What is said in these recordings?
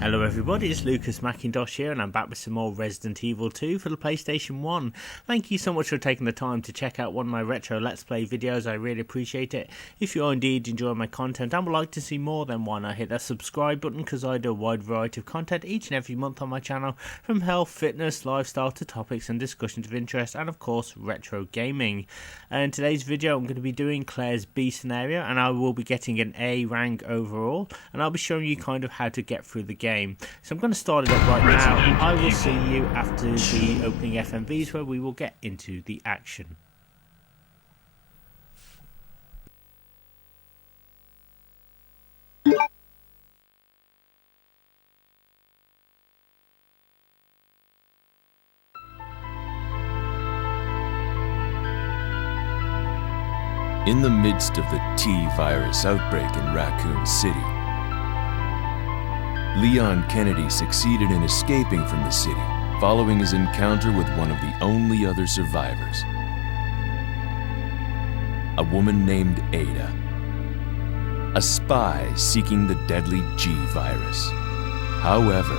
Hello everybody, it's Lucas Mackintosh here and I'm back with some more Resident Evil 2 for the PlayStation 1. Thank you so much for taking the time to check out one of my retro Let's Play videos, I really appreciate it. If you are indeed enjoying my content and would like to see more, then why not hit that subscribe button, because I do a wide variety of content each and every month on my channel, from health, fitness, lifestyle to topics and discussions of interest, and of course retro gaming. And in today's video I'm going to be doing Claire's B scenario, and I will be getting an A rank overall, and I'll be showing you kind of how to get through the game. So I'm going to start it up right now. I will see you after the opening FMVs where we will get into the action. In the midst of the T-virus outbreak in Raccoon City, Leon Kennedy succeeded in escaping from the city following his encounter with one of the only other survivors, a woman named Ada, a spy seeking the deadly G virus. However,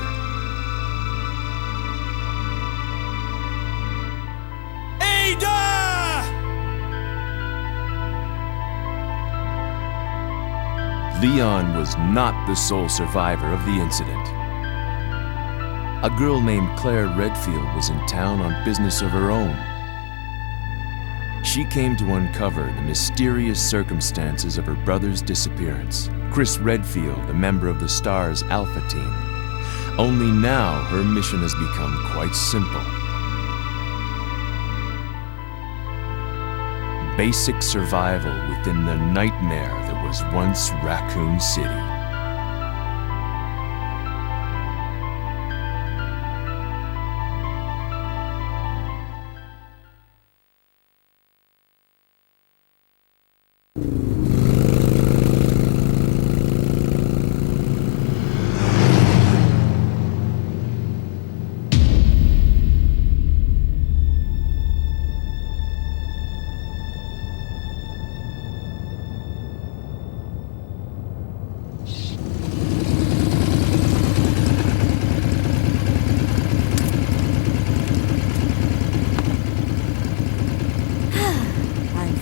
Leon was not the sole survivor of the incident. A girl named Claire Redfield was in town on business of her own. She came to uncover the mysterious circumstances of her brother's disappearance. Chris Redfield, a member of the STAR's Alpha team. Only now her mission has become quite simple. Basic survival within the nightmare that was once Raccoon City.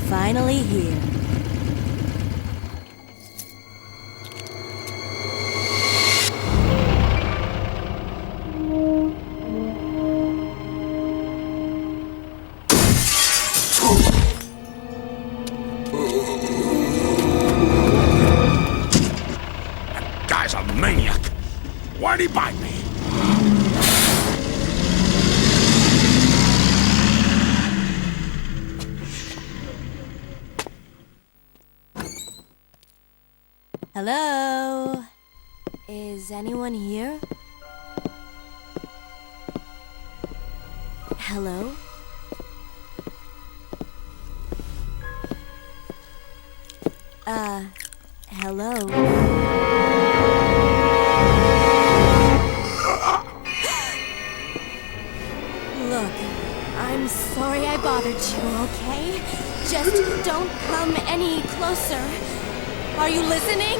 Finally here. That guy's a maniac. Why'd he bite me? Hello? Is anyone here? Hello? Hello? Look, I'm sorry I bothered you, okay? Just don't come any closer. Are you listening?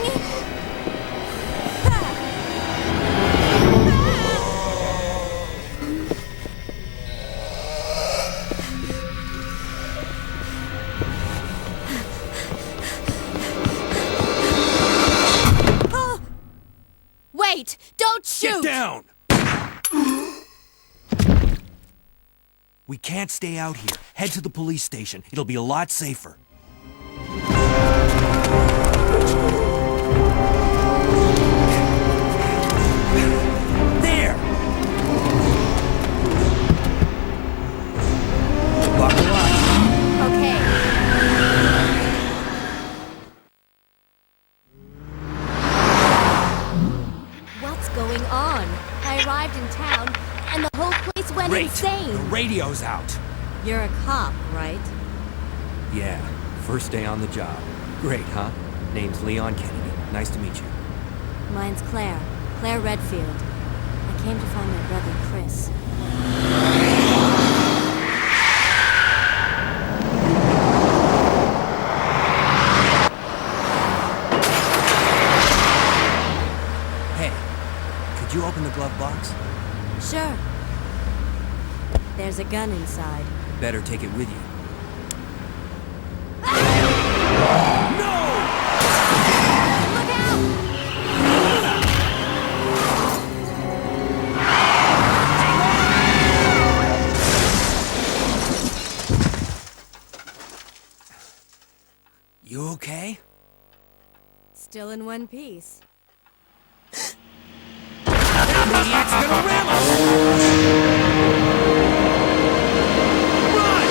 Wait! Don't shoot! Get down! We can't stay out here. Head to the police station. It'll be a lot safer. There! Buckle up. Okay. What's going on? I arrived in town, and the whole place went insane. The radio's out. You're a cop, right? Yeah, first day on the job. Great, huh? Name's Leon Kennedy. Nice to meet you. Mine's Claire. Claire Redfield. I came to find my brother, Chris. Hey, could you there's a gun inside. Better take it with you. Look out! You okay? Still in one piece. Maniac's gonna ram us! Run!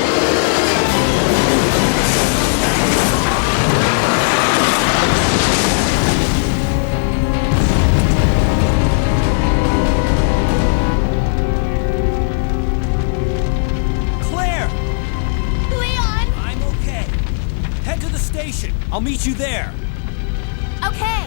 Claire! Leon! I'm okay. Head to the station. I'll meet you there. Okay.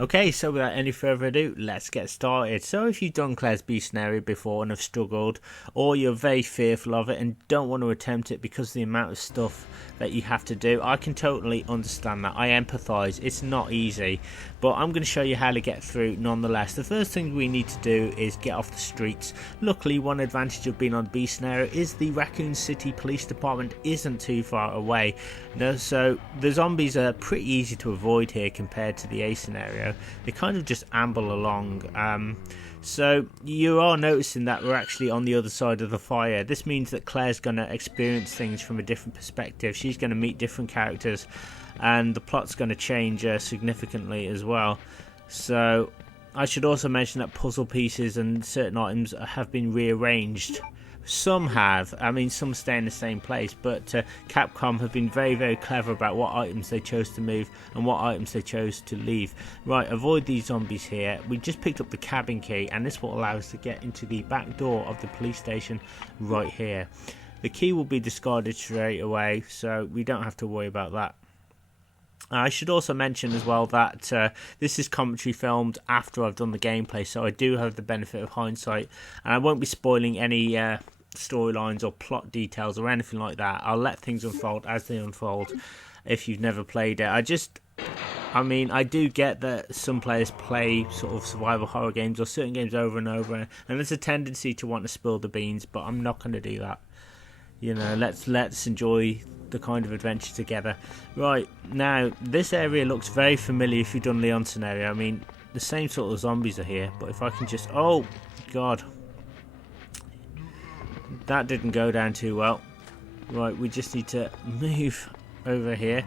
Okay, so without any further ado, let's get started. So if you've done Claire's B scenario before and have struggled, or you're very fearful of it and don't want to attempt it because of the amount of stuff that you have to do, I can totally understand that. I empathise. It's not easy, but I'm going to show you how to get through nonetheless. The first thing we need to do is get off the streets. Luckily, one advantage of being on B scenario is the Raccoon City Police Department isn't too far away. So the zombies are pretty easy to avoid here compared to the A scenario. They kind of just amble along. So you are noticing that we're actually on the other side of the fire. This means that Claire's going to experience things from a different perspective. She's going to meet different characters, and the plot's going to change significantly as well. So I should also mention that puzzle pieces and certain items have been rearranged. Some have, I mean some stay in the same place, but Capcom have been very, very clever about what items they chose to move and what items they chose to leave. Right, avoid these zombies here. We just picked up the cabin key, and this will allow us to get into the back door of the police station right here. The key will be discarded straight away, so we don't have to worry about that. I should also mention as well that this is commentary filmed after I've done the gameplay, so I do have the benefit of hindsight, and I won't be spoiling any storylines or plot details or anything like that. I'll let things unfold as they unfold if you've never played it. I mean, I do get that some players play sort of survival horror games or certain games over and over, and there's a tendency to want to spill the beans, but I'm not going to do that. You know, let's enjoy the kind of adventure together. Right, now this area looks very familiar if you've done Leon's scenario. I mean, the same sort of zombies are here, but if I can just... Oh, God. That didn't go down too well. Right, we just need to move over here.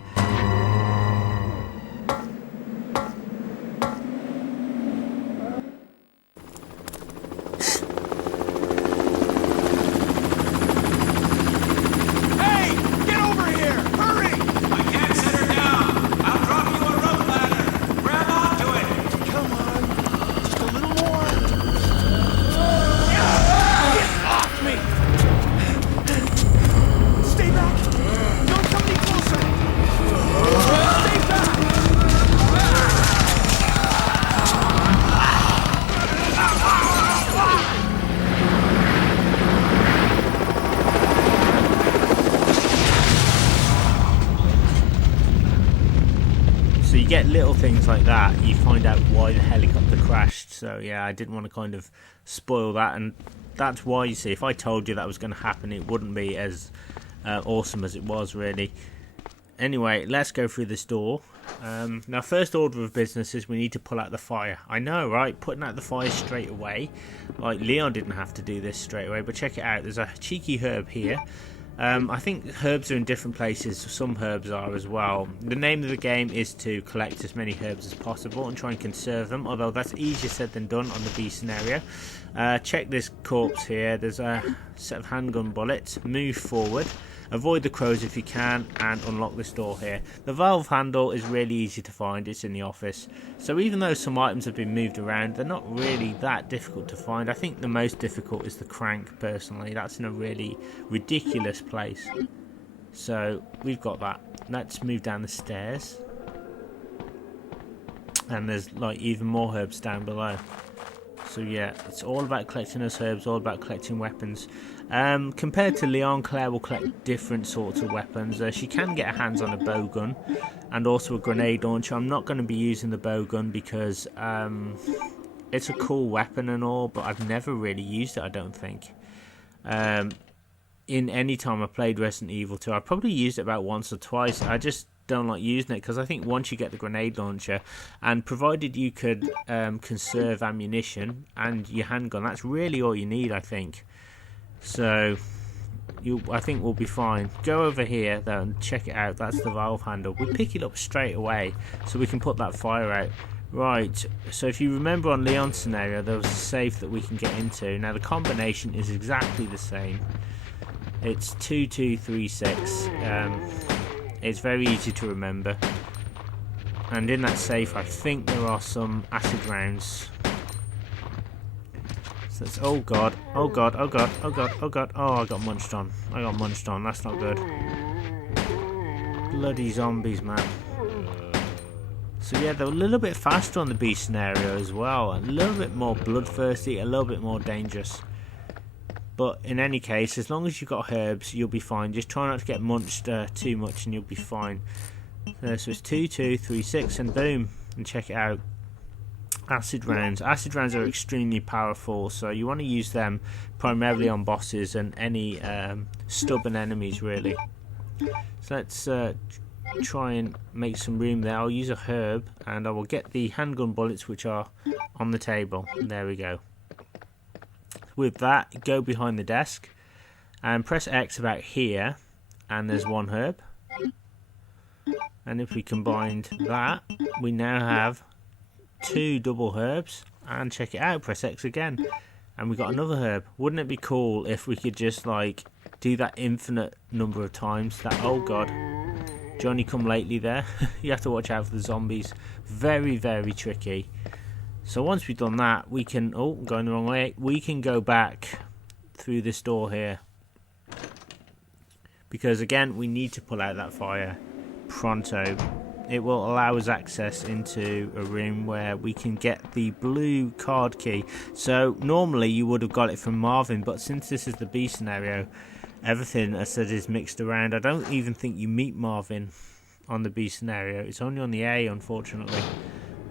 You get little things like that, you find out why the helicopter crashed. So yeah, I didn't want to kind of spoil that, and that's why, you see, if I told you that was going to happen, it wouldn't be as awesome as it was really. Anyway, let's go through this door. Now, first order of business is we need to pull out the fire. I know, right? Putting out the fire straight away. Like, Leon didn't have to do this straight away, but check it out. There's a cheeky herb here. I think herbs are in different places, some herbs are as well. The name of the game is to collect as many herbs as possible and try and conserve them, although that's easier said than done on the B scenario. Check this corpse here, there's a set of handgun bullets. Move forward, avoid the crows if you can, and unlock this door here. The valve handle is really easy to find, it's in the office. So even though some items have been moved around, they're not really that difficult to find. I think the most difficult is the crank, personally. That's in a really ridiculous place. So we've got that. Let's move down the stairs. And there's like even more herbs down below. So yeah, it's all about collecting those herbs, all about collecting weapons. Compared to Leon, Claire will collect different sorts of weapons. She can get her hands on a bow gun and also a grenade launcher. I'm not going to be using the bow gun because it's a cool weapon and all, but I've never really used it, I don't think. In any time I played Resident Evil 2, I probably used it about once or twice. I just don't like using it because I think once you get the grenade launcher, and provided you could conserve ammunition and your handgun, that's really all you need, I think. So I think we'll be fine. Go over here though and check it out. That's the valve handle. We pick it up straight away so we can put that fire out. Right, so if you remember on Leon's scenario, there was a safe that we can get into. Now the combination is exactly the same. It's 2236. It's very easy to remember. And in that safe, I think there are some acid rounds. So it's, oh god, oh god, oh god, oh god, oh god. Oh, I got munched on. I got munched on. That's not good. Bloody zombies, man. So yeah, they're a little bit faster on the B scenario as well. A little bit more bloodthirsty, a little bit more dangerous. But in any case, as long as you've got herbs, you'll be fine. Just try not to get munched too much and you'll be fine. So it's 2236 and boom. And check it out. Acid rounds. Acid rounds are extremely powerful, so you want to use them primarily on bosses and any stubborn enemies, really. So let's try and make some room there. I'll use a herb and I will get the handgun bullets which are on the table. There we go. With that, go behind the desk and press X about here, and there's one herb. And if we combined that, we now have 2 double herbs. And check it out, press X again, and we got another herb. Wouldn't it be cool if we could just like do that infinite number of times? That, oh god, Johnny come lately there. You have to watch out for the zombies. Very, very tricky. So once we've done that, we can, oh, going the wrong way, we can go back through this door here. Because again, we need to pull out that fire pronto. It will allow us access into a room where we can get the blue card key. So normally you would have got it from Marvin, but since this is the B scenario, everything I said is mixed around. I don't even think you meet Marvin on the B scenario. It's only on the A, unfortunately.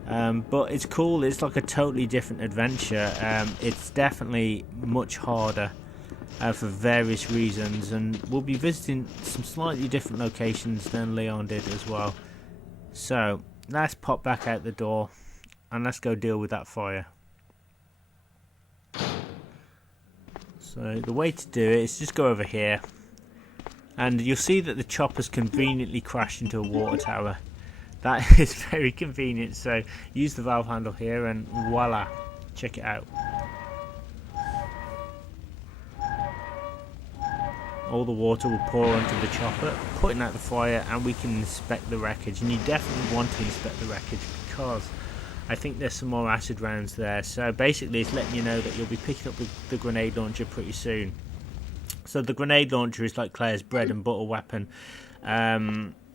But it's cool. It's like a totally different adventure. It's definitely much harder for various reasons, and we'll be visiting some slightly different locations than Leon did as well. So let's pop back out the door and let's go deal with that fire. So the way to do it is just go over here, and you'll see that the chopper's conveniently crashed into a water tower. That is very convenient. So use the valve handle here and voila, check it out. All the water will pour onto the chopper, putting out the fire, and we can inspect the wreckage. And you definitely want to inspect the wreckage because I think there's some more acid rounds there. So basically it's letting you know that you'll be picking up the grenade launcher pretty soon. So the grenade launcher is like Claire's bread and butter weapon.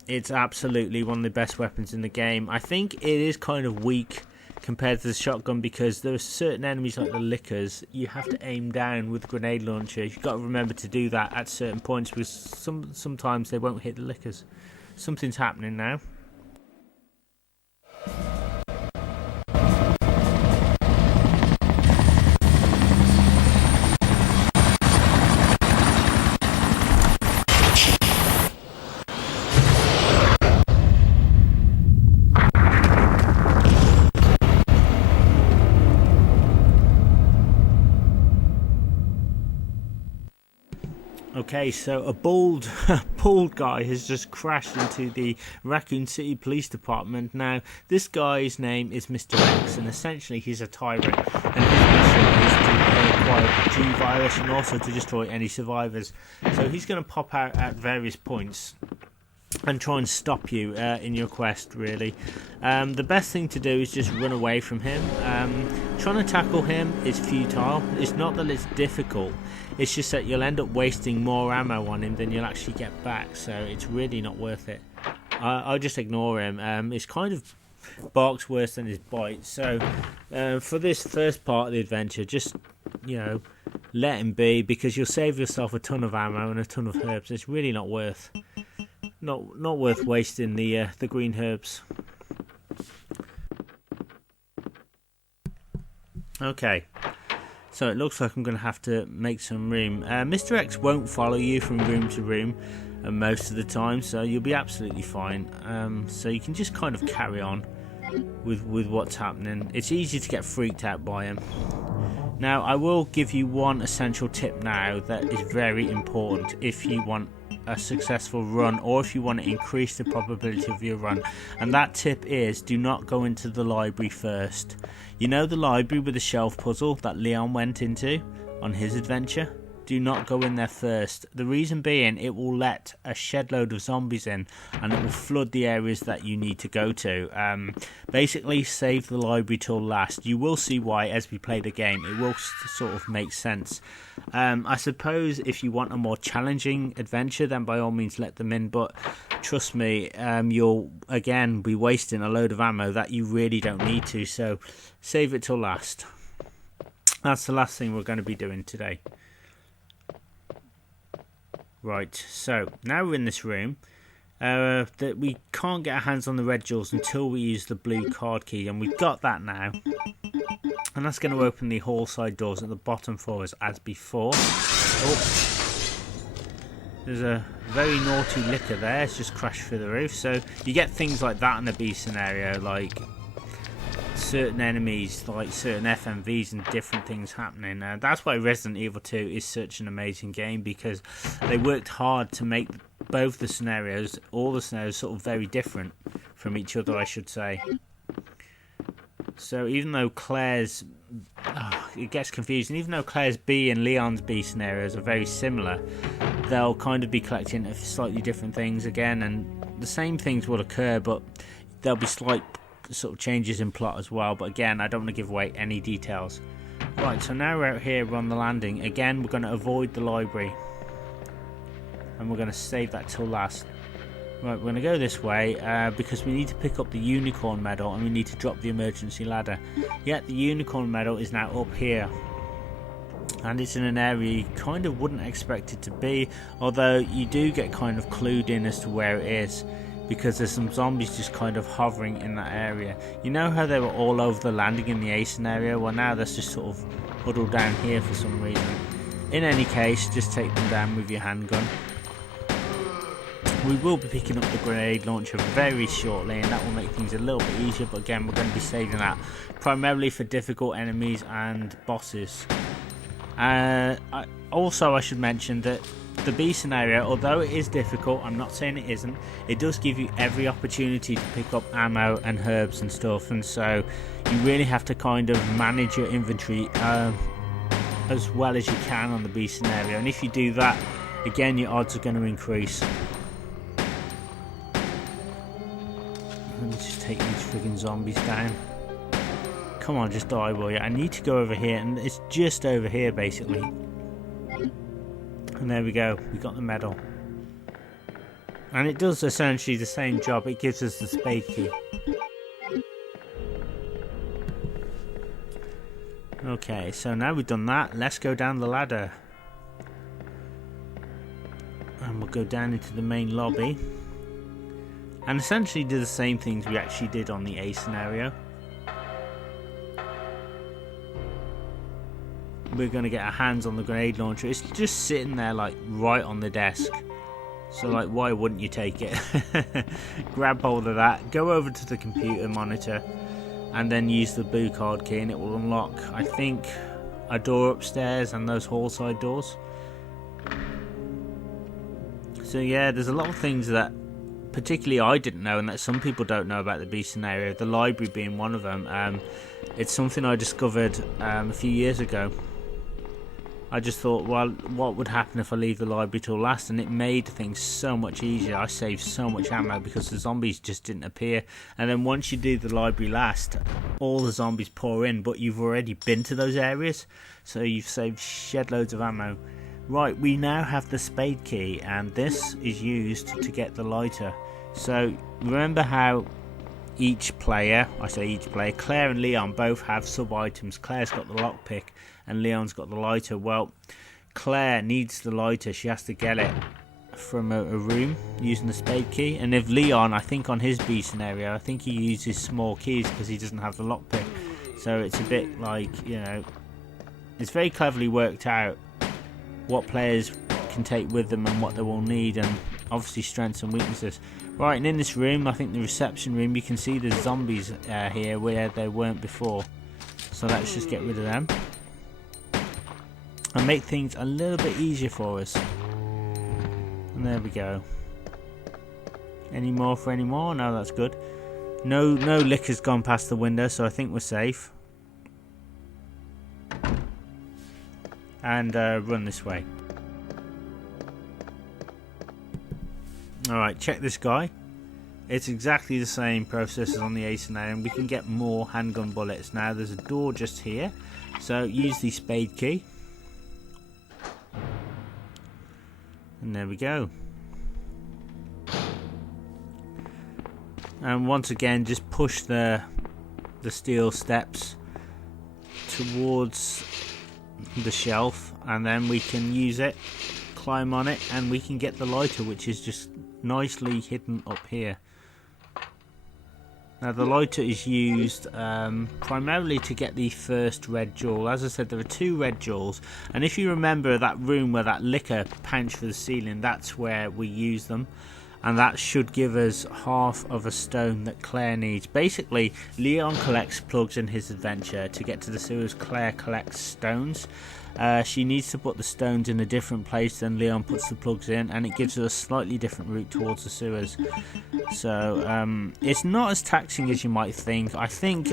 It's absolutely one of the best weapons in the game. I think it is kind of weak compared to the shotgun because there are certain enemies like the lickers you have to aim down with the grenade launcher. You've got to remember to do that at certain points because sometimes they won't hit the lickers. Something's happening now. Okay, so a bald guy has just crashed into the Raccoon City Police Department. Now, this guy's name is Mr. X, and essentially he's a tyrant. And his mission is to acquire the G virus and also to destroy any survivors. So he's going to pop out at various points and try and stop you in your quest, really. The best thing to do is just run away from him. Trying to tackle him is futile. It's not that it's difficult, it's just that you'll end up wasting more ammo on him than you'll actually get back, so it's really not worth it. I'll just ignore him. It's kind of barks worse than his bite. So for this first part of the adventure, just, you know, let him be, because you'll save yourself a ton of ammo and a ton of herbs. It's really not worth wasting the green herbs. Okay, so it looks like I'm going to have to make some room. Mr. X won't follow you from room to room most of the time, so you'll be absolutely fine. So you can just kind of carry on with what's happening. It's easy to get freaked out by him. Now, I will give you one essential tip now that is very important if you want a successful run, or if you want to increase the probability of your run, and that tip is, do not go into the library first. You know, the library with the shelf puzzle that Leon went into on his adventure? Do not go in there first. The reason being, it will let a shed load of zombies in, and it will flood the areas that you need to go to. Basically, save the library till last. You will see why as we play the game. It will sort of make sense. I suppose if you want a more challenging adventure, then by all means let them in, but trust me, you'll again be wasting a load of ammo that you really don't need to, so save it till last. That's the last thing we're going to be doing today. Right, so now we're in this room. That we can't get our hands on the red jewels until we use the blue card key, and we've got that now. And that's going to open the hall side doors at the bottom for us as before. Oh, there's a very naughty licker there. It's just crashed through the roof. So you get things like that in the B scenario, like certain enemies, like certain FMVs and different things happening. That's why Resident Evil 2 is such an amazing game, because they worked hard to make both the scenarios, all the scenarios, sort of very different from each other, I should say. So even though Claire's, it gets confusing, even though Claire's B and Leon's B scenarios are very similar, they'll kind of be collecting slightly different things again, and the same things will occur, but there'll be slight sort of changes in plot as well. But again, I don't want to give away any details. Right, so now we're out here, we're on the landing. Again, we're going to avoid the library, and we're going to save that till last. Right, we're going to go this way because we need to pick up the unicorn medal, and we need to drop the emergency ladder. Yet the unicorn medal is now up here, and it's in an area you kind of wouldn't expect it to be, although you do get kind of clued in as to where it is, because there's some zombies just kind of hovering in that area. You know how they were all over the landing in the A scenario? Well, now that's just sort of huddled down here for some reason. In any case, just take them down with your handgun. We will be picking up the grenade launcher very shortly, and that will make things a little bit easier, but again, we're going to be saving that primarily for difficult enemies and bosses. I should mention that the B scenario, although it is difficult, I'm not saying it isn't, it does give you every opportunity to pick up ammo and herbs and stuff, and so you really have to kind of manage your inventory as well as you can on the B scenario, and if you do that, again, your odds are going to increase. Let me just take these friggin' zombies down. Come on, just die, will you? I need to go over here, and it's just over here basically. And there we go, we got the medal. And it does essentially the same job, it gives us the spade key. Okay, so now we've done that, let's go down the ladder. And we'll go down into the main lobby. And essentially do the same things we actually did on the A scenario. We're going to get our hands on the grenade launcher. It's just sitting there like right on the desk. So like, why wouldn't you take it? Grab hold of that, go over to the computer monitor, and then use the blue card key, and it will unlock, I think, a door upstairs and those hall side doors. So yeah, there's a lot of things that particularly I didn't know, and that some people don't know about the B scenario, the library being one of them. It's something I discovered a few years ago. I just thought, well, what would happen if I leave the library till last? And it made things so much easier. I saved so much ammo because the zombies just didn't appear. And then once you do the library last, all the zombies pour in, but you've already been to those areas, so you've saved shed loads of ammo. Right, we now have the spade key, and this is used to get the lighter. So remember how each player, I say each player, Claire and Leon both have sub-items. Claire's got the lockpick and Leon's got the lighter. Well, Claire needs the lighter. She has to get it from a room using the spade key. And if Leon, I think on his B scenario, I think he uses small keys because he doesn't have the lockpick. So it's a bit like, you know, it's very cleverly worked out what players can take with them and what they will need, and obviously strengths and weaknesses. Right, and in this room, I think the reception room, you can see the zombies here where they weren't before. So let's just get rid of them and make things a little bit easier for us. And there we go. Any more for any more? No, that's good. No liquor's gone past the window, so I think we're safe. And run this way. Alright, check this guy. It's exactly the same process as on the A scenario, and we can get more handgun bullets. Now there's a door just here, so use the spade key. And there we go. And once again, just push the steel steps towards the shelf, and then we can use it, climb on it, and we can get the lighter, which is just nicely hidden up here. Now the lighter is used primarily to get the first red jewel. As I said, there are 2 red jewels, and if you remember that room where that liquor pounced for the ceiling, that's where we use them, and that should give us half of a stone that Claire needs. Basically, Leon collects plugs in his adventure. To get to the sewers, Claire collects stones. She needs to put the stones in a different place than Leon puts the plugs in, and it gives her a slightly different route towards the sewers. So it's not as taxing as you might think. I think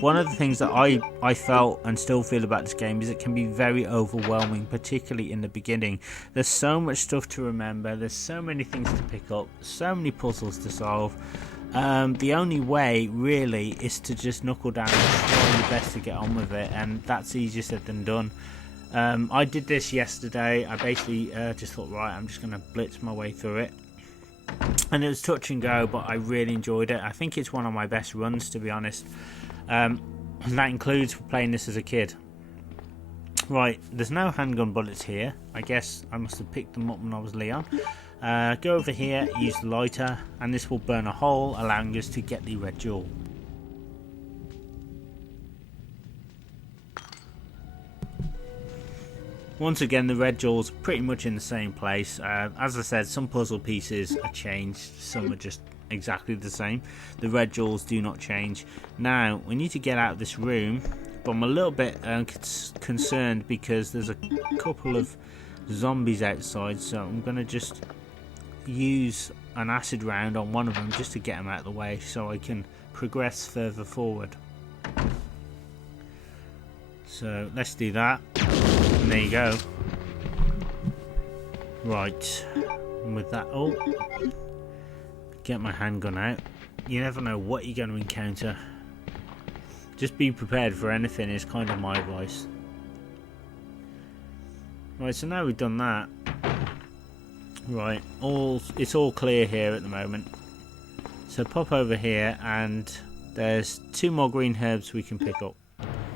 one of the things that I felt and still feel about this game is it can be very overwhelming, particularly in the beginning. There's so much stuff to remember, there's so many things to pick up, so many puzzles to solve. The only way really is to just knuckle down and try your best to get on with it, and that's easier said than done. I did this yesterday. I basically just thought, right, I'm just going to blitz my way through it, and it was touch and go, but I really enjoyed it. I think it's one of my best runs, to be honest, and that includes playing this as a kid. Right, there's no handgun bullets here. I guess I must have picked them up when I was Leon. Go over here, use the lighter, and this will burn a hole, allowing us to get the red jewel. Once again, the red jewel's pretty much in the same place. As I said, some puzzle pieces are changed, some are just exactly the same. The red jewels do not change. Now, we need to get out of this room, but I'm a little bit concerned because there's a couple of zombies outside, so I'm going to just use an acid round on one of them just to get them out of the way so I can progress further forward. So let's do that. And there you go. Right, and with that, oh, get my handgun out. You never know what you're going to encounter. Just be prepared for anything is kind of my advice. Right, so now we've done that. Right, it's all clear here at the moment. So pop over here, and there's 2 more green herbs we can pick up.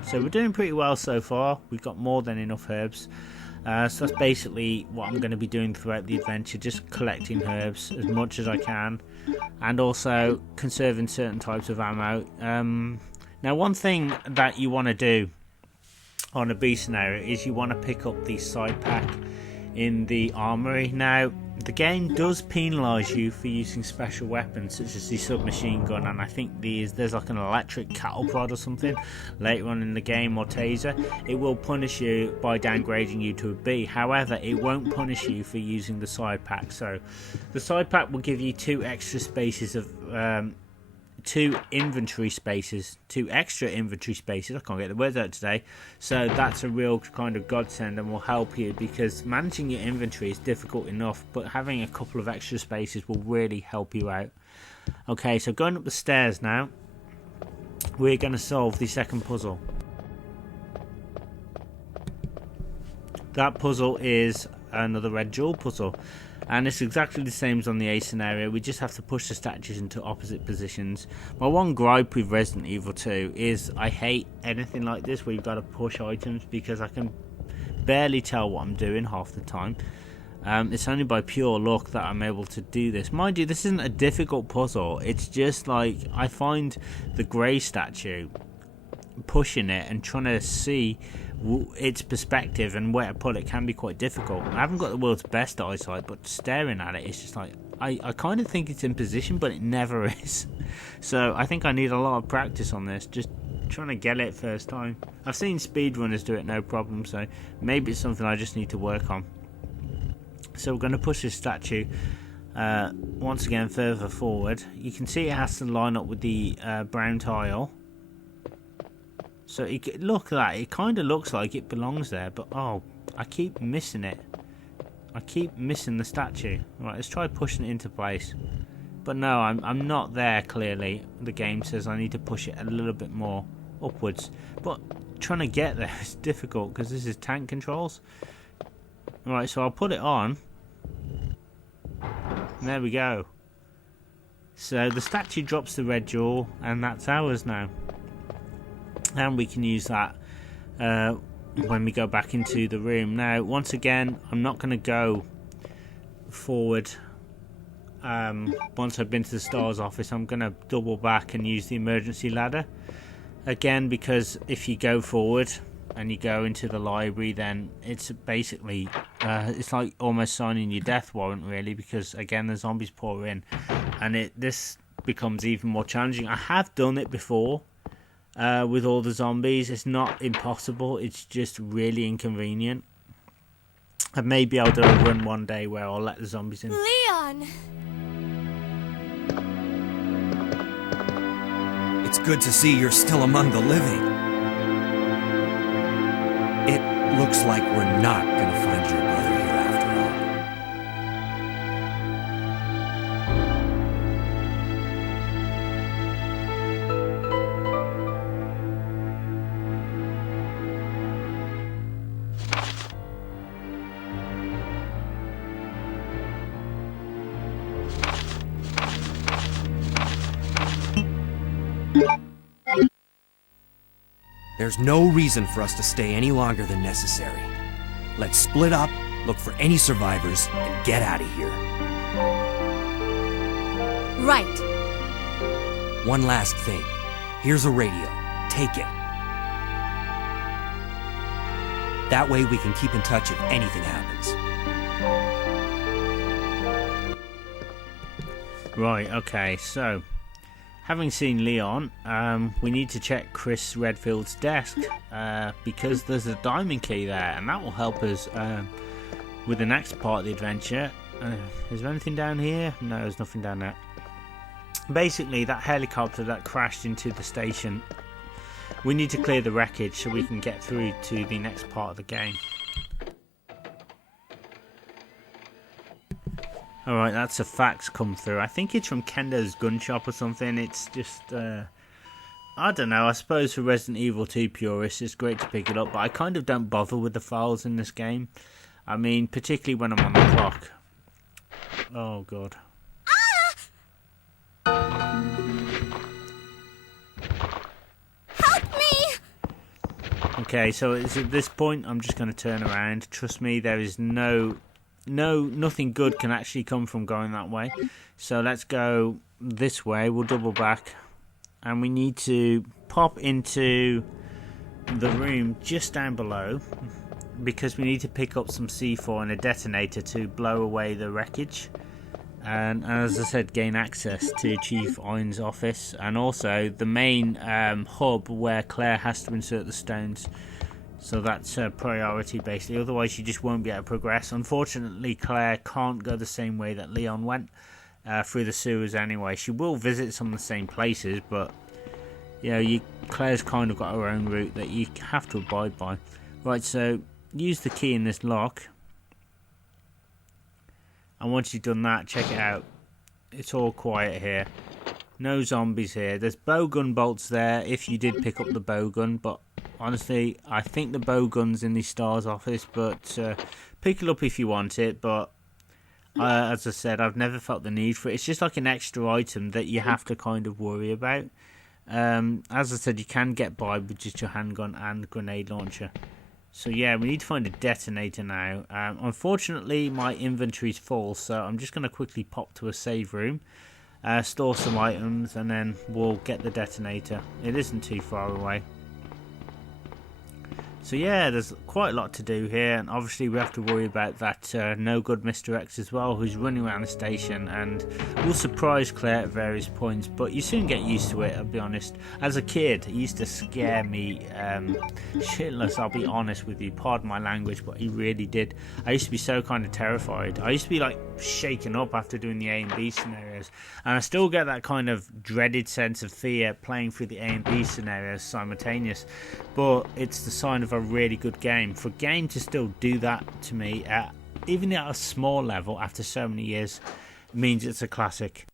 So we're doing pretty well so far. We've got more than enough herbs. So that's basically what I'm going to be doing throughout the adventure, just collecting herbs as much as I can, and also conserving certain types of ammo. Now, one thing that you want to do on a B scenario is you want to pick up the side pack in the armory. Now, the game does penalise you for using special weapons such as the submachine gun, and I think there's like an electric cattle prod or something later on in the game, or taser. It will punish you by downgrading you to a B. However, it won't punish you for using the side pack. So the side pack will give you 2 extra spaces of 2 inventory spaces, 2 extra inventory spaces. I can't get the words out today. So that's a real kind of godsend and will help you, because managing your inventory is difficult enough, but having a couple of extra spaces will really help you out. Okay, so going up the stairs now, we're going to solve the second puzzle. That puzzle is another red jewel puzzle. And it's exactly the same as on the A scenario. We just have to push the statues into opposite positions. My one gripe with Resident Evil 2 is I hate anything like this where you've got to push items, because I can barely tell what I'm doing half the time. It's only by pure luck that I'm able to do this. Mind you, this isn't a difficult puzzle. It's just like I find the grey statue, pushing it and trying to see its perspective and where to put it can be quite difficult. I haven't got the world's best eyesight, but staring at it, it's just like I kind of think it's in position, but it never is. So I think I need a lot of practice on this, just trying to get it first time. I've seen speedrunners do it no problem, so maybe it's something I just need to work on. So we're going to push this statue once again further forward. You can see it has to line up with the brown tile. So look at that, it kind of looks like it belongs there, but oh, I keep missing it. I keep missing the statue. Right, let's try pushing it into place. But no, I'm not there, clearly. The game says I need to push it a little bit more upwards. But trying to get there is difficult, because this is tank controls. Right, so I'll put it on. And there we go. So the statue drops the red jewel, and that's ours now. And we can use that when we go back into the room. Now, once again, I'm not going to go forward. Once I've been to the STARS office, I'm going to double back and use the emergency ladder. Again, because if you go forward and you go into the library, then it's basically, it's like almost signing your death warrant, really, because, again, the zombies pour in. And this becomes even more challenging. I have done it before. With all the zombies, it's not impossible, it's just really inconvenient. And maybe I'll do a run one day where I'll let the zombies in. Leon! It's good to see you're still among the living. It looks like we're not gonna find your brother here after all. There's no reason for us to stay any longer than necessary. Let's split up, look for any survivors, and get out of here. Right. One last thing. Here's a radio. Take it. That way we can keep in touch if anything happens. Right, okay, so having seen Leon, we need to check Chris Redfield's desk, because there's a diamond key there, and that will help us with the next part of the adventure. Is there anything down here? No, there's nothing down there. Basically, that helicopter that crashed into the station, we need to clear the wreckage so we can get through to the next part of the game. Alright, that's a fax come through. I think it's from Kendo's gun shop or something. It's just, I don't know. I suppose for Resident Evil 2 purists, it's great to pick it up. But I kind of don't bother with the files in this game. I mean, particularly when I'm on the clock. Oh, God. Help me! Okay, so it's at this point, I'm just going to turn around. Trust me, there is nothing good can actually come from going that way. So let's go this way. We'll double back, and we need to pop into the room just down below, because we need to pick up some C4 and a detonator to blow away the wreckage, and as I said, gain access to Chief Iron's office, and also the main hub where Claire has to insert the stones. So that's a priority, basically. Otherwise, you just won't be able to progress. Unfortunately, Claire can't go the same way that Leon went, through the sewers anyway. She will visit some of the same places, but you know, Claire's kind of got her own route that you have to abide by. Right, so use the key in this lock. And once you've done that, check it out. It's all quiet here. No zombies here. There's bowgun bolts there if you did pick up the bowgun, but honestly, I think the bowgun's in the STARS office, but Pick it up if you want it, but as I said, I've never felt the need for it. It's just like an extra item that you have to kind of worry about. As I said, you can get by with just your handgun and grenade launcher. So yeah, we need to find a detonator now. Unfortunately, my inventory's full, so I'm just going to quickly pop to a save room, store some items, and then we'll get the detonator. It isn't too far away. So yeah, there's quite a lot to do here, and obviously we have to worry about that no good Mr. X as well, who's running around the station and will surprise Claire at various points, but you soon get used to it, I'll be honest. As a kid, it used to scare me shitless, I'll be honest with you, pardon my language, but he really did. I used to be so kind of terrified. I used to be like shaken up after doing the A and B scenarios, and I still get that kind of dreaded sense of fear playing through the A and B scenarios simultaneous, but it's the sign of a really good game. For a game to still do that to me, even at a small level after so many years, means it's a classic.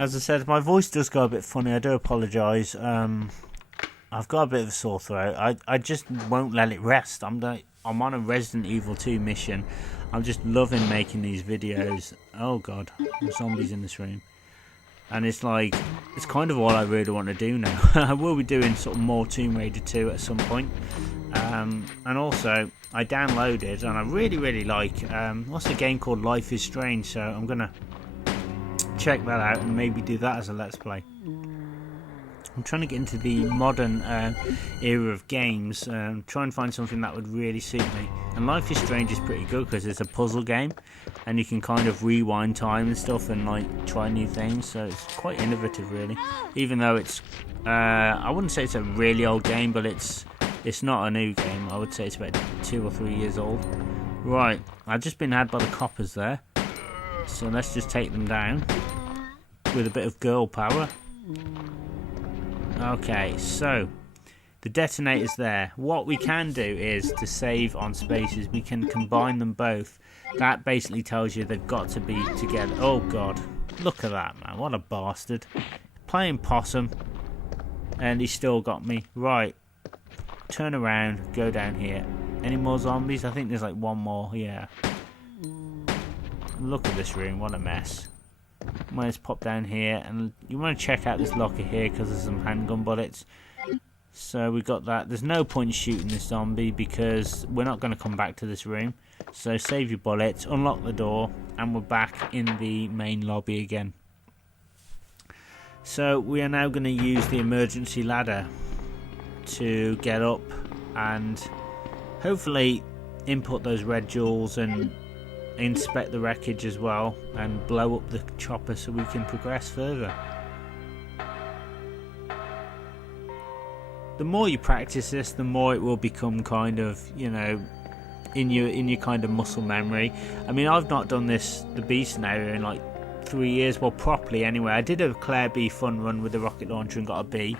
As I said, my voice does go a bit funny, I do apologise. I've got a bit of a sore throat. I just won't let it rest. I'm on a Resident Evil 2 mission. I'm just loving making these videos. Oh god, there's zombies in this room. And it's like, it's kind of all I really want to do now. I will be doing sort of more Tomb Raider 2 at some point. And also, I downloaded, and I really like, what's a game called Life is Strange, so I'm going to check that out and maybe do that as a Let's Play. I'm trying to get into the modern era of games, try and find something that would really suit me. And Life is Strange is pretty good because it's a puzzle game, and you can kind of rewind time and stuff and like try new things, so it's quite innovative really. Even though it's, I wouldn't say it's a really old game, but it's not a new game. I would say it's about 2 or 3 years old. Right, I've just been had by the coppers there, so let's just take them down with a bit of girl power. Okay, so the detonator's there. What we can do is to save on spaces, we can combine them both. That basically tells you they've got to be together. Oh god, look at that man, what a bastard. Playing possum, and he still got me. Right, turn around, go down here. Any more zombies? I think there's like one more, yeah. Look at this room, what a mess. Let's pop down here, and you want to check out this locker here because there's some handgun bullets. So we got that. There's no point shooting this zombie because we're not going to come back to this room. So save your bullets, unlock the door, and we're back in the main lobby again. So we are now going to use the emergency ladder to get up and hopefully input those red jewels and inspect the wreckage as well and blow up the chopper so we can progress further. The more you practice this, the more it will become kind of, you know, in your kind of muscle memory. I mean, I've not done the B scenario in like 3 years, well, properly anyway. I did a Claire B fun run with the rocket launcher and got a B,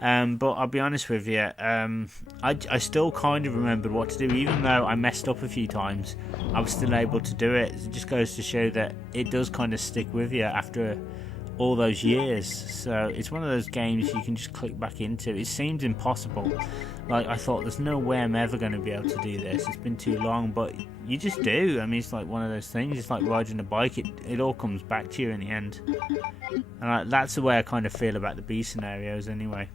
but I'll be honest with you, I still kind of remembered what to do. Even though I messed up a few times, I was still able to do it. It just goes to show that it does kind of stick with you after all those years. So it's one of those games you can just click back into. It seems impossible. Like, I thought, there's no way I'm ever going to be able to do this, it's been too long, but you just do. I mean, it's like one of those things. It's like riding a bike, it all comes back to you in the end. And that's the way I kind of feel about the B scenarios anyway.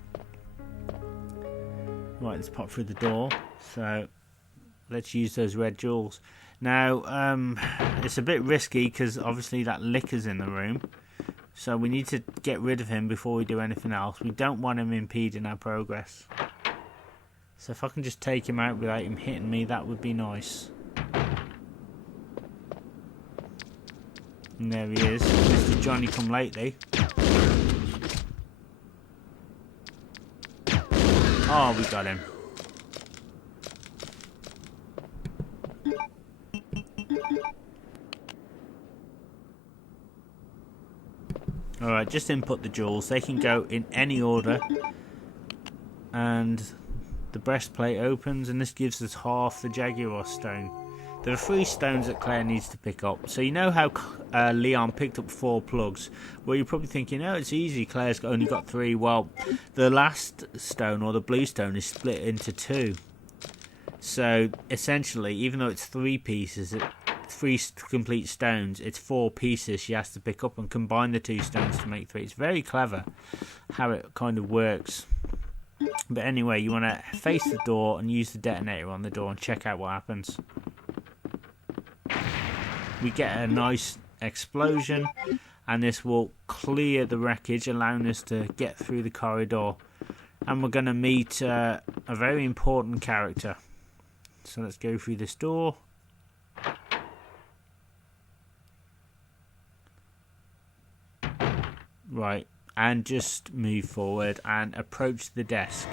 Right, let's pop through the door. So let's use those red jewels. Now, it's a bit risky because obviously that licker's in the room. So we need to get rid of him before we do anything else. We don't want him impeding our progress. So if I can just take him out without him hitting me, that would be nice. And there he is, Mr. Johnny Come Lately. Oh, we got him. Alright, just input the jewels. They can go in any order. And the breastplate opens, and this gives us half the Jaguar stone. There are 3 stones that Claire needs to pick up. So you know how Leon picked up 4 plugs? Well, you're probably thinking, oh, it's easy, Claire's only got 3. Well, the last stone, or the blue stone, is split into 2. So essentially, even though it's 3 pieces, 3 complete stones, it's 4 pieces she has to pick up and combine the 2 stones to make 3. It's very clever how it kind of works. But anyway, you want to face the door and use the detonator on the door and check out what happens. We get a nice explosion, and this will clear the wreckage, allowing us to get through the corridor. And we're going to meet a very important character. So let's go through this door. Right, and just move forward and approach the desk.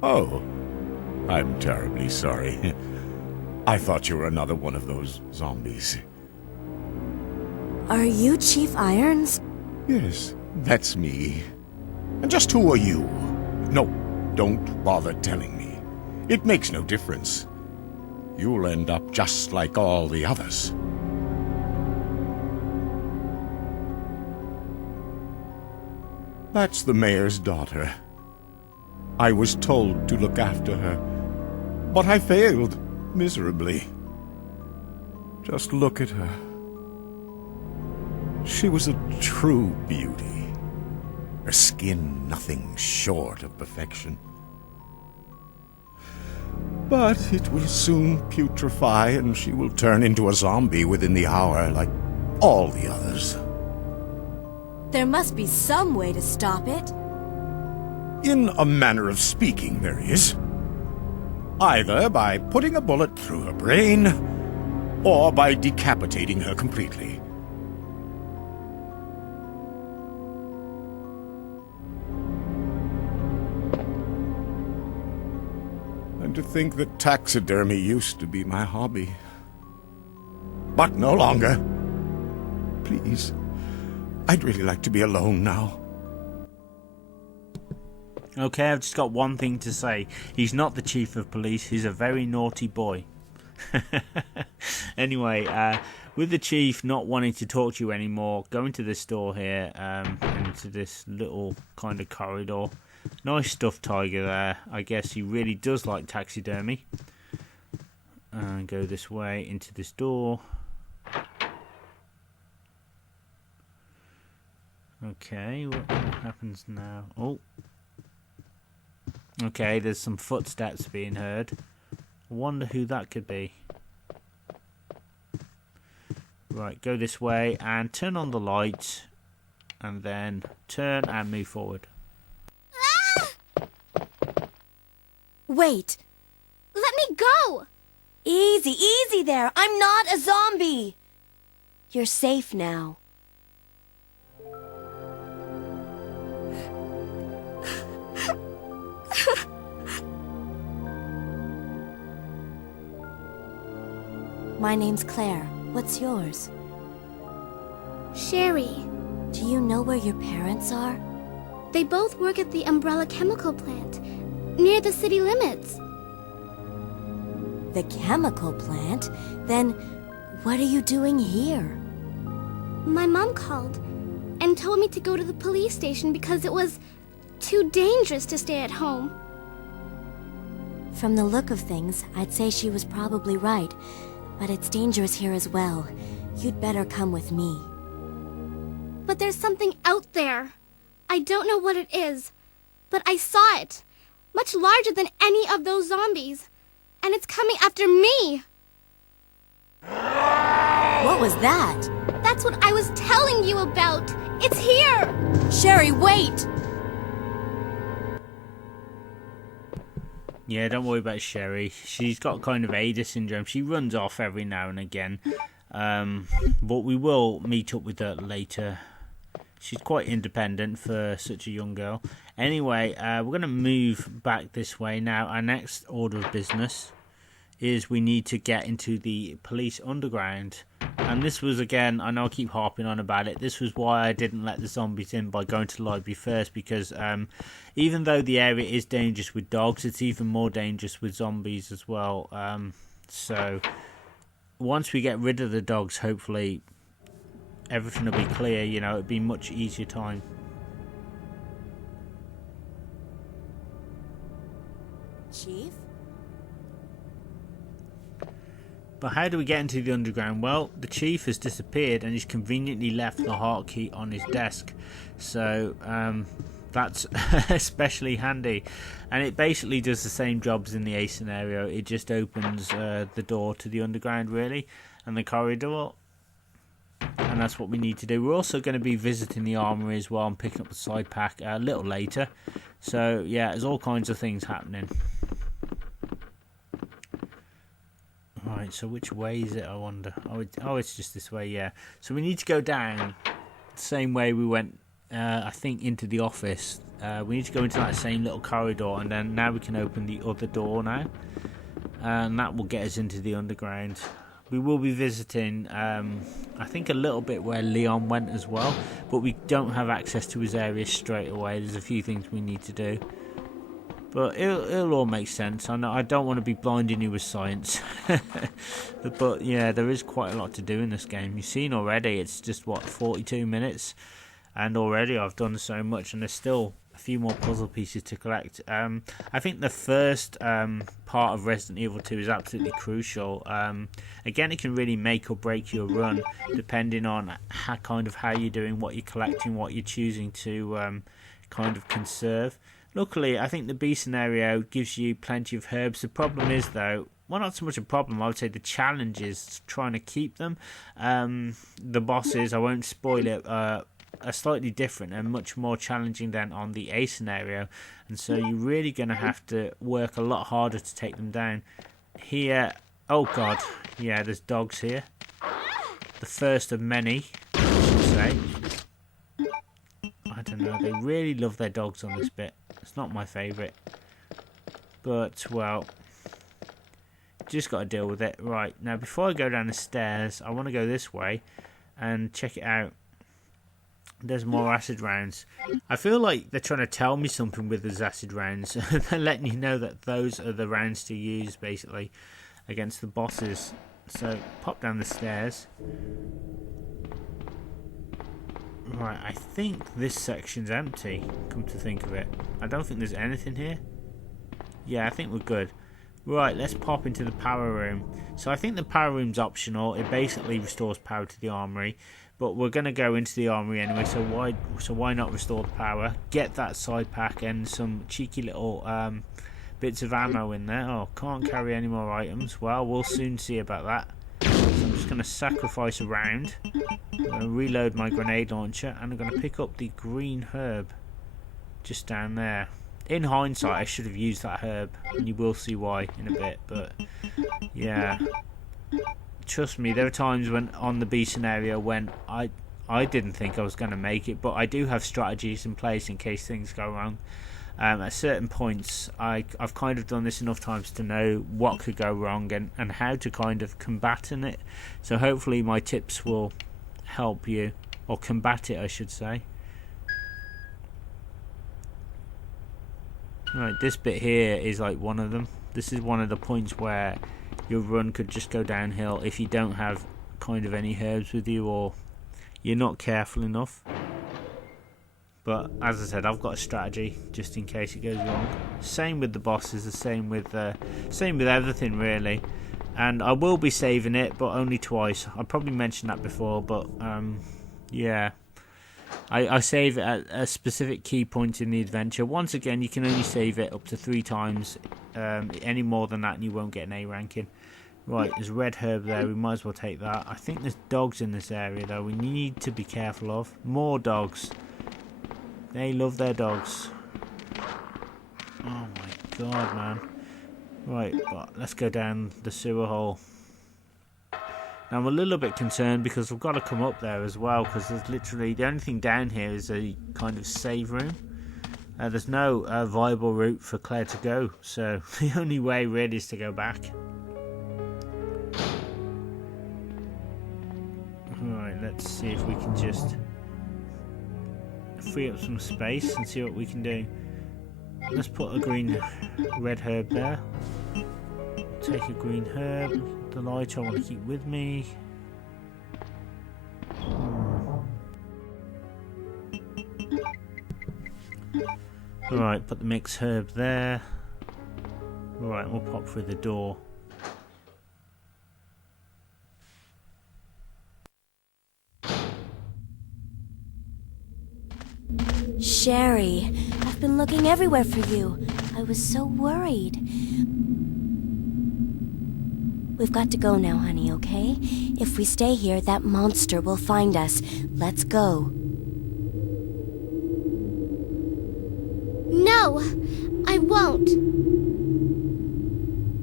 Oh, I'm terribly sorry. I thought you were another one of those zombies. Are you Chief Irons? Yes, that's me. And just who are you? No, don't bother telling me. It makes no difference. You'll end up just like all the others. That's the mayor's daughter. I was told to look after her, but I failed miserably. Just look at her. She was a true beauty. Her skin nothing short of perfection. But it will soon putrefy, and she will turn into a zombie within the hour, like all the others. There must be some way to stop it. In a manner of speaking, there is. Either by putting a bullet through her brain, or by decapitating her completely. And to think that taxidermy used to be my hobby. But no longer. Please, I'd really like to be alone now. Okay, I've just got one thing to say. He's not the chief of police, he's a very naughty boy. Anyway, with the chief not wanting to talk to you anymore, go into this door here, into this little kind of corridor. Nice stuffed tiger there. I guess he really does like taxidermy. And go this way into this door. Okay, what happens now? Oh. Okay, there's some footsteps being heard. I wonder who that could be. Right, go this way and turn on the light. And then turn and move forward. Wait. Let me go! Easy, easy there. I'm not a zombie. You're safe now. My name's Claire. What's yours? Sherry. Do you know where your parents are? They both work at the Umbrella Chemical Plant, near the city limits. The chemical plant? Then what are you doing here? My mom called and told me to go to the police station because it was too dangerous to stay at home. From the look of things, I'd say she was probably right. But it's dangerous here as well. You'd better come with me. But there's something out there. I don't know what it is, but I saw it. Much larger than any of those zombies. And it's coming after me. What was that? That's what I was telling you about. It's here. Sherry, wait! Yeah, don't worry about Sherry. She's got kind of Ada syndrome. She runs off every now and again. But we will meet up with her later. She's quite independent for such a young girl. Anyway, we're going to move back this way now. Our next order of business is we need to get into the police underground. And this was, again, I know I keep harping on about it, this was why I didn't let the zombies in by going to the library first, because even though the area is dangerous with dogs, it's even more dangerous with zombies as well. So once we get rid of the dogs, hopefully everything will be clear, you know, it'll be much easier time. Chief? But how do we get into the underground? Well, the chief has disappeared and he's conveniently left the heart key on his desk. So that's especially handy. And it basically does the same job as in the A scenario. It just opens the door to the underground, really, and the corridor. And that's what we need to do. We're also going to be visiting the armory as well and picking up the side pack a little later. So yeah, there's all kinds of things happening. Right, so which way is it, I wonder? Oh, it's just this way, yeah. So we need to go down the same way we went, I think, into the office. We need to go into that same little corridor, and then now we can open the other door now. And that will get us into the underground. We will be visiting, I think, a little bit where Leon went as well. But we don't have access to his area straight away. There's a few things we need to do. But it'll all make sense. I know I don't want to be blinding you with science. But yeah, there is quite a lot to do in this game. You've seen already, it's just, what, 42 minutes? And already I've done so much, and there's still a few more puzzle pieces to collect. I think the first part of Resident Evil 2 is absolutely crucial. Again, it can really make or break your run, depending on how you're doing, what you're collecting, what you're choosing to kind of conserve. Luckily, I think the B scenario gives you plenty of herbs. The problem is, though, well, not so much a problem, I would say the challenge is trying to keep them. The bosses, I won't spoil it, are slightly different and much more challenging than on the A scenario. And so you're really going to have to work a lot harder to take them down. Here, oh god, yeah, there's dogs here. The first of many, I should say. I don't know, they really love their dogs on this bit. It's not my favourite. But, well, just got to deal with it. Right, now before I go down the stairs, I want to go this way and check it out. There's more acid rounds. I feel like they're trying to tell me something with those acid rounds. They're letting you know that those are the rounds to use, basically, against the bosses. So, pop down the stairs. Right, I think this section's empty, come to think of it. I don't think there's anything here. Yeah, I think we're good. Right, let's pop into the power room. So I think the power room's optional. It basically restores power to the armory. But we're going to go into the armory anyway, so why not restore the power? Get that side pack and some cheeky little bits of ammo in there. Oh, can't carry any more items. Well, we'll soon see about that. So I'm just going to sacrifice a round. I'm going to reload my grenade launcher, and I'm going to pick up the green herb just down there. In hindsight, I should have used that herb, and you will see why in a bit, but yeah. Trust me, there are times when on the B scenario when I didn't think I was going to make it, but I do have strategies in place in case things go wrong. At certain points, I've kind of done this enough times to know what could go wrong and how to kind of combat in it. So hopefully my tips will help you, or combat it I should say. Right, this bit here is like one of them. This is one of the points where your run could just go downhill if you don't have kind of any herbs with you, or you're not careful enough. But as I said, I've got a strategy just in case it goes wrong. Same with the bosses, the same with everything really. And I will be saving it, but only twice. I probably mentioned that before, but yeah. I save it at a specific key point in the adventure. Once again, you can only save it up to 3 times. Any more than that and you won't get an A ranking. Right, there's red herb there, we might as well take that. I think there's dogs in this area though, we need to be careful of. More dogs. They love their dogs. Oh my god, man. Right, but let's go down the sewer hole. Now I'm a little bit concerned because we've got to come up there as well, because there's literally, the only thing down here is a kind of save room. There's no viable route for Claire to go, so the only way really is to go back. Right, let's see if we can just free up some space and see what we can do. Let's put a red herb there. Take a green herb. The light I want to keep with me. Alright, put the mixed herb there. Right, we'll pop through the door. Sherry, I've been looking everywhere for you. I was so worried. We've got to go now, honey, okay? If we stay here, that monster will find us. Let's go. No, I won't.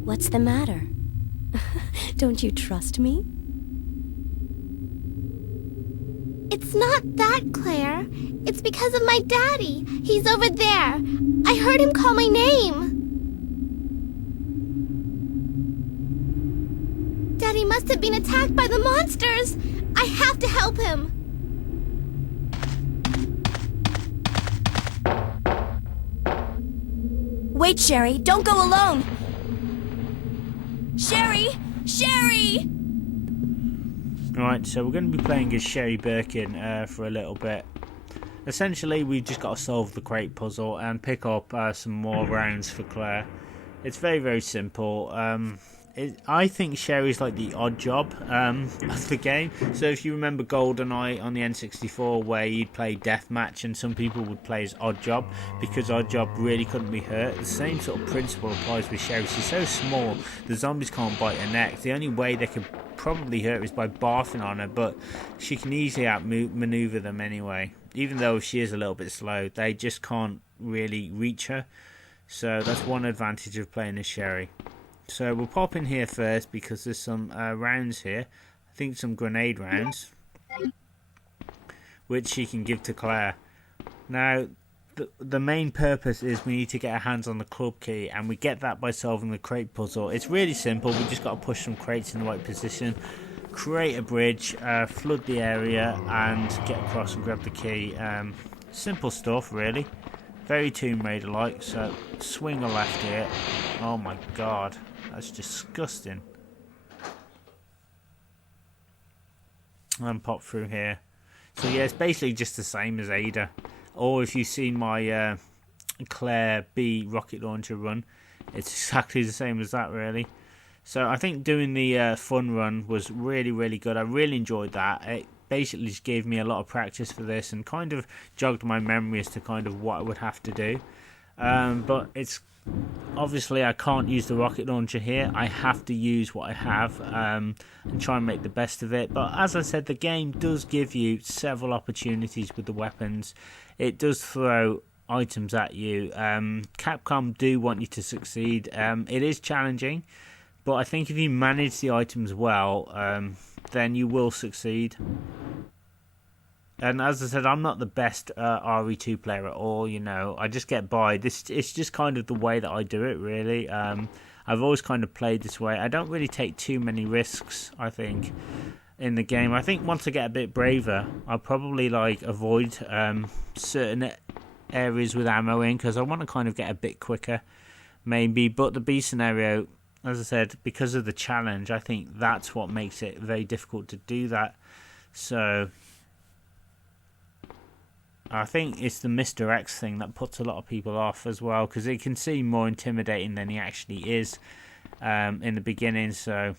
What's the matter? Don't you trust me? It's not that, Claire. It's because of my daddy. He's over there. I heard him call my name. Daddy must have been attacked by the monsters. I have to help him. Wait, Sherry, don't go alone. Sherry! Sherry! Right, so we're going to be playing as Sherry Birkin for a little bit. Essentially, we've just got to solve the crate puzzle and pick up some more rounds for Claire. It's very, very simple. I think Sherry's like the odd job of the game. So if you remember GoldenEye on the N64, where you'd play deathmatch and some people would play as odd job because odd job really couldn't be hurt. The same sort of principle applies with Sherry. She's so small, the zombies can't bite her neck. The only way they could probably hurt her is by barfing on her, but she can easily outmaneuver them anyway. Even though she is a little bit slow, they just can't really reach her. So that's one advantage of playing as Sherry. So we'll pop in here first because there's some rounds here. I think some grenade rounds, which she can give to Claire. Now, the main purpose is we need to get our hands on the club key, and we get that by solving the crate puzzle. It's really simple. We just got to push some crates in the right position, create a bridge, flood the area, and get across and grab the key. Simple stuff, really. Very Tomb Raider-like. So swing a left here. Oh my god. That's disgusting. And pop through here. So yeah, it's basically just the same as Ada. Or if you've seen my Claire B rocket launcher run, it's exactly the same as that, really. So I think doing the fun run was really, really good. I really enjoyed that. It basically just gave me a lot of practice for this and kind of jogged my memory as to kind of what I would have to do. But it's obviously I can't use the rocket launcher here. I have to use what I have and try and make the best of it. But as I said, the game does give you several opportunities with the weapons. It does throw items at you. Capcom do want you to succeed. It is challenging, but I think if you manage the items well, then you will succeed. And as I said, I'm not the best RE2 player at all, you know. I just get by. It's just kind of the way that I do it, really. I've always kind of played this way. I don't really take too many risks, I think, in the game. I think once I get a bit braver, I'll probably like avoid certain areas with ammo in, because I want to kind of get a bit quicker, maybe. But the B scenario, as I said, because of the challenge, I think that's what makes it very difficult to do that. So I think it's the Mr. X thing that puts a lot of people off as well, because it can seem more intimidating than he actually is in the beginning. So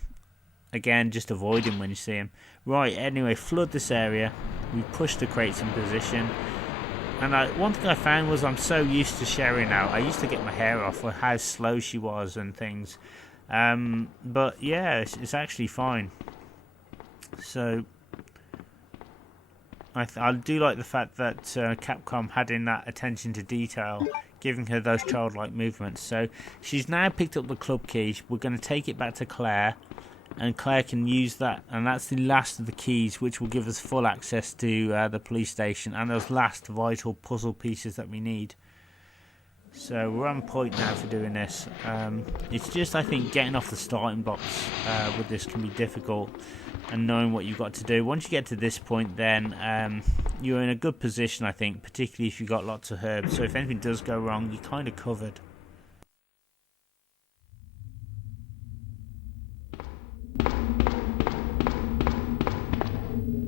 again, just avoid him when you see him. Right, anyway, flood this area. We push the crates in position. And one thing I found was I'm so used to Sherry now. I used to get my hair off for how slow she was and things. But yeah, it's actually fine. So I do like the fact that Capcom had in that attention to detail, giving her those childlike movements. So she's now picked up the club key. We're going to take it back to Claire, and Claire can use that, and that's the last of the keys, which will give us full access to the police station and those last vital puzzle pieces that we need. So we're on point now for doing this. It's just, I think, getting off the starting blocks with this can be difficult, and knowing what you've got to do. Once you get to this point, then you're in a good position, I think, particularly if you've got lots of herbs. So if anything does go wrong, you're kind of covered.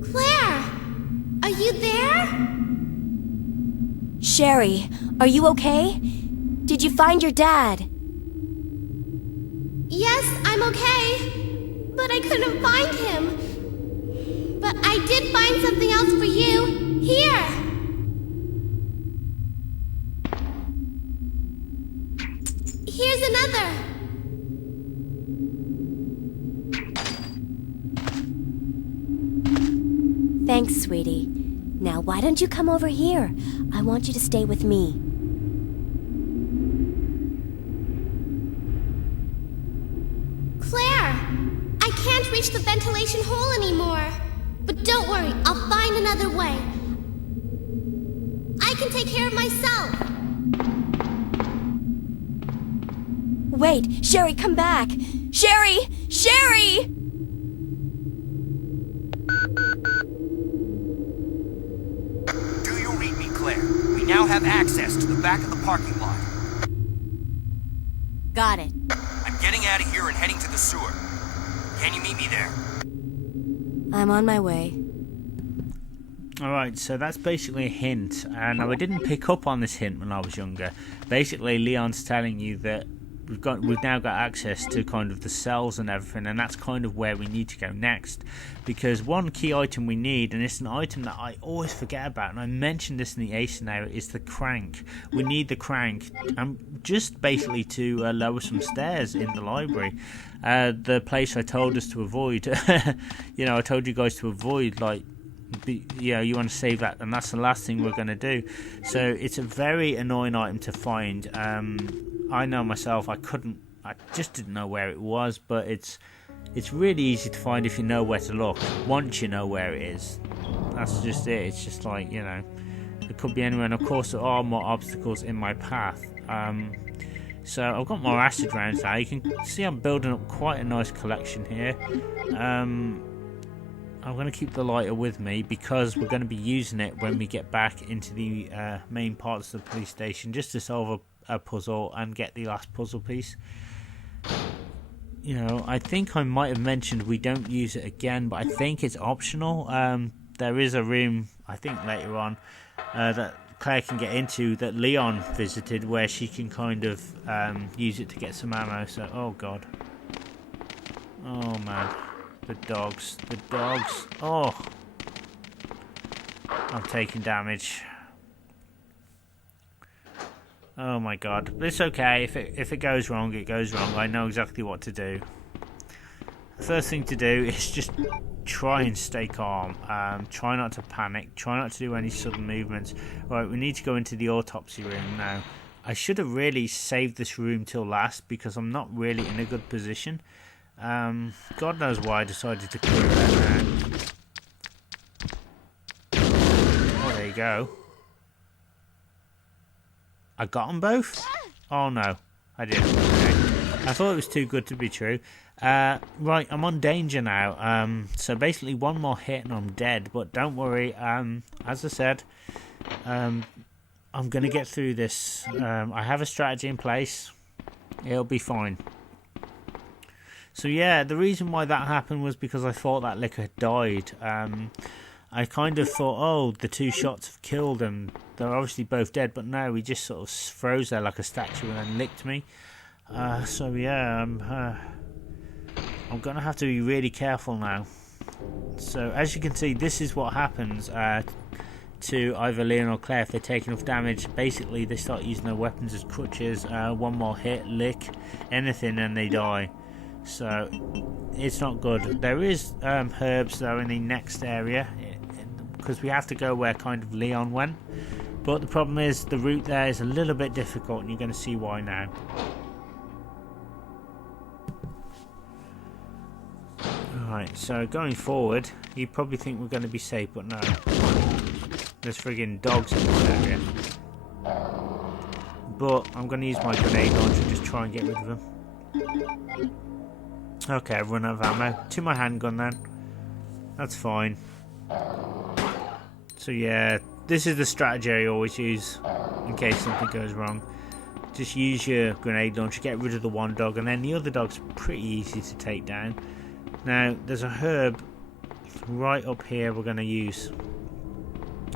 Claire! Are you there? Sherry, are you okay? Did you find your dad? Yes, I'm okay. But I couldn't find him. But I did find something else for you. Here! Here's another. Thanks, sweetie. Now, why don't you come over here? I want you to stay with me. Claire! I can't reach the ventilation hole anymore. But don't worry, I'll find another way. I can take care of myself. Wait, Sherry, come back! Sherry! Sherry! Do you read me, Claire? We now have access to the back of the parking lot. Got it. I'm getting out of here and heading to the sewer. Can you meet me there? I'm on my way. Alright, so that's basically a hint. Now, I didn't pick up on this hint when I was younger. Basically, Leon's telling you that we've now got access to kind of the cells and everything, and that's kind of where we need to go next. Because one key item we need, and it's an item that I always forget about, and I mentioned this in the A scenario, is the crank. We need the crank, just basically to lower some stairs in the library. The place I told us to avoid, you know, I told you guys to avoid, like, you want to save that, and that's the last thing we're going to do. So it's a very annoying item to find. I know myself, I just didn't know where it was, but it's really easy to find if you know where to look. Once you know where it is, that's just it. It's just like, you know, it could be anywhere, and of course there are more obstacles in my path. So I've got more acid rounds now. You can see I'm building up quite a nice collection here. I'm going to keep the lighter with me because we're going to be using it when we get back into the main parts of the police station, just to solve a puzzle and get the last puzzle piece. You know, I think I might have mentioned we don't use it again, but I think it's optional. There is a room, I think later on, that Claire can get into that Leon visited, where she can kind of use it to get some ammo. So, oh god. Oh man. The dogs. Oh, I'm taking damage. Oh my god. But it's okay. If it goes wrong, it goes wrong. I know exactly what to do. The first thing to do is just try and stay calm. Try not to panic. Try not to do any sudden movements. Right, we need to go into the autopsy room now. I should have really saved this room till last because I'm not really in a good position. God knows why I decided to clear that now. Oh, there you go. I got them both? Oh no, I didn't. Okay. I thought it was too good to be true. Right, I'm on danger now. So basically one more hit and I'm dead. But don't worry, as I said, I'm going to get through this. I have a strategy in place. It'll be fine. So yeah, the reason why that happened was because I thought that licker had died. I kind of thought, oh, the two shots have killed them. They're obviously both dead, but no, he just sort of froze there like a statue and then licked me. So yeah, I'm going to have to be really careful now. So as you can see, this is what happens to either Leon or Claire if they take enough damage. Basically, they start using their weapons as crutches. One more hit, lick, anything, and they die. So it's not good. There is herbs though in the next area, because we have to go where kind of Leon went, but the problem is the route there is a little bit difficult, and you're going to see why now. Alright, so going forward you probably think we're going to be safe, but no, there's friggin' dogs in this area. But I'm going to use my grenade launcher and just try and get rid of them. Okay, I've run out of ammo. To my handgun then. That's fine. So yeah, this is the strategy I always use in case something goes wrong. Just use your grenade launcher, get rid of the one dog, and then the other dog's pretty easy to take down. Now, there's a herb right up here we're going to use.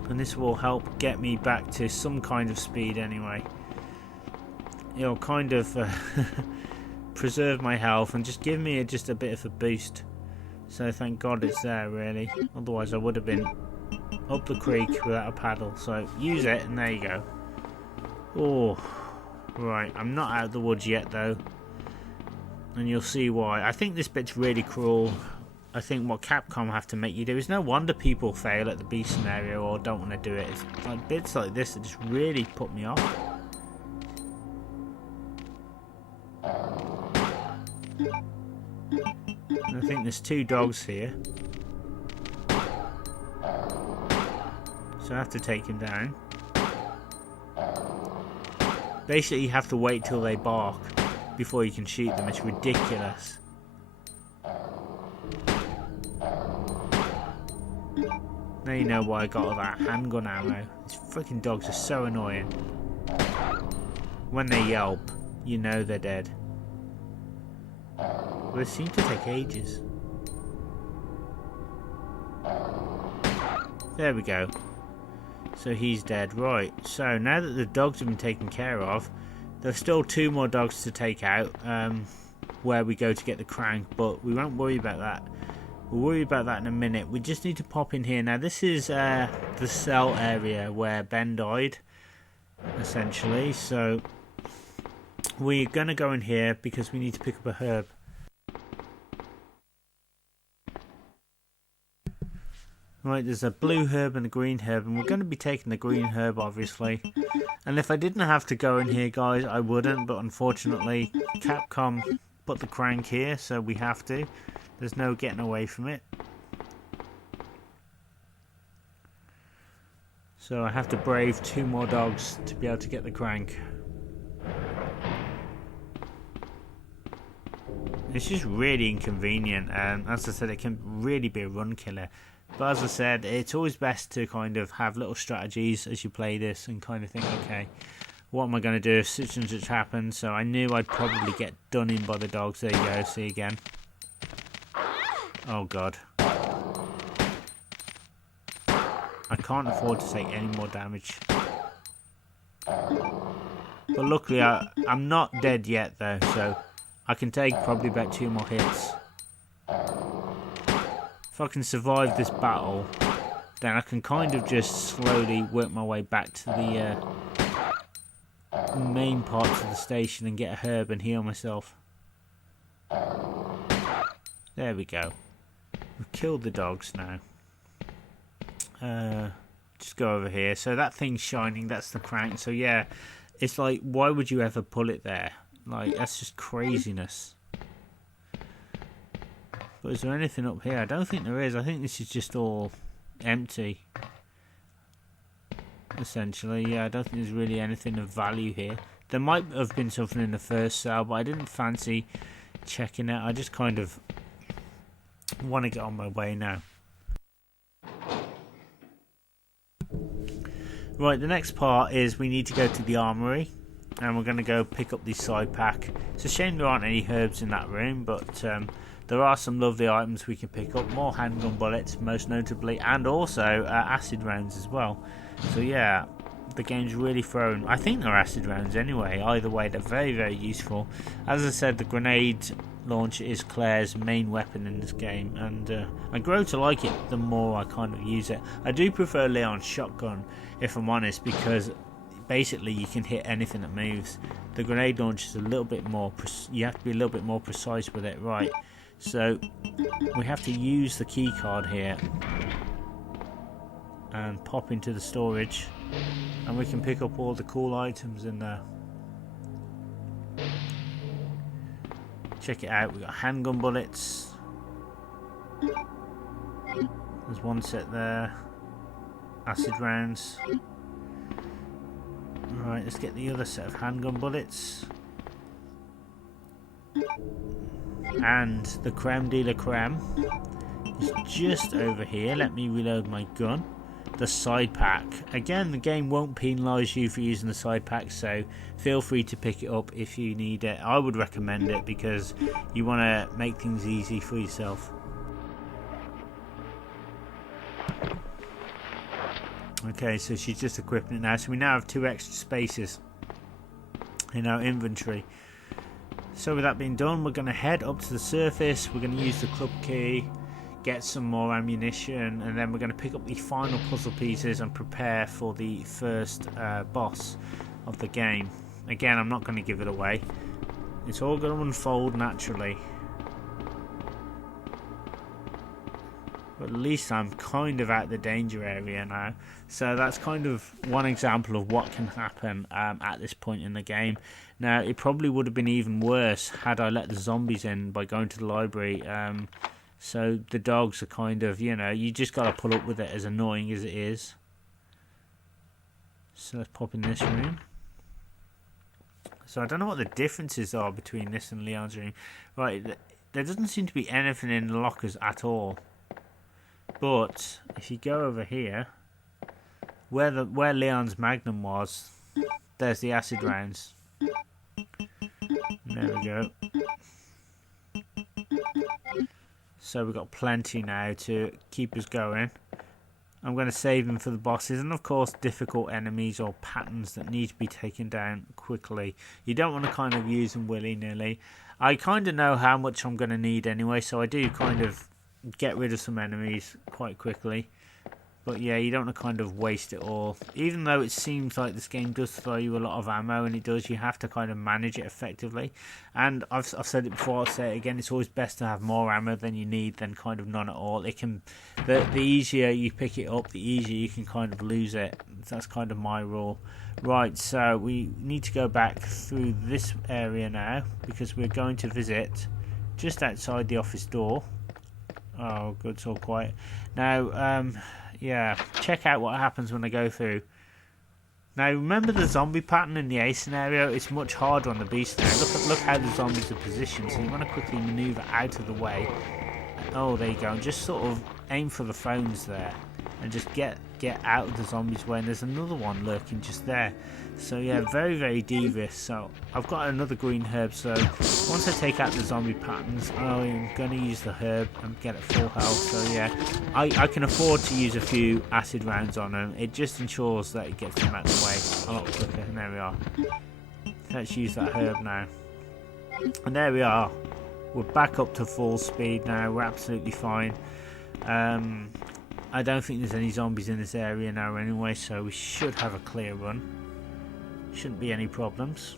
And this will help get me back to some kind of speed anyway. It'll kind of... preserve my health and just give me just a bit of a boost. So thank God it's there, really. Otherwise I would have been up the creek without a paddle. So use it, and there you go. Oh, right. I'm not out of the woods yet, though. And you'll see why. I think this bit's really cruel. I think what Capcom have to make you do is no wonder people fail at the beast scenario or don't want to do it. It's like bits like this that just really put me off. I think there's 2 dogs here. So I have to take him down. Basically you have to wait till they bark before you can shoot them. It's ridiculous. Now you know why I got all that handgun ammo. These freaking dogs are so annoying. When they yelp, you know they're dead. But they seem to take ages. There we go. So he's dead. Right, so now that the dogs have been taken care of, there's still 2 more dogs to take out, where we go to get the crank, but we won't worry about that. We'll worry about that in a minute. We just need to pop in here. Now this is the cell area where Ben died, essentially. So we're going to go in here because we need to pick up a herb. Right, there's a blue herb and a green herb, and we're going to be taking the green herb, obviously. And if I didn't have to go in here, guys, I wouldn't, but unfortunately Capcom put the crank here, so we have to. There's no getting away from it. So I have to brave 2 more dogs to be able to get the crank. It's just really inconvenient, and as I said, it can really be a run killer. But as I said, it's always best to kind of have little strategies as you play this and kind of think, okay, what am I going to do if such and such happens? So I knew I'd probably get done in by the dogs. There you go, see again. Oh God. I can't afford to take any more damage. But luckily I'm not dead yet though, so I can take probably about 2 more hits. If I can survive this battle, then I can kind of just slowly work my way back to the main parts of the station and get a herb and heal myself. There we go. We've killed the dogs now. Just go over here. So that thing's shining, that's the crank. So yeah, it's like, why would you ever pull it there? Like, that's just craziness. But is there anything up here? I don't think there is. I think this is just all empty. Essentially, yeah, I don't think there's really anything of value here. There might have been something in the first cell, but I didn't fancy checking it. I just kind of want to get on my way now. Right, the next part is we need to go to the armory, and we're going to go pick up the side pack. It's a shame there aren't any herbs in that room, but there are some lovely items we can pick up. More handgun bullets, most notably, and also acid rounds as well. So yeah, the game's really thrown. I think they're acid rounds anyway. Either way, they're very, very useful. As I said, the grenade launcher is Claire's main weapon in this game, and I grow to like it the more I kind of use it. I do prefer Leon's shotgun, if I'm honest, because basically you can hit anything that moves. The grenade launcher is a little bit more, you have to be a little bit more precise with it. Right, so we have to use the key card here and pop into the storage, and we can pick up all the cool items in there. Check it out, we've got handgun bullets. There's one set there. Acid rounds. Right, let's get the other set of handgun bullets. And the creme de la creme is just over here. Let me reload my gun. The side pack. Again, the game won't penalise you for using the side pack, so feel free to pick it up if you need it. I would recommend it because you want to make things easy for yourself. Okay, so she's just equipping it now. So we now have 2 extra spaces in our inventory. So with that being done, we're going to head up to the surface. We're going to use the club key, get some more ammunition, and then we're going to pick up the final puzzle pieces and prepare for the first boss of the game. Again, I'm not going to give it away. It's all going to unfold naturally. But at least I'm kind of out the danger area now. So that's kind of one example of what can happen at this point in the game. Now, it probably would have been even worse had I let the zombies in by going to the library. So the dogs are kind of, you know, you just got to put up with it, as annoying as it is. So let's pop in this room. So I don't know what the differences are between this and Leon's room. Right, there doesn't seem to be anything in the lockers at all. But if you go over here, where Leon's Magnum was, there's the acid rounds. There we go. So we've got plenty now to keep us going. I'm going to save them for the bosses, and of course difficult enemies or patterns that need to be taken down quickly. You don't want to kind of use them willy-nilly. I kind of know how much I'm going to need anyway, so I do kind of get rid of some enemies quite quickly. But yeah, you don't want to kind of waste it all. Even though it seems like this game does throw you a lot of ammo, and it does, you have to kind of manage it effectively. And I've said it before, I'll say it again, it's always best to have more ammo than you need than kind of none at all. It can, the easier you pick it up, the easier you can kind of lose it. That's kind of my rule. Right, so we need to go back through this area now, because we're going to visit just outside the office door. Oh, good, it's all quiet. Now, yeah, check out what happens when I go through. Now, remember the zombie pattern in the A scenario? It's much harder on the B scenario. Look how the zombies are positioned, so you want to quickly manoeuvre out of the way. Oh, there you go. And just sort of aim for the phones there, and just get out of the zombies' way. And there's another one lurking just there. So yeah, very, very devious. So I've got another green herb, so once I take out the zombie patterns, I'm going to use the herb and get it full health. So yeah, I can afford to use a few acid rounds on them. It just ensures that it gets them out of the way a lot quicker. And there we are. Let's use that herb now. And there we are. We're back up to full speed now. We're absolutely fine. I don't think there's any zombies in this area now anyway, so we should have a clear run. Shouldn't be any problems.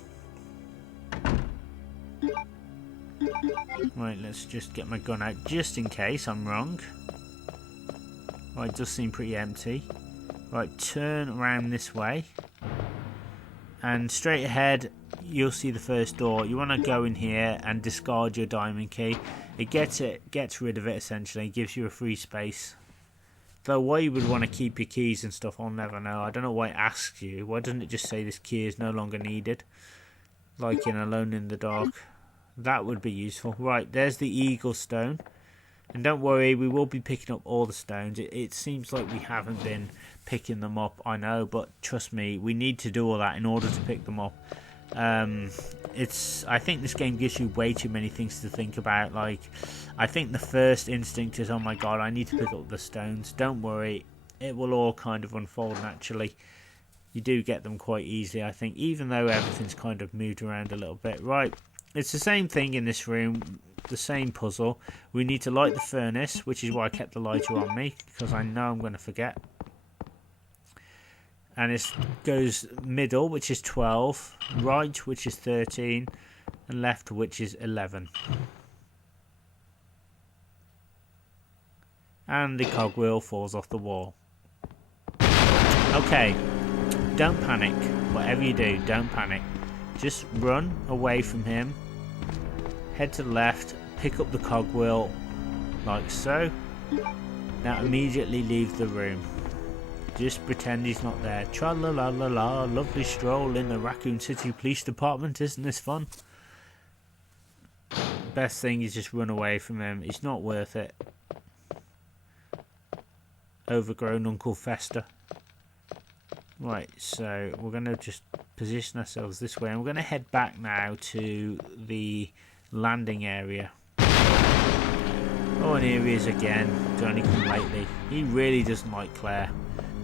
Right, let's just get my gun out just in case I'm wrong. Right, it does seem pretty empty. Right, turn around this way. And straight ahead, you'll see the first door. You want to go in here and discard your diamond key. It gets rid of it essentially, gives you a free space. Though why you would want to keep your keys and stuff, I'll never know. I don't know why it asks you. Why doesn't it just say this key is no longer needed? Like in Alone in the Dark. That would be useful. Right, there's the Eagle Stone. And don't worry, we will be picking up all the stones. It seems like we haven't been picking them up, I know. But trust me, we need to do all that in order to pick them up. I think this game gives you way too many things to think about. Like, I think the first instinct is, oh my god, I need to pick up the stones. Don't worry, it will all kind of unfold naturally. You do get them quite easily, I think, even though everything's kind of moved around a little bit. Right, it's the same thing in this room, the same puzzle. We need to light the furnace, which is why I kept the lighter on me, because I know I'm going to forget. And it goes middle, which is 12, right, which is 13, and left, which is 11. And the cogwheel falls off the wall. Okay, don't panic. Whatever you do, don't panic. Just run away from him. Head to the left, pick up the cogwheel, like so. Now immediately leave the room. Just pretend he's not there. Tra-la-la-la-la, lovely stroll in the Raccoon City Police Department. Isn't this fun? Best thing is just run away from him. It's not worth it. Overgrown Uncle Fester. Right, so we're going to just position ourselves this way. And we're going to head back now to the landing area. Oh, and here he is again. Johnny come lately. He really doesn't like Claire.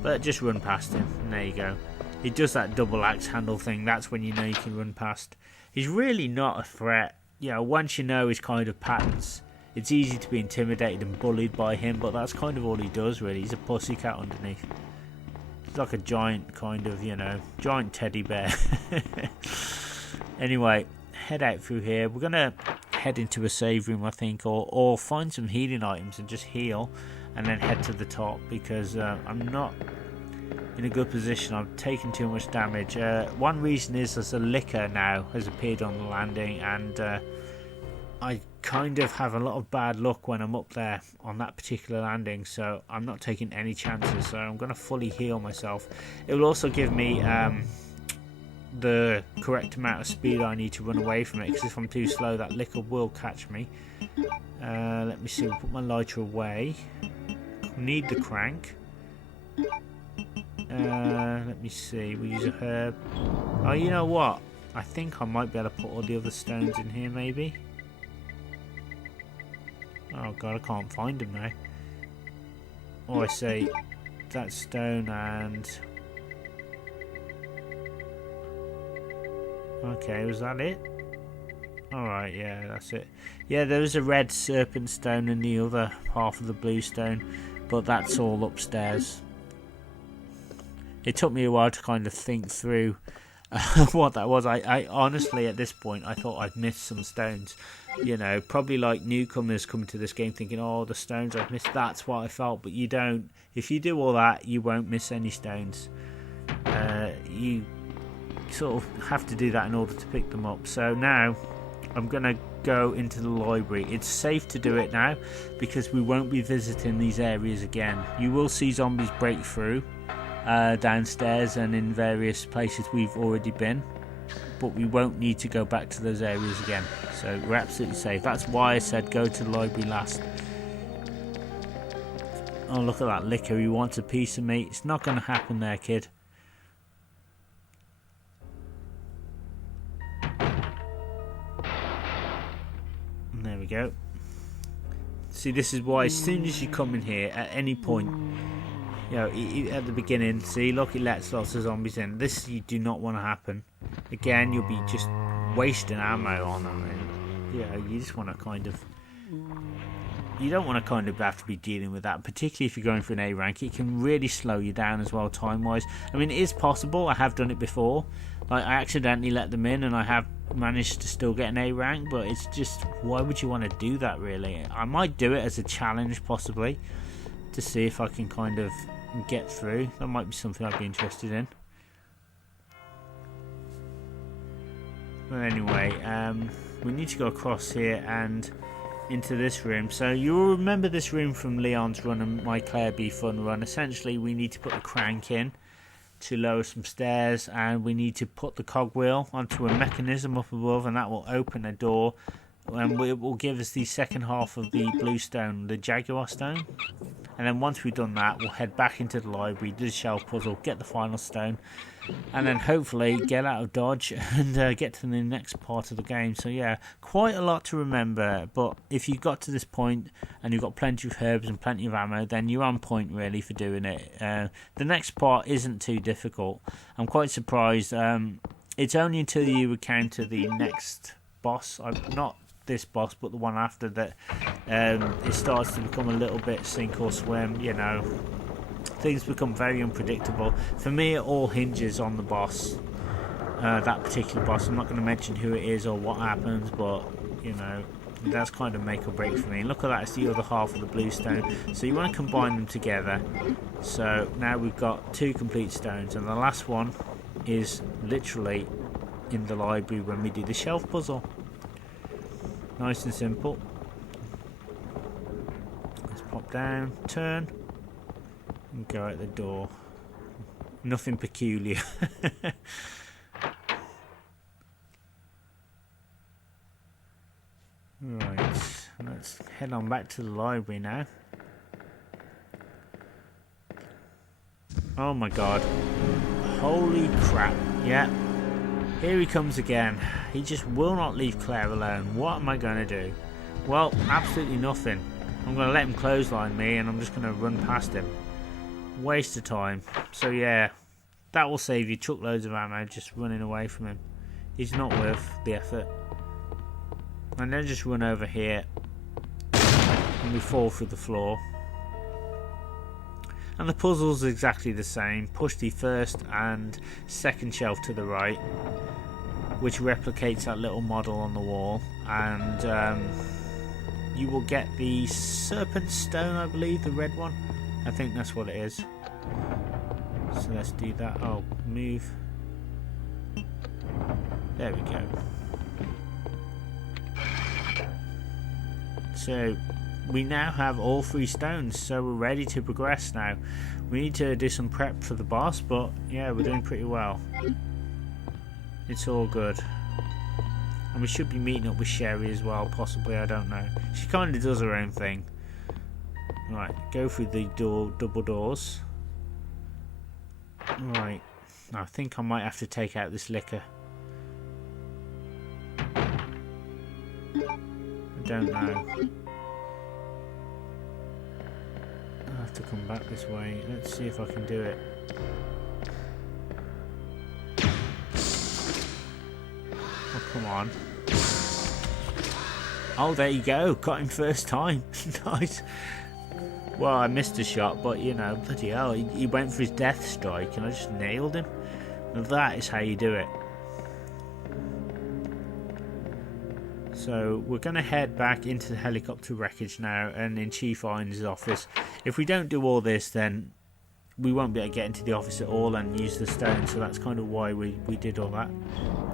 But just run past him, and there you go. He does that double axe handle thing, that's when you know you can run past. He's really not a threat. you know, once you know his kind of patterns, it's easy to be intimidated and bullied by him, but that's kind of all he does, really. He's a pussycat underneath. He's like a giant kind of, you know, giant teddy bear. Anyway, head out through here. We're going to head into a save room, I think, or find some healing items and just heal, and then head to the top, because I'm not in a good position. I've taken too much damage. One reason is there's a licker now has appeared on the landing, and I kind of have a lot of bad luck when I'm up there on that particular landing, so I'm not taking any chances. So I'm going to fully heal myself. It will also give me the correct amount of speed I need to run away from it, because if I'm too slow, that licker will catch me. Let me see, we'll put my lighter away. Need the crank. Let me see, we'll use a herb. Oh, you know what? I think I might be able to put all the other stones in here, maybe. Oh god, I can't find them now. Oh, I say that stone and... Okay, was that it? Alright, yeah, that's it. Yeah, there was a red serpent stone in the other half of the blue stone, but that's all upstairs. It took me a while to kind of think through what that was. I honestly, at this point, I thought I'd missed some stones. You know, probably like newcomers coming to this game thinking, oh, the stones I've missed, that's what I felt. But you don't. If you do all that, you won't miss any stones. You sort of have to do that in order to pick them up. So now I'm going to go into the library. It's safe to do it now because we won't be visiting these areas again. You will see zombies break through downstairs and in various places we've already been, but we won't need to go back to those areas again, so we're absolutely safe. That's why I said go to the library last. Oh, look at that licker, he wants a piece of me. It's not going to happen there, kid. And there we go. See, this is why as soon as you come in here at any point, you know, at the beginning, see, look, it lets lots of zombies in. This you do not want to happen. Again, you'll be just wasting ammo on them, and you know, you just want to kind of, you don't want to kind of have to be dealing with that, particularly if you're going for an A rank. It can really slow you down as well, time-wise. I mean, it is possible. I have done it before. Like, I accidentally let them in, and I have managed to still get an A rank, but it's just, why would you want to do that, really? I might do it as a challenge, possibly, to see if I can kind of get through. That might be something I'd be interested in. But anyway, we need to go across here and into this room. So you'll remember this room from Leon's run and my Claire B fun run. Essentially, we need to put the crank in to lower some stairs, and we need to put the cogwheel onto a mechanism up above, and that will open a door, and it will give us the second half of the blue stone, the Jaguar stone. And then once we've done that, we'll head back into the library, do the shelf puzzle, get the final stone, and then hopefully get out of Dodge and get to the next part of the game. So yeah, quite a lot to remember, but if you got to this point and you've got plenty of herbs and plenty of ammo, then you're on point really for doing it. The next part isn't too difficult. I'm quite surprised. It's only until you encounter the next boss, not this boss but the one after, that it starts to become a little bit sink or swim, you know. Things become very unpredictable. For me, it all hinges on the boss, that particular boss. I'm not going to mention who it is or what happens, but you know, that's kind of make or break for me. And look at that, it's the other half of the blue stone. So you want to combine them together. So now we've got 2 complete stones, and the last one is literally in the library when we do the shelf puzzle. Nice and simple. Let's pop down, turn, and go out the door. Nothing peculiar. Right, let's head on back to the library now. Oh my god. Holy crap. Yeah. Here he comes again. He just will not leave Claire alone. What am I going to do? Well, absolutely nothing. I'm going to let him clothesline me, and I'm just going to run past him. Waste of time. So yeah, that will save you truckloads of ammo just running away from him. He's not worth the effort. And then just run over here. And we fall through the floor. And the puzzle's exactly the same. Push the first and second shelf to the right, which replicates that little model on the wall, and you will get the serpent stone, I believe, the red one. I think that's what it is. So let's do that. Oh, move. There we go. So we now have all 3 stones, so we're ready to progress now. We need to do some prep for the boss, but yeah, we're doing pretty well. It's all good. And we should be meeting up with Sherry as well, possibly, I don't know. She kind of does her own thing. Right, go through the double doors. Right, I think I might have to take out this liquor. I don't know. I'll have to come back this way. Let's see if I can do it. Oh, come on. Oh, there you go. Got him first time. Nice. Well, I missed a shot, but you know, bloody hell. He went for his death strike and I just nailed him. And that is how you do it. So we're going to head back into the helicopter wreckage now and in Chief Irons' office. If we don't do all this, then we won't be able to get into the office at all and use the stone. So that's kind of why we did all that.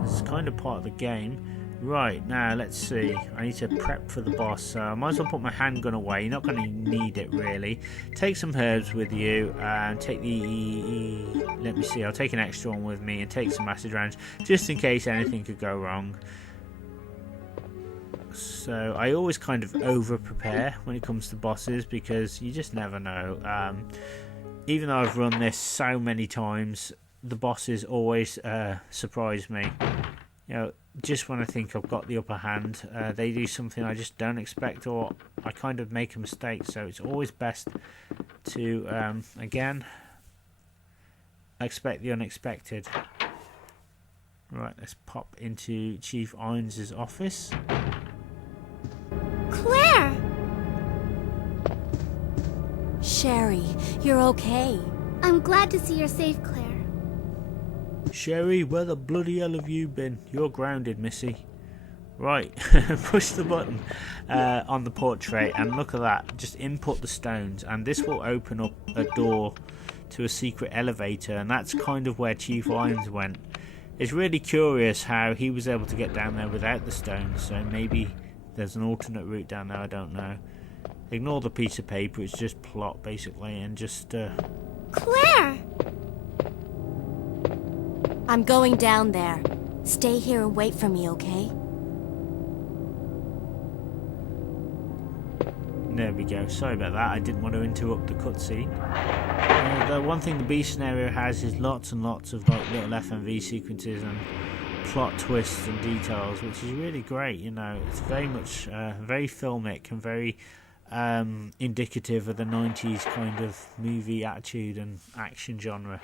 This is kind of part of the game. Right, now let's see. I need to prep for the boss. So I might as well put my handgun away. You're not going to need it really. Take some herbs with you and take the... Let me see. I'll take an extra one with me and take some acid rounds just in case anything could go wrong. So I always kind of over prepare when it comes to bosses because you just never know. Even though I've run this so many times, the bosses always surprise me. You know, just when I think I've got the upper hand, they do something I just don't expect, or I kind of make a mistake. So it's always best to again expect the unexpected. Right, let's pop into Chief Irons' office. Claire! Sherry, you're okay. I'm glad to see you're safe, Claire. Sherry, where the bloody hell have you been? You're grounded, missy. Right, push the button on the portrait and look at that. Just input the stones and this will open up a door to a secret elevator, and that's kind of where Chief Irons went. It's really curious how he was able to get down there without the stones, so maybe there's an alternate route down there, I don't know. Ignore the piece of paper, it's just plot basically, and just Claire! I'm going down there. Stay here and wait for me, okay? There we go. Sorry about that. I didn't want to interrupt the cutscene. The one thing the B scenario has is lots and lots of like little FMV sequences and plot twists and details, which is really great. You know, it's very much very filmic and very indicative of the 90s kind of movie attitude and action genre.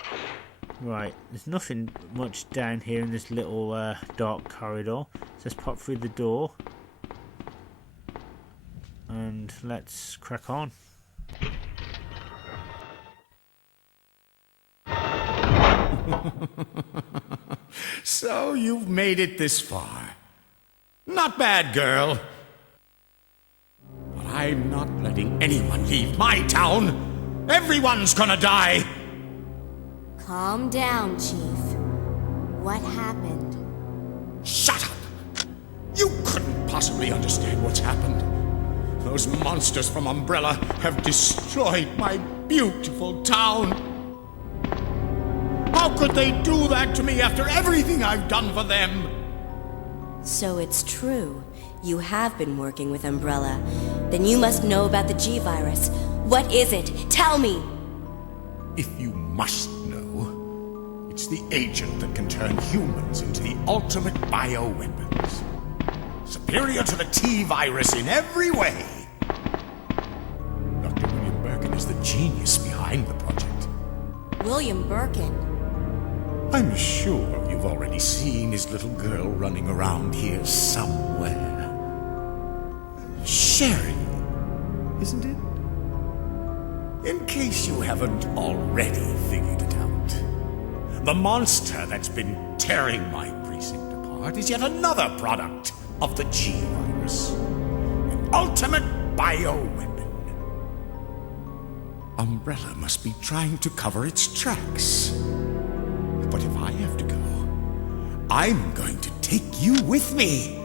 Right, there's nothing much down here in this little dark corridor. So let's pop through the door and let's crack on. So you've made it this far. Not bad, girl. But I'm not letting anyone leave my town. Everyone's gonna die. Calm down, Chief. What happened? Shut up! You couldn't possibly understand what's happened. Those monsters from Umbrella have destroyed my beautiful town. How could they do that to me after everything I've done for them? So it's true. You have been working with Umbrella. Then you must know about the G-Virus. What is it? Tell me! If you must know, it's the agent that can turn humans into the ultimate bioweapons. Superior to the T-Virus in every way. Dr. William Birkin is the genius behind the project. William Birkin. I'm sure you've already seen his little girl running around here somewhere. Sherry, isn't it? In case you haven't already figured it out, the monster that's been tearing my precinct apart is yet another product of the G virus. An ultimate bioweapon. Umbrella must be trying to cover its tracks. But if I have to go, I'm going to take you with me.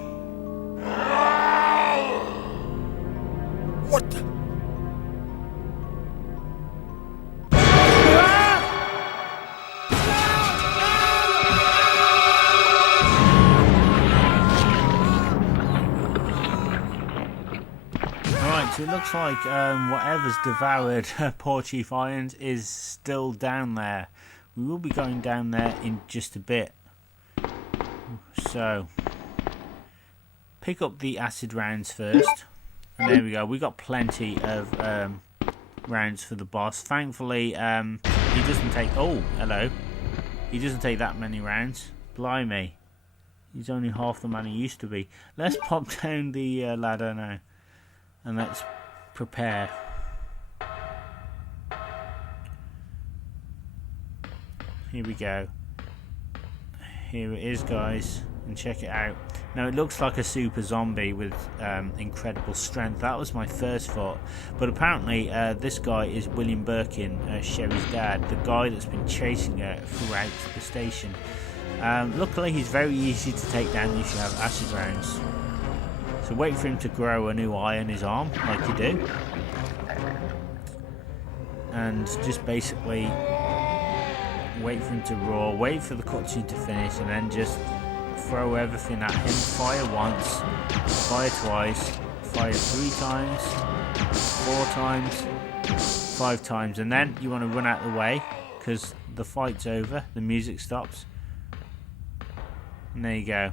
What the? Right, so it looks like whatever's devoured poor Chief Irons is still down there. We will be going down there in just a bit. So, pick up the acid rounds first. And there we go. We got plenty of rounds for the boss. Thankfully, he doesn't take... Oh, hello. He doesn't take that many rounds. Blimey. He's only half the man he used to be. Let's pop down the ladder now. And let's prepare. Here we go. Here it is, guys. And check it out. Now it looks like a super zombie with incredible strength. That was my first thought. But apparently this guy is William Birkin, Sherry's dad. The guy that's been chasing her throughout the station. Luckily he's very easy to take down if you have acid rounds. So wait for him to grow a new eye on his arm, like you do. And just basically wait for him to roar, wait for the cutscene to finish, and then just throw everything at him. Fire once, fire twice, fire 3 times, 4 times, 5 times, and then you want to run out of the way because the fight's over, the music stops. And there you go.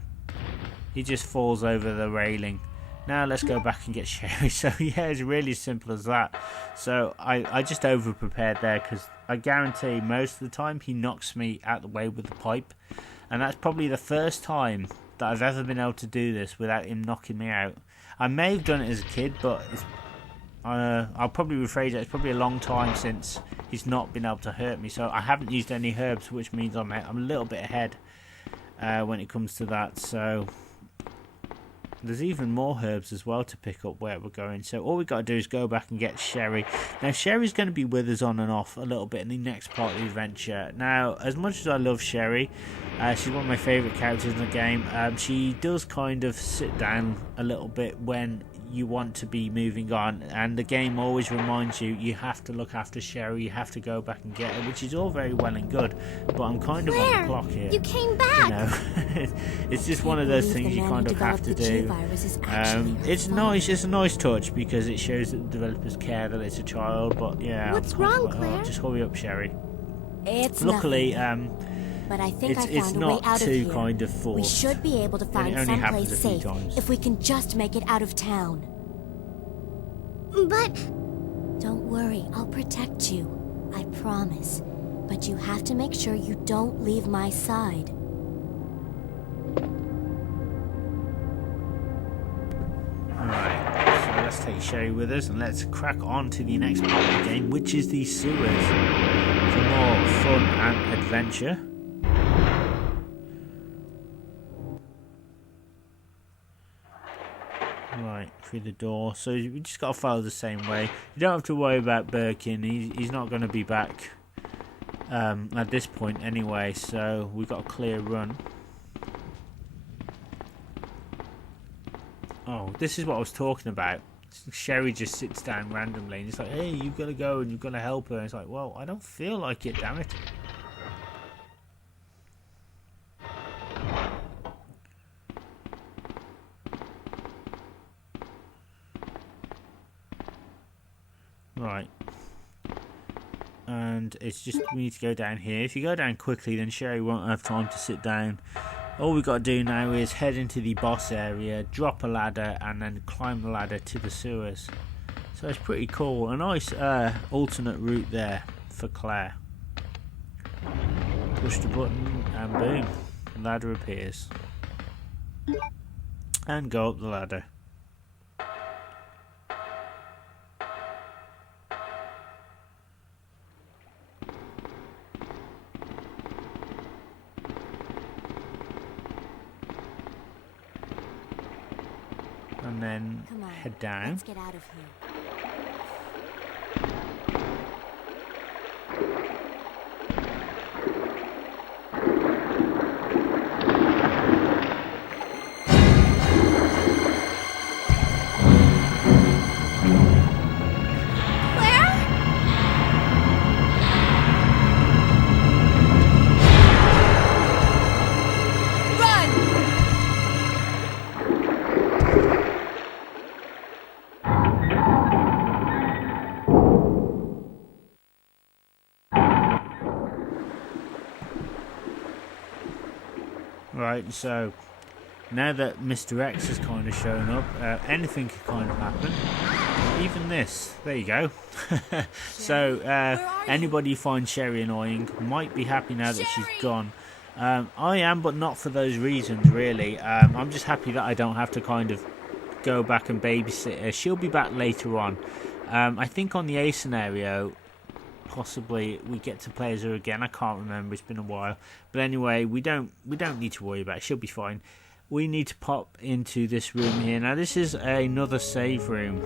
He just falls over the railing. Now let's go back and get Sherry. So yeah, it's really simple as that. So I just over prepared there because I guarantee most of the time he knocks me out the way with the pipe. And that's probably the first time that I've ever been able to do this without him knocking me out. I may have done it as a kid, but I'll probably rephrase it. It's probably a long time since he's not been able to hurt me. So I haven't used any herbs, which means I'm a little bit ahead when it comes to that. So there's even more herbs as well to pick up where we're going. So all we've got to do is go back and get Sherry. Now Sherry's going to be with us on and off a little bit in the next part of the adventure. Now as much as I love Sherry, she's one of my favourite characters in the game. She does kind of sit down a little bit when you want to be moving on, and the game always reminds you have to look after Sherry, you have to go back and get her, which is all very well and good, but I'm kind of on the clock here. You came back! You know, it's just one of those things you kind of have to do. It's nice, it's a nice touch because it shows that the developers care that it's a child, but yeah. What's wrong, Claire? Just hurry up, Sherry. It's luckily, but I think it's not too kind of forced. We should be able to find someplace safe if we can just make it out of town. But... Don't worry, I'll protect you. I promise. But you have to make sure you don't leave my side. Alright, so let's take Sherry with us and let's crack on to the next part of the game, which is the sewers. For more fun and adventure. Right, through the door. So we just got to follow the same way. You don't have to worry about Birkin. He's not going to be back at this point anyway. So we've got a clear run. Oh, this is what I was talking about. Sherry just sits down randomly and it's like, hey, you've got to go and you've got to help her. And it's like, well, I don't feel like it, damn it. Right. And it's just, we need to go down here. If you go down quickly, then Sherry won't have time to sit down. All we've got to do now is head into the boss area, drop a ladder, and then climb the ladder to the sewers. So it's pretty cool. A nice alternate route there for Claire. Push the button, and boom, the ladder appears. And go up the ladder. and then Come on, head down. let's get out of here. Right, so now that Mr. X has kind of shown up, anything could kind of happen. Even this. There you go. So anybody who finds Sherry annoying might be happy now that she's gone. I am, but not for those reasons, really. I'm just happy that I don't have to kind of go back and babysit her. She'll be back later on. I think on the A scenario, possibly we get to play as her again. I can't remember, it's been a while. But anyway, we don't need to worry about it. She'll be fine. We need to pop into this room here. Now this is another save room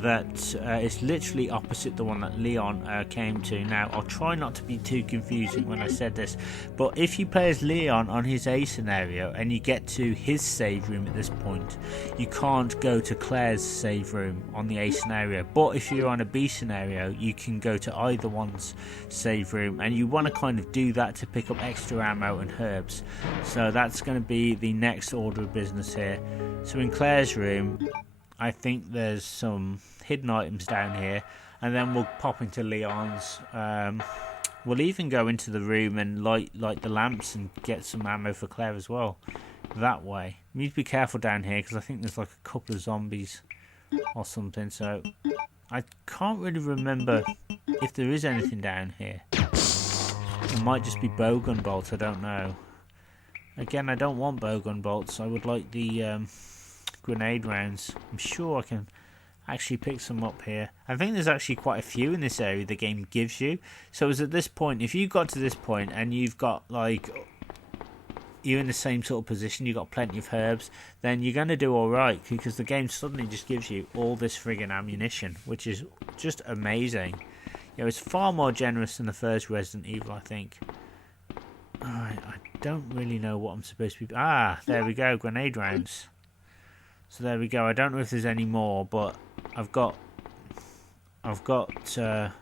that is literally opposite the one that Leon came to. Now I'll try not to be too confusing when I said this, but if you play as Leon on his A scenario and you get to his save room at this point, you can't go to Claire's save room on the A scenario. But if you're on a B scenario, you can go to either one's save room, and you want to kind of do that to pick up extra ammo and herbs. So that's going to be the next order of business here. So in Claire's room, I think there's some hidden items down here, and then we'll pop into Leon's. We'll even go into the room and light the lamps and get some ammo for Claire as well. That way. We need to be careful down here because I think there's like a couple of zombies or something. So I can't really remember if there is anything down here. It might just be bowgun bolts. I don't know. Again, I don't want bowgun bolts. I would like the grenade rounds. I'm sure I can actually pick some up here. I think there's actually quite a few in this area the game gives you. So it's at this point, if you got to this point and you've got like, you're in the same sort of position, you've got plenty of herbs, then you're going to do alright, because the game suddenly just gives you all this friggin' ammunition, which is just amazing. You know, it's far more generous than the first Resident Evil, I think. Alright, I don't really know what I'm supposed to be... Ah, there we go, grenade rounds. So there we go. I don't know if there's any more, but I've got some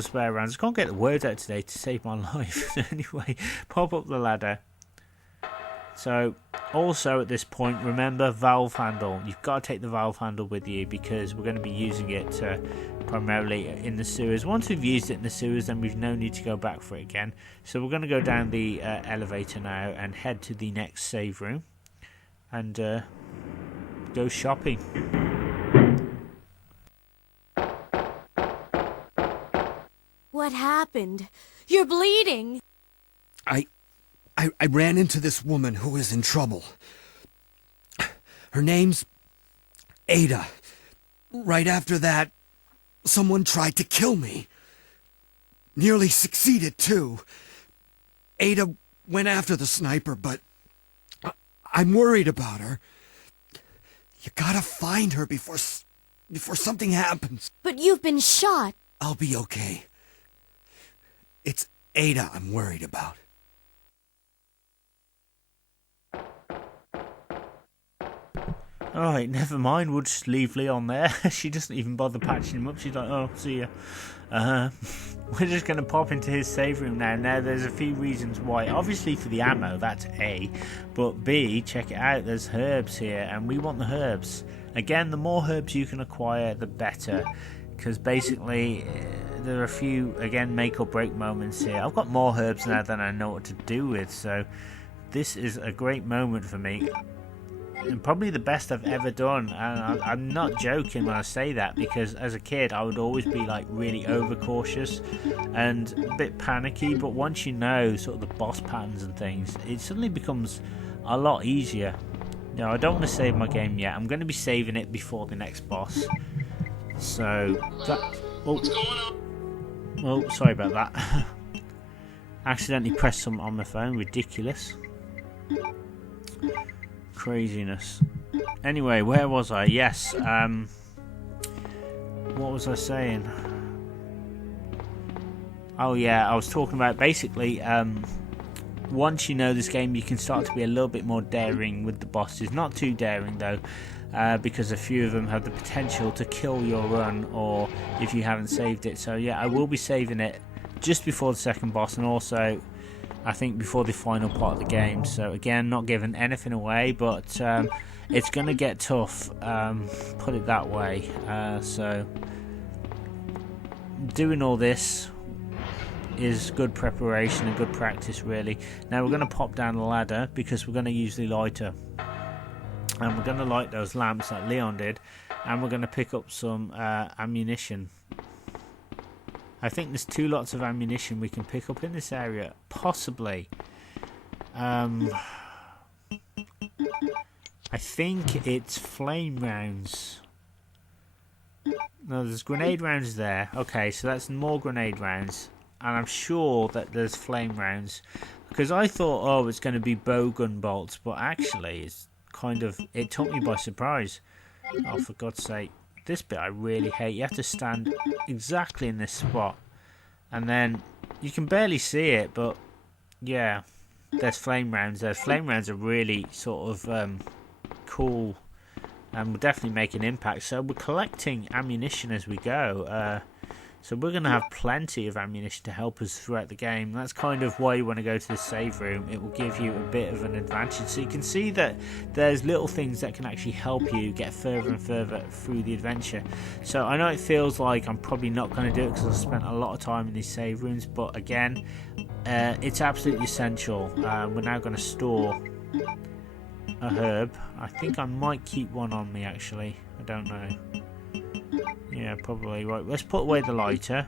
spare rounds. I can't get the words out today to save my life. Anyway, pop up the ladder. So also at this point, remember valve handle. You've got to take the valve handle with you because we're going to be using it primarily in the sewers. Once we've used it in the sewers, then we've no need to go back for it again. So we're going to go down the elevator now and head to the next save room. And go shopping. What happened? You're bleeding. I ran into this woman who is in trouble. Her name's Ada. Right after that, someone tried to kill me. Nearly succeeded, too. Ada went after the sniper, but I'm worried about her. You gotta find her before something happens. But you've been shot. I'll be okay. It's Ada I'm worried about. Alright, never mind. We'll just leave Leon there. She doesn't even bother patching him up. She's like, oh, see ya. We're just going to pop into his save room now. Now, there's a few reasons why. Obviously, for the ammo, that's A. But B, check it out. There's herbs here, and we want the herbs. Again, the more herbs you can acquire, the better. Because basically, there are a few, again, make or break moments here. I've got more herbs now than I know what to do with. So, this is a great moment for me. And probably the best I've ever done, and I'm not joking when I say that, because as a kid I would always be like really overcautious and a bit panicky, but once you know sort of the boss patterns and things, it suddenly becomes a lot easier. No, I don't want to save my game yet. I'm going to be saving it before the next boss. So that, What's going on? oh, sorry about that. Accidentally pressed something on my phone. Ridiculous. Craziness. Anyway, where was I? Yes, what was I saying? Oh yeah, I was talking about basically, once you know this game, you can start to be a little bit more daring with the bosses. Not too daring though, because a few of them have the potential to kill your run, or if you haven't saved it. So yeah, I will be saving it just before the second boss, and also I think before the final part of the game. So again, not giving anything away, but it's going to get tough, put it that way. So doing all this is good preparation and good practice, really. Now we're going to pop down the ladder because we're going to use the lighter, and we're going to light those lamps that Leon did, and we're going to pick up some ammunition. I think there's 2 lots of ammunition we can pick up in this area, possibly. I think it's flame rounds. No, there's grenade rounds there. Okay, so that's more grenade rounds. And I'm sure that there's flame rounds, because I thought, oh, it's going to be bowgun bolts, but actually it's kind of, it took me by surprise. Oh, for God's sake, this bit I really hate. You have to stand exactly in this spot, and then you can barely see it, but yeah, there's flame rounds there. Flame rounds are really sort of cool, and will definitely make an impact. So we're collecting ammunition as we go. So we're going to have plenty of ammunition to help us throughout the game. That's kind of why you want to go to the save room. It will give you a bit of an advantage. So you can see that there's little things that can actually help you get further and further through the adventure. So I know it feels like I'm probably not going to do it because I've spent a lot of time in these save rooms. But again, it's absolutely essential. We're now going to store a herb. I think I might keep one on me, actually. I don't know. Yeah, probably. Right, let's put away the lighter.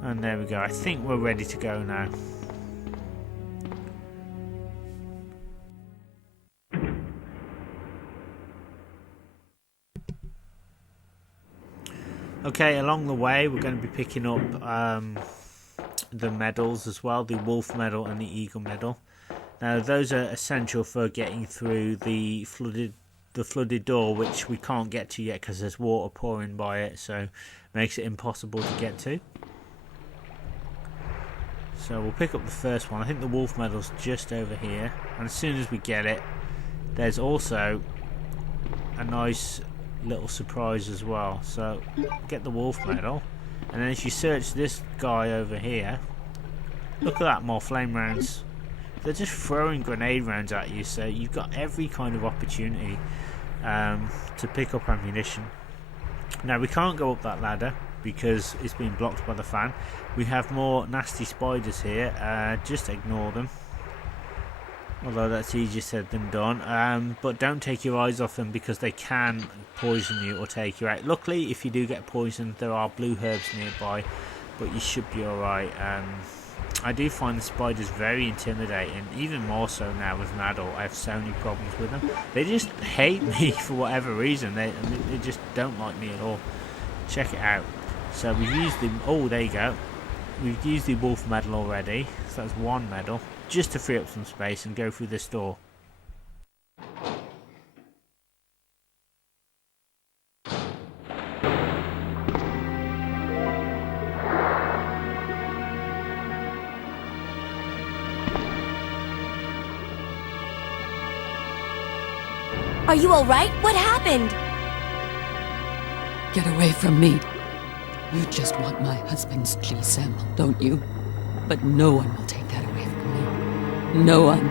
And there we go. I think we're ready to go now. Okay, along the way we're going to be picking up the medals as well. The wolf medal and the eagle medal. Now those are essential for getting through the flooded door, which we can't get to yet because there's water pouring by it, so makes it impossible to get to. So we'll pick up the first one. I think the wolf medal's just over here, and as soon as we get it, there's also a nice little surprise as well. So get the wolf medal, and then if you search this guy over here, look at that, more flame rounds. They're just throwing grenade rounds at you, so you've got every kind of opportunity to pick up ammunition. Now we can't go up that ladder because it's been blocked by the fan. We have more nasty spiders here, just ignore them, although that's easier said than done. But don't take your eyes off them because they can poison you or take you out. Luckily, if you do get poisoned, there are blue herbs nearby, but you should be alright. I do find the spiders very intimidating, even more so now as an adult. I have so many problems with them. They just hate me for whatever reason. They just don't like me at all. Check it out. So we've used the... Oh, there you go. We've used the wolf medal already. So that's one medal. Just to free up some space and go through this door. Are you alright? What happened? Get away from me. You just want my husband's G sample, don't you? But no one will take that away from me. No one.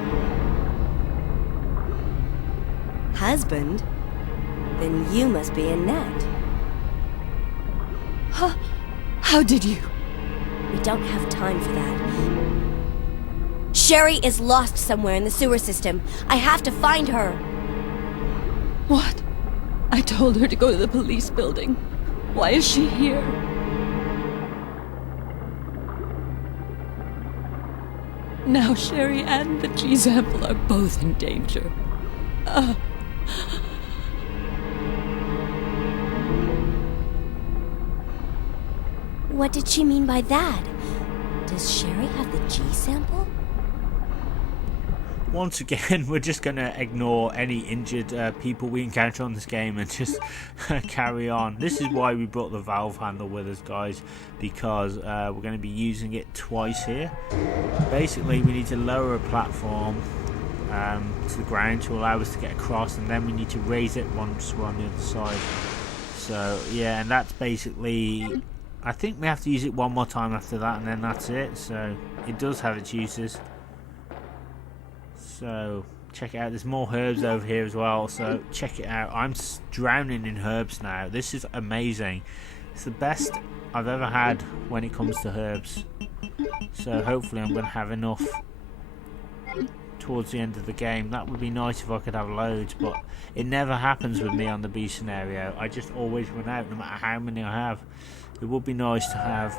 Husband? Then you must be Annette. How did you? We don't have time for that. Sherry is lost somewhere in the sewer system. I have to find her. What? I told her to go to the police building. Why is she here? Now Sherry and the G sample are both in danger. What did she mean by that? Does Sherry have the G sample? once again, we're just going to ignore any injured people we encounter on this game and just carry on. This is why we brought the valve handle with us, guys, because we're going to be using it twice here. Basically, we need to lower a platform to the ground to allow us to get across, and then we need to raise it once we're on the other side. So yeah, and that's basically, I think we have to use it one more time after that, and then that's it. So it does have its uses. So check it out, there's more herbs over here as well, so check it out. I'm drowning in herbs now. This is amazing. It's the best I've ever had when it comes to herbs. So hopefully I'm going to have enough towards the end of the game. That would be nice if I could have loads, but it never happens with me on the B scenario. I just always run out no matter how many I have. It would be nice to have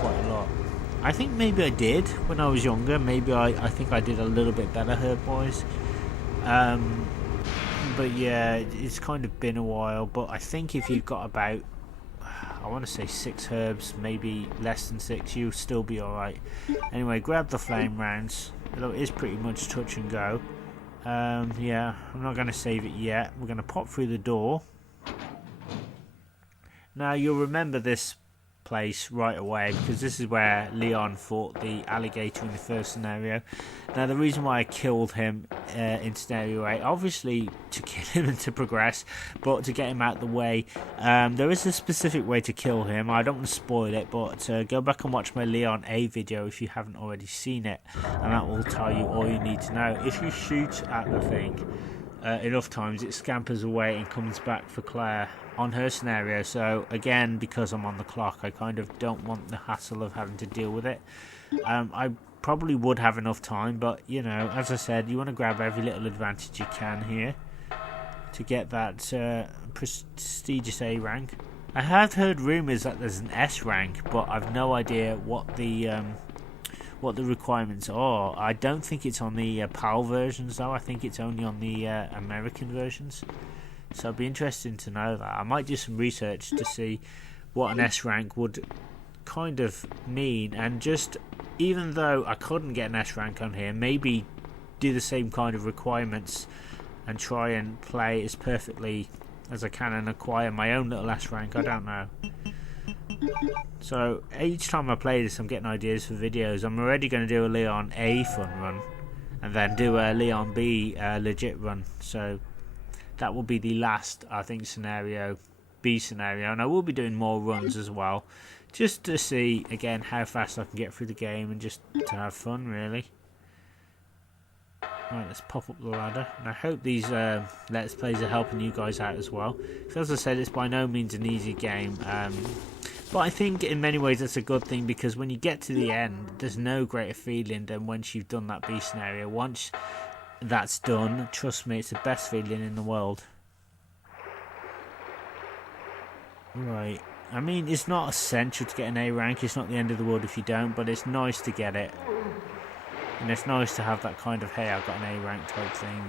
quite a lot. I think maybe I did when I was younger. Maybe I think I did a little bit better herb-wise. But yeah, it's kind of been a while. But I think if you've got about, I want to say 6 herbs, maybe less than 6, you'll still be alright. Anyway, grab the flame rounds. It is pretty much touch and go. Yeah, I'm not going to save it yet. We're going to pop through the door. Now, you'll remember this place right away because this is where Leon fought the alligator in the first scenario. Now, the reason why I killed him in scenario 8, obviously to kill him and to progress, but to get him out of the way. There is a specific way to kill him. I don't want to spoil it, but go back and watch my Leon A video if you haven't already seen it, and that will tell you all you need to know. If you shoot at the thing enough times, it scampers away and comes back for Claire on her scenario. So again, because I'm on the clock, I kind of don't want the hassle of having to deal with it. I probably would have enough time, but you know, as I said, you want to grab every little advantage you can here to get that prestigious A rank. I have heard rumours that there's an S rank, but I've no idea what the requirements are. I don't think it's on the PAL versions though. I think it's only on the American versions. So it'd be interesting to know that. I might do some research to see what an S rank would kind of mean, and just, even though I couldn't get an S rank on here, maybe do the same kind of requirements and try and play as perfectly as I can and acquire my own little S rank. I don't know. So each time I play this, I'm getting ideas for videos. I'm already going to do a Leon A fun run and then do a Leon B legit run. So that will be the last, I think, scenario, B scenario, and I will be doing more runs as well, just to see again how fast I can get through the game and just to have fun, really. Right, let's pop up the ladder, and I hope these Let's Plays are helping you guys out as well. So as I said, it's by no means an easy game, but I think in many ways that's a good thing, because when you get to the end, there's no greater feeling than once you've done that B scenario. Once that's done, trust me, it's the best feeling in the world. Right, I mean, it's not essential to get an A rank, it's not the end of the world if you don't, but it's nice to get it. And it's nice to have that kind of, hey, I've got an A rank type thing.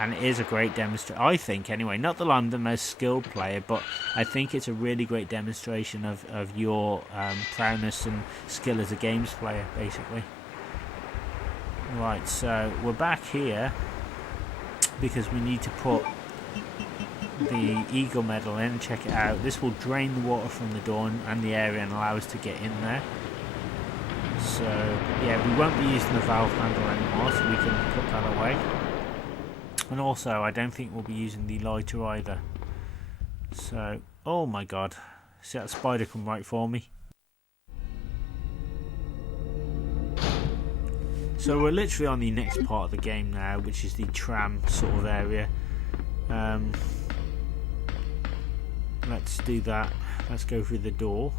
And it is a great demonstration, I think, anyway. Not that I'm the most skilled player, but I think it's a really great demonstration of your prowess and skill as a games player, basically. Right, so we're back here because we need to put the Eagle Medal in. Check it out. This will drain the water from the door and the area and allow us to get in there. So yeah, we won't be using the valve handle anymore, so we can put that away. And also, I don't think we'll be using the lighter either. So, oh my god, see that spider come right for me. So we're literally on the next part of the game now, which is the tram sort of area. Let's do that. Let's go through the door.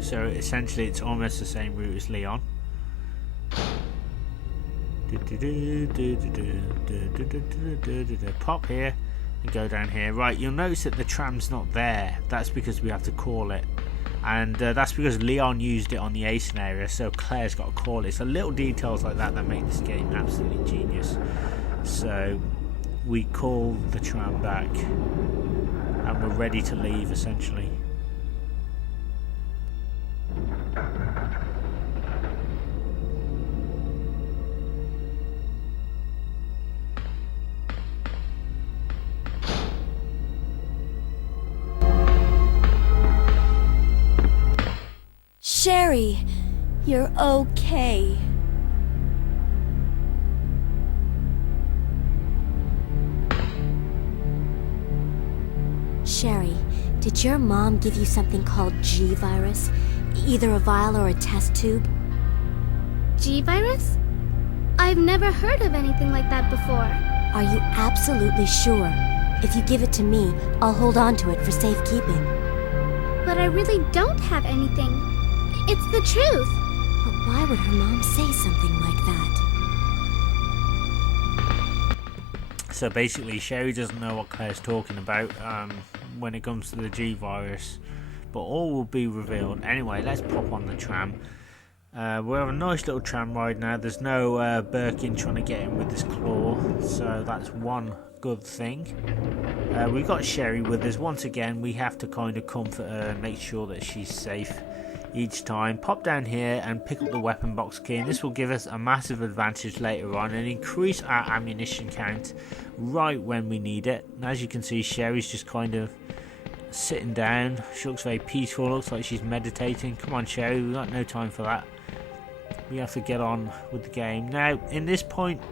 So essentially it's almost the same route as Leon. Pop here and go down here. Right, you'll notice that the tram's not there. That's because we have to call it. And that's because Leon used it on the A scenario, so Claire's got to call it. So little details like that make this game absolutely genius. So we call the tram back and we're ready to leave, essentially. Sherry, you're okay. Sherry, did your mom give you something called G-virus? Either a vial or a test tube? G-virus? I've never heard of anything like that before. Are you absolutely sure? If you give it to me, I'll hold on to it for safekeeping. But I really don't have anything. It's the truth. But why would her mom say something like that? So basically, Sherry doesn't know what Claire's talking about when it comes to the G-virus. But all will be revealed. Anyway, let's pop on the tram. We're on a nice little tram ride now. There's no Birkin trying to get in with his claw, so that's one good thing. We've got Sherry with us. Once again, we have to kind of comfort her and make sure that she's safe each time. Pop down here and pick up the weapon box key, and this will give us a massive advantage later on and increase our ammunition count right when we need it. And as you can see, Sherry's just kind of sitting down. She looks very peaceful, looks like she's meditating. Come on, Sherry, we've got no time for that. We have to get on with the game. Now, in this point,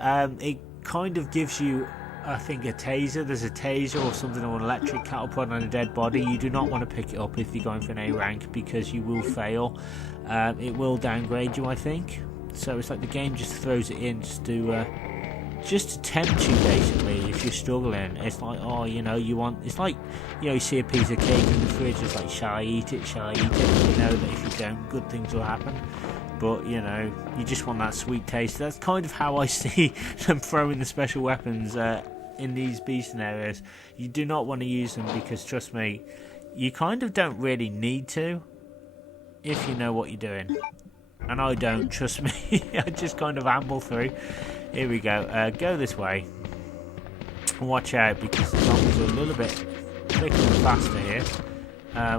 it kind of gives you, I think, a taser. There's a taser or something, or an electric cattle prod on a dead body. You do not want to pick it up if you're going for an A rank, because you will fail. It will downgrade you, I think. So it's like the game just throws it in just to tempt you, basically, if you're struggling. It's like, oh, you know, it's like, you know, you see a piece of cake in the fridge, it's like, shall I eat it, shall I eat it? You know that if you don't, good things will happen. But, you know, you just want that sweet taste. That's kind of how I see them throwing the special weapons in these beasting areas. You do not want to use them because, trust me, you kind of don't really need to if you know what you're doing. And I don't, trust me. I just kind of amble through. Here we go. Go this way. Watch out, because the zombies are a little bit thicker and faster here.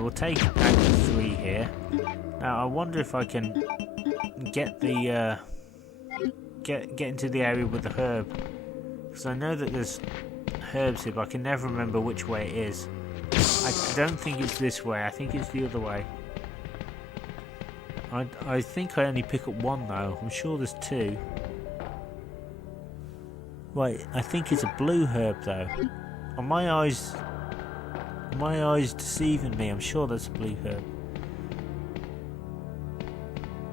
We'll take out the 3 here. Now, I wonder if I can get the get into the area with the herb, because I know that there's herbs here, but I can never remember which way it is. I don't think it's this way. I think it's the other way. I think I only pick up 1 though. I'm sure there's 2. Right, I think it's a blue herb though. Are my eyes deceiving me? I'm sure that's a blue herb.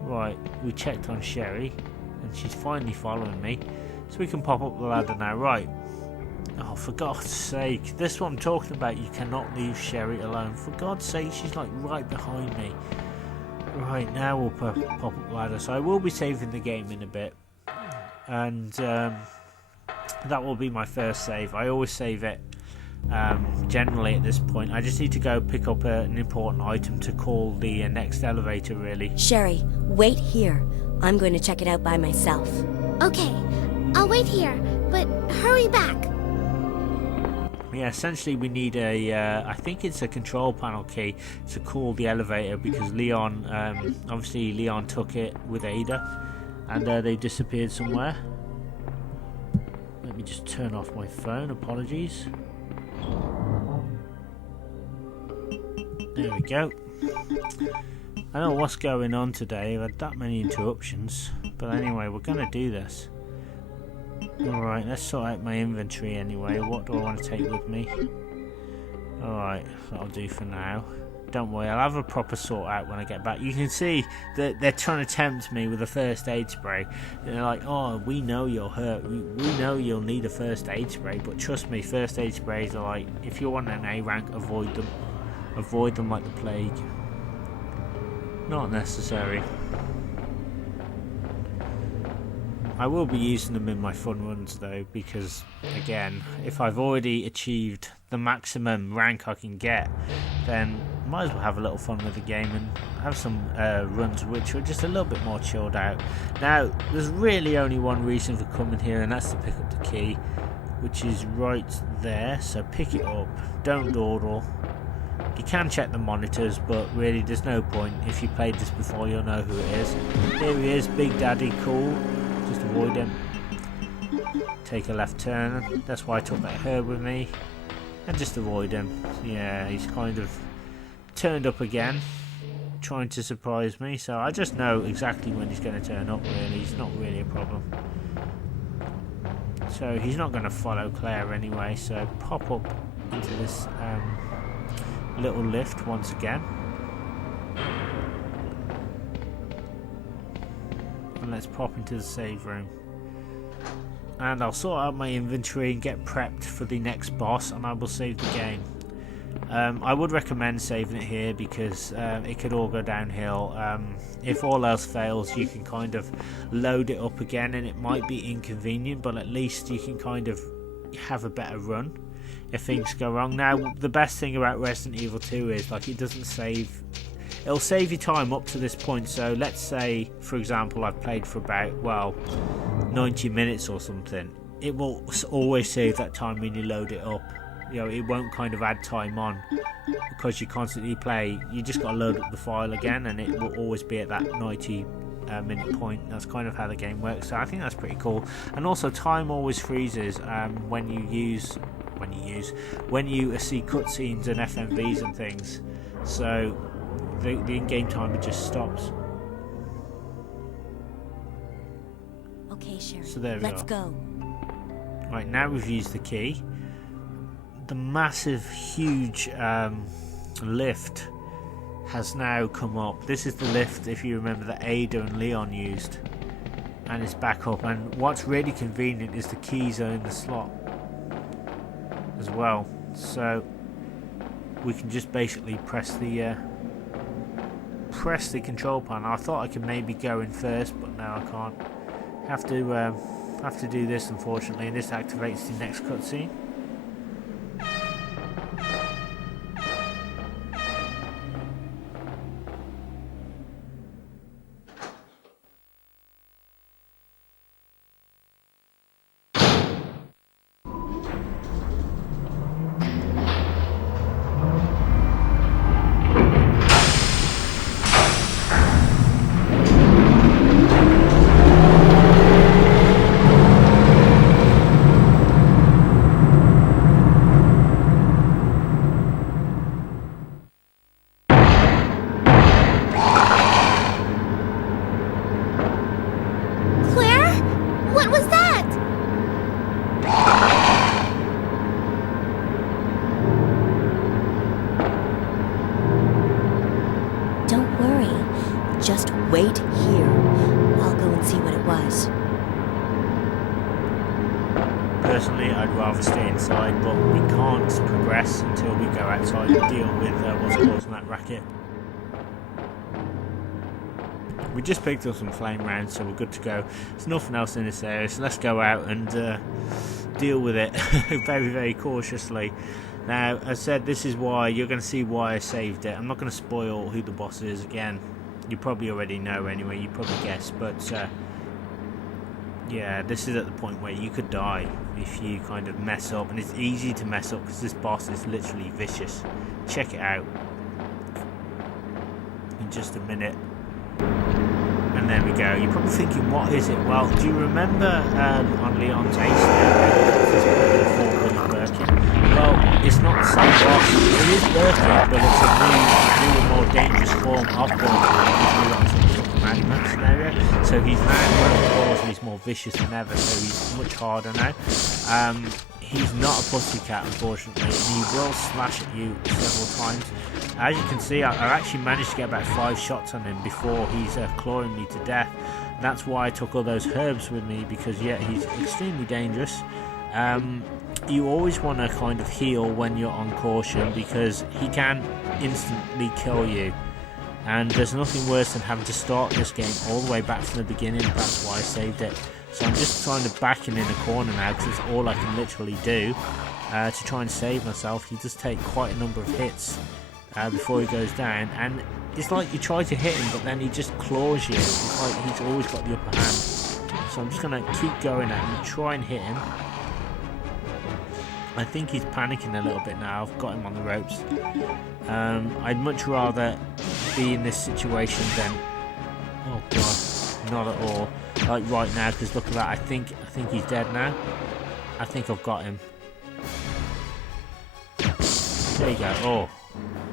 Right, we checked on Sherry, and she's finally following me, so we can pop up the ladder now. Right. Oh, for God's sake, this is what I'm talking about. You cannot leave Sherry alone. For God's sake, she's like right behind me. Right, now we'll pop up the ladder. So I will be saving the game in a bit, and that will be my first save. I always save it generally at this point. I just need to go pick up an important item to call the next elevator, really. Sherry, wait here. I'm going to check it out by myself. Okay, I'll wait here, but hurry back. Yeah, essentially we need I think it's a control panel key to call the elevator, because Leon, obviously Leon took it with Ada, and they disappeared somewhere. Let me just turn off my phone, apologies. There we go. I don't know what's going on today. I've had that many interruptions. But anyway, we're going to do this. Alright, let's sort out my inventory anyway. What do I want to take with me? Alright, that'll do for now. Don't worry, I'll have a proper sort out when I get back. You can see that they're trying to tempt me with a first aid spray. They're like, oh, we know you're hurt. We know you'll need a first aid spray. But trust me, first aid sprays are like, if you want an A rank, avoid them. Avoid them like the plague. Not necessary. I will be using them in my fun runs though, because again, if I've already achieved the maximum rank I can get, then might as well have a little fun with the game and have some runs which are just a little bit more chilled out. Now, there's really only one reason for coming here, and that's to pick up the key, which is right there. So pick it up, don't dawdle. You can check the monitors, but really there's no point. If you played this before, you'll know who it is. Here he is, Big Daddy, cool. Just avoid him. Take a left turn. That's why I took that herb with me. And just avoid him. Yeah, he's kind of turned up again. trying to surprise me, so I just know exactly when he's going to turn up, really. He's not really a problem. So he's not going to follow Claire anyway, so pop up into this little lift once again. And let's pop into the save room. And I'll sort out my inventory and get prepped for the next boss, and I will save the game. I would recommend saving it here because it could all go downhill. If all else fails, you can kind of load it up again, and it might be inconvenient, but at least you can kind of have a better run if things go wrong. Now, the best thing about Resident Evil 2 is, like, it doesn't save. It'll save you time up to this point. So let's say, for example, I've played for about, well, 90 minutes or something. It will always save that time when you load it up. You know, it won't kind of add time on because you constantly play. You just got to load up the file again, and it will always be at that 90-minute point. That's kind of how the game works. So I think that's pretty cool. And also, time always freezes when you see cutscenes and FMVs and things. So the in-game timer just stops. Okay, Sherry. So there we Let's are. go. Right, now we've used the key. The massive, huge lift has now come up. This is the lift, if you remember, that Ada and Leon used, and it's back up. And what's really convenient is the keys are in the slot as well, so we can just basically press the control panel. I thought I could maybe go in first, but now I can't. Have to do this, unfortunately, and this activates the next cutscene. Just wait here. I'll go and see what it was. Personally, I'd rather stay inside, but we can't progress until we go outside and deal with what's causing that racket. We just picked up some flame rounds, so we're good to go. There's nothing else in this area, so let's go out and deal with it very, very cautiously. Now, as I said, this is why you're going to see why I saved it. I'm not going to spoil who the boss is again. You probably already know anyway, you probably guessed, but yeah, this is at the point where you could die if you kind of mess up, and it's easy to mess up because this boss is literally vicious. Check it out in just a minute. And there we go. You're probably thinking, what is it? Well, do you remember on Leon's Ace Well, it's not the same boss. It is Birkin, but it's a new and more dangerous form of Birkin scenario. So he's now one of the balls, and he's more vicious than ever, so he's much harder now. He's not a pussycat, unfortunately, and he will slash at you several times. As you can see, I actually managed to get about 5 shots on him before he's clawing me to death. That's why I took all those herbs with me, because yeah, he's extremely dangerous. You always want to kind of heal when you're on caution, because he can instantly kill you. And there's nothing worse than having to start this game all the way back from the beginning. That's why I saved it. So I'm just trying to back him in a corner now, because it's all I can literally do to try and save myself. He does take quite a number of hits before he goes down, and it's like you try to hit him, but then he just claws you. It's like he's always got the upper hand. So I'm just going to keep going at him, try and hit him. I think he's panicking a little bit now. I've got him on the ropes. I'd much rather be in this situation than... Oh god, not at all. Like right now, because look at that. I think he's dead now. I think I've got him. There you go. Oh,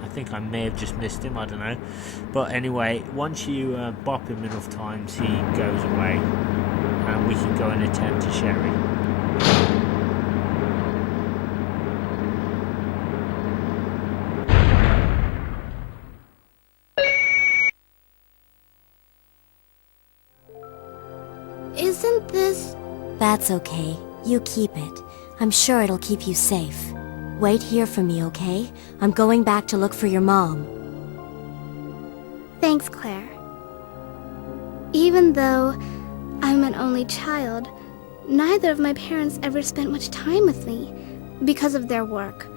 I think I may have just missed him, I don't know. But anyway, once you bop him enough times, he goes away. And we can go and attend to Sherry. Isn't this... That's okay. You keep it. I'm sure it'll keep you safe. Wait here for me, okay? I'm going back to look for your mom. Thanks, Claire. Even though I'm an only child, neither of my parents ever spent much time with me because of their work.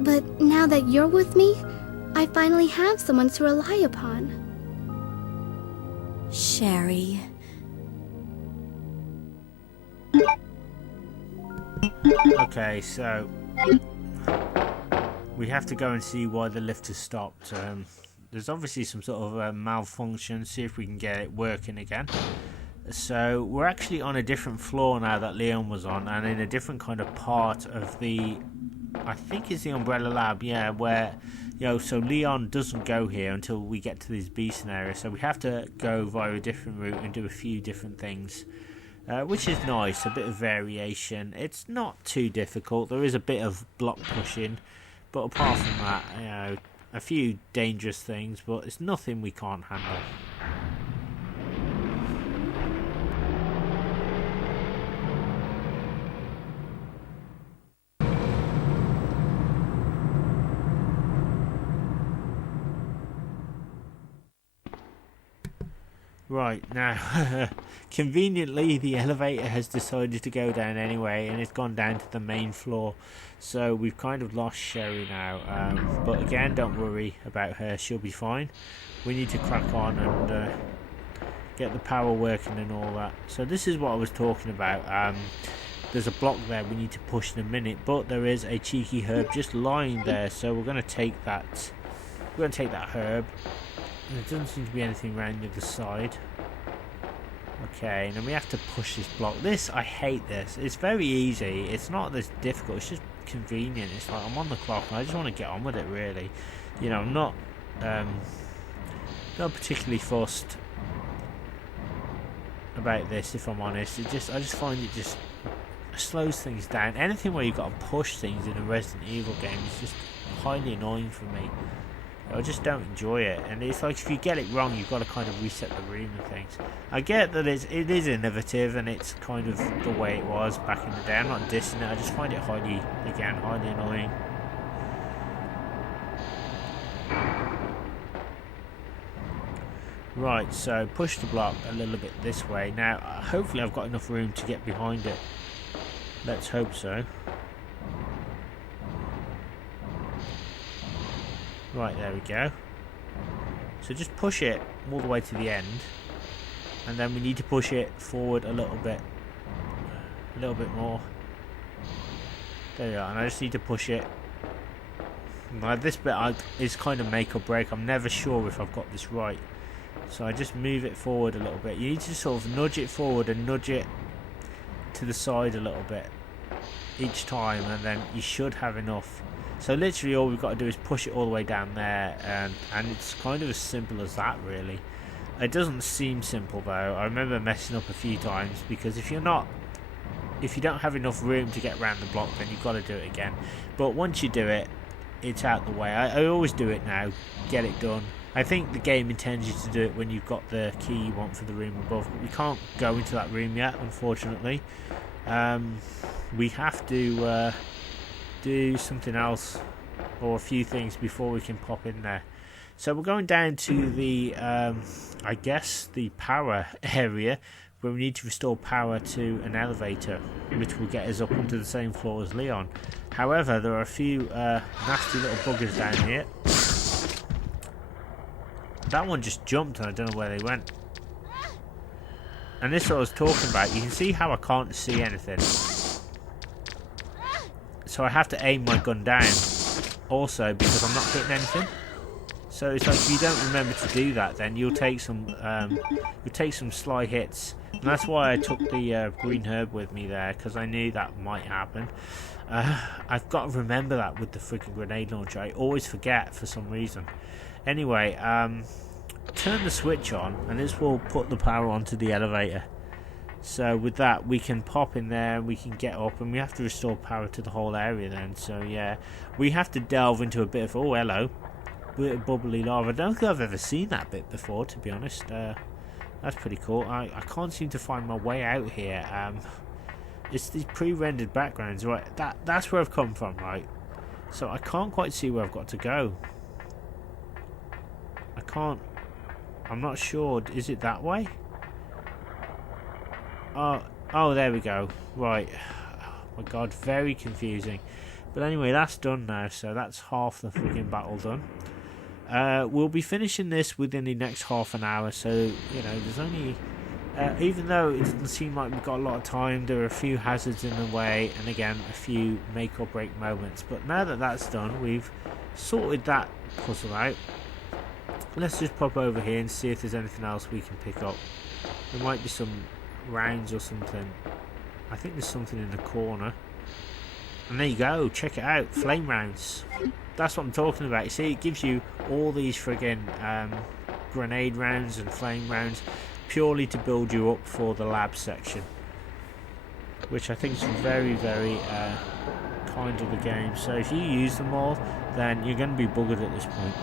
But now that you're with me, I finally have someone to rely upon. Sherry... Okay, so we have to go and see why the lift has stopped. There's obviously some sort of malfunction. See if we can get it working again. So we're actually on a different floor now that Leon was on, and in a different kind of part of the, I think it's the Umbrella Lab, yeah, where, you know, so Leon doesn't go here until we get to this B scenario, so we have to go via a different route and do a few different things. Which is nice, a bit of variation. It's not too difficult. There is a bit of block pushing, but apart from that, you know, a few dangerous things, but it's nothing we can't handle. Right, now, conveniently the elevator has decided to go down anyway, and it's gone down to the main floor, so we've kind of lost Sherry now, but again, don't worry about her, she'll be fine. We need to crack on and get the power working and all that. So this is what I was talking about. There's a block there we need to push in a minute, but there is a cheeky herb just lying there, so we're going to take that. We're going to take that herb. There doesn't seem to be anything around the other side. Okay, and then we have to push this block. This, I hate this. It's very easy. It's not this difficult. It's just convenient. It's like I'm on the clock and I just want to get on with it, really. You know, I'm not particularly fussed about this, if I'm honest. I just find it just slows things down. Anything where you've got to push things in a Resident Evil game is just highly annoying for me. I just don't enjoy it, and it's like if you get it wrong, you've got to kind of reset the room and things. I get that it is innovative, and it's kind of the way it was back in the day. I'm not dissing it, I just find it highly annoying. Right, so push the block a little bit this way. Now, hopefully I've got enough room to get behind it. Let's hope so. Right, there we go. So just push it all the way to the end, and then we need to push it forward a little bit more. There we are, and I just need to push it. Now this bit is kind of make or break. I'm never sure if I've got this right, so I just move it forward a little bit. You need to sort of nudge it forward and nudge it to the side a little bit each time, and then you should have enough. So literally all we've got to do is push it all the way down there, and it's kind of as simple as that, really. It doesn't seem simple though. I remember messing up a few times, because if you don't have enough room to get around the block, then you've got to do it again. But once you do it, it's out the way. I always do it now, get it done. I think the game intends you to do it when you've got the key you want for the room above, but we can't go into that room yet, unfortunately. We have to do something else, or a few things, before we can pop in there. So we're going down to the I guess the power area, where we need to restore power to an elevator, which will get us up onto the same floor as Leon. However, there are a few nasty little buggers down here. That one just jumped and I don't know where they went. And this is what I was talking about. You can see how I can't see anything, so I have to aim my gun down also, because I'm not hitting anything. So it's like, if you don't remember to do that, then you'll take some sly hits, And that's why I took the green herb with me there, because I knew that might happen. I've got to remember that with the freaking grenade launcher. I always forget for some reason. Anyway, turn the switch on, and this will put the power onto the elevator. So with that, we can pop in there, we can get up, and we have to restore power to the whole area then. So yeah, we have to delve into a bit of, oh hello, bit of bubbly lava. I don't think I've ever seen that bit before, to be honest. That's pretty cool. I can't seem to find my way out here. It's these pre-rendered backgrounds, right? That's where I've come from, right? So I can't quite see where I've got to go. I'm not sure. Is it that way? Oh, there we go. Right. Oh my god, very confusing. But anyway, that's done now, so that's half the freaking battle done. We'll be finishing this within the next half an hour, so, you know, there's only... even though it doesn't seem like we've got a lot of time, there are a few hazards in the way, and again, a few make or break moments. But now that that's done, we've sorted that puzzle out. Let's just pop over here and see if there's anything else we can pick up. There might be some rounds or something. I think there's something in the corner. And there you go, check it out, flame rounds. That's what I'm talking about. You see, it gives you all these friggin' grenade rounds and flame rounds purely to build you up for the lab section, which I think is very, very kind of the game. So if you use them all, then you're going to be buggered at this point.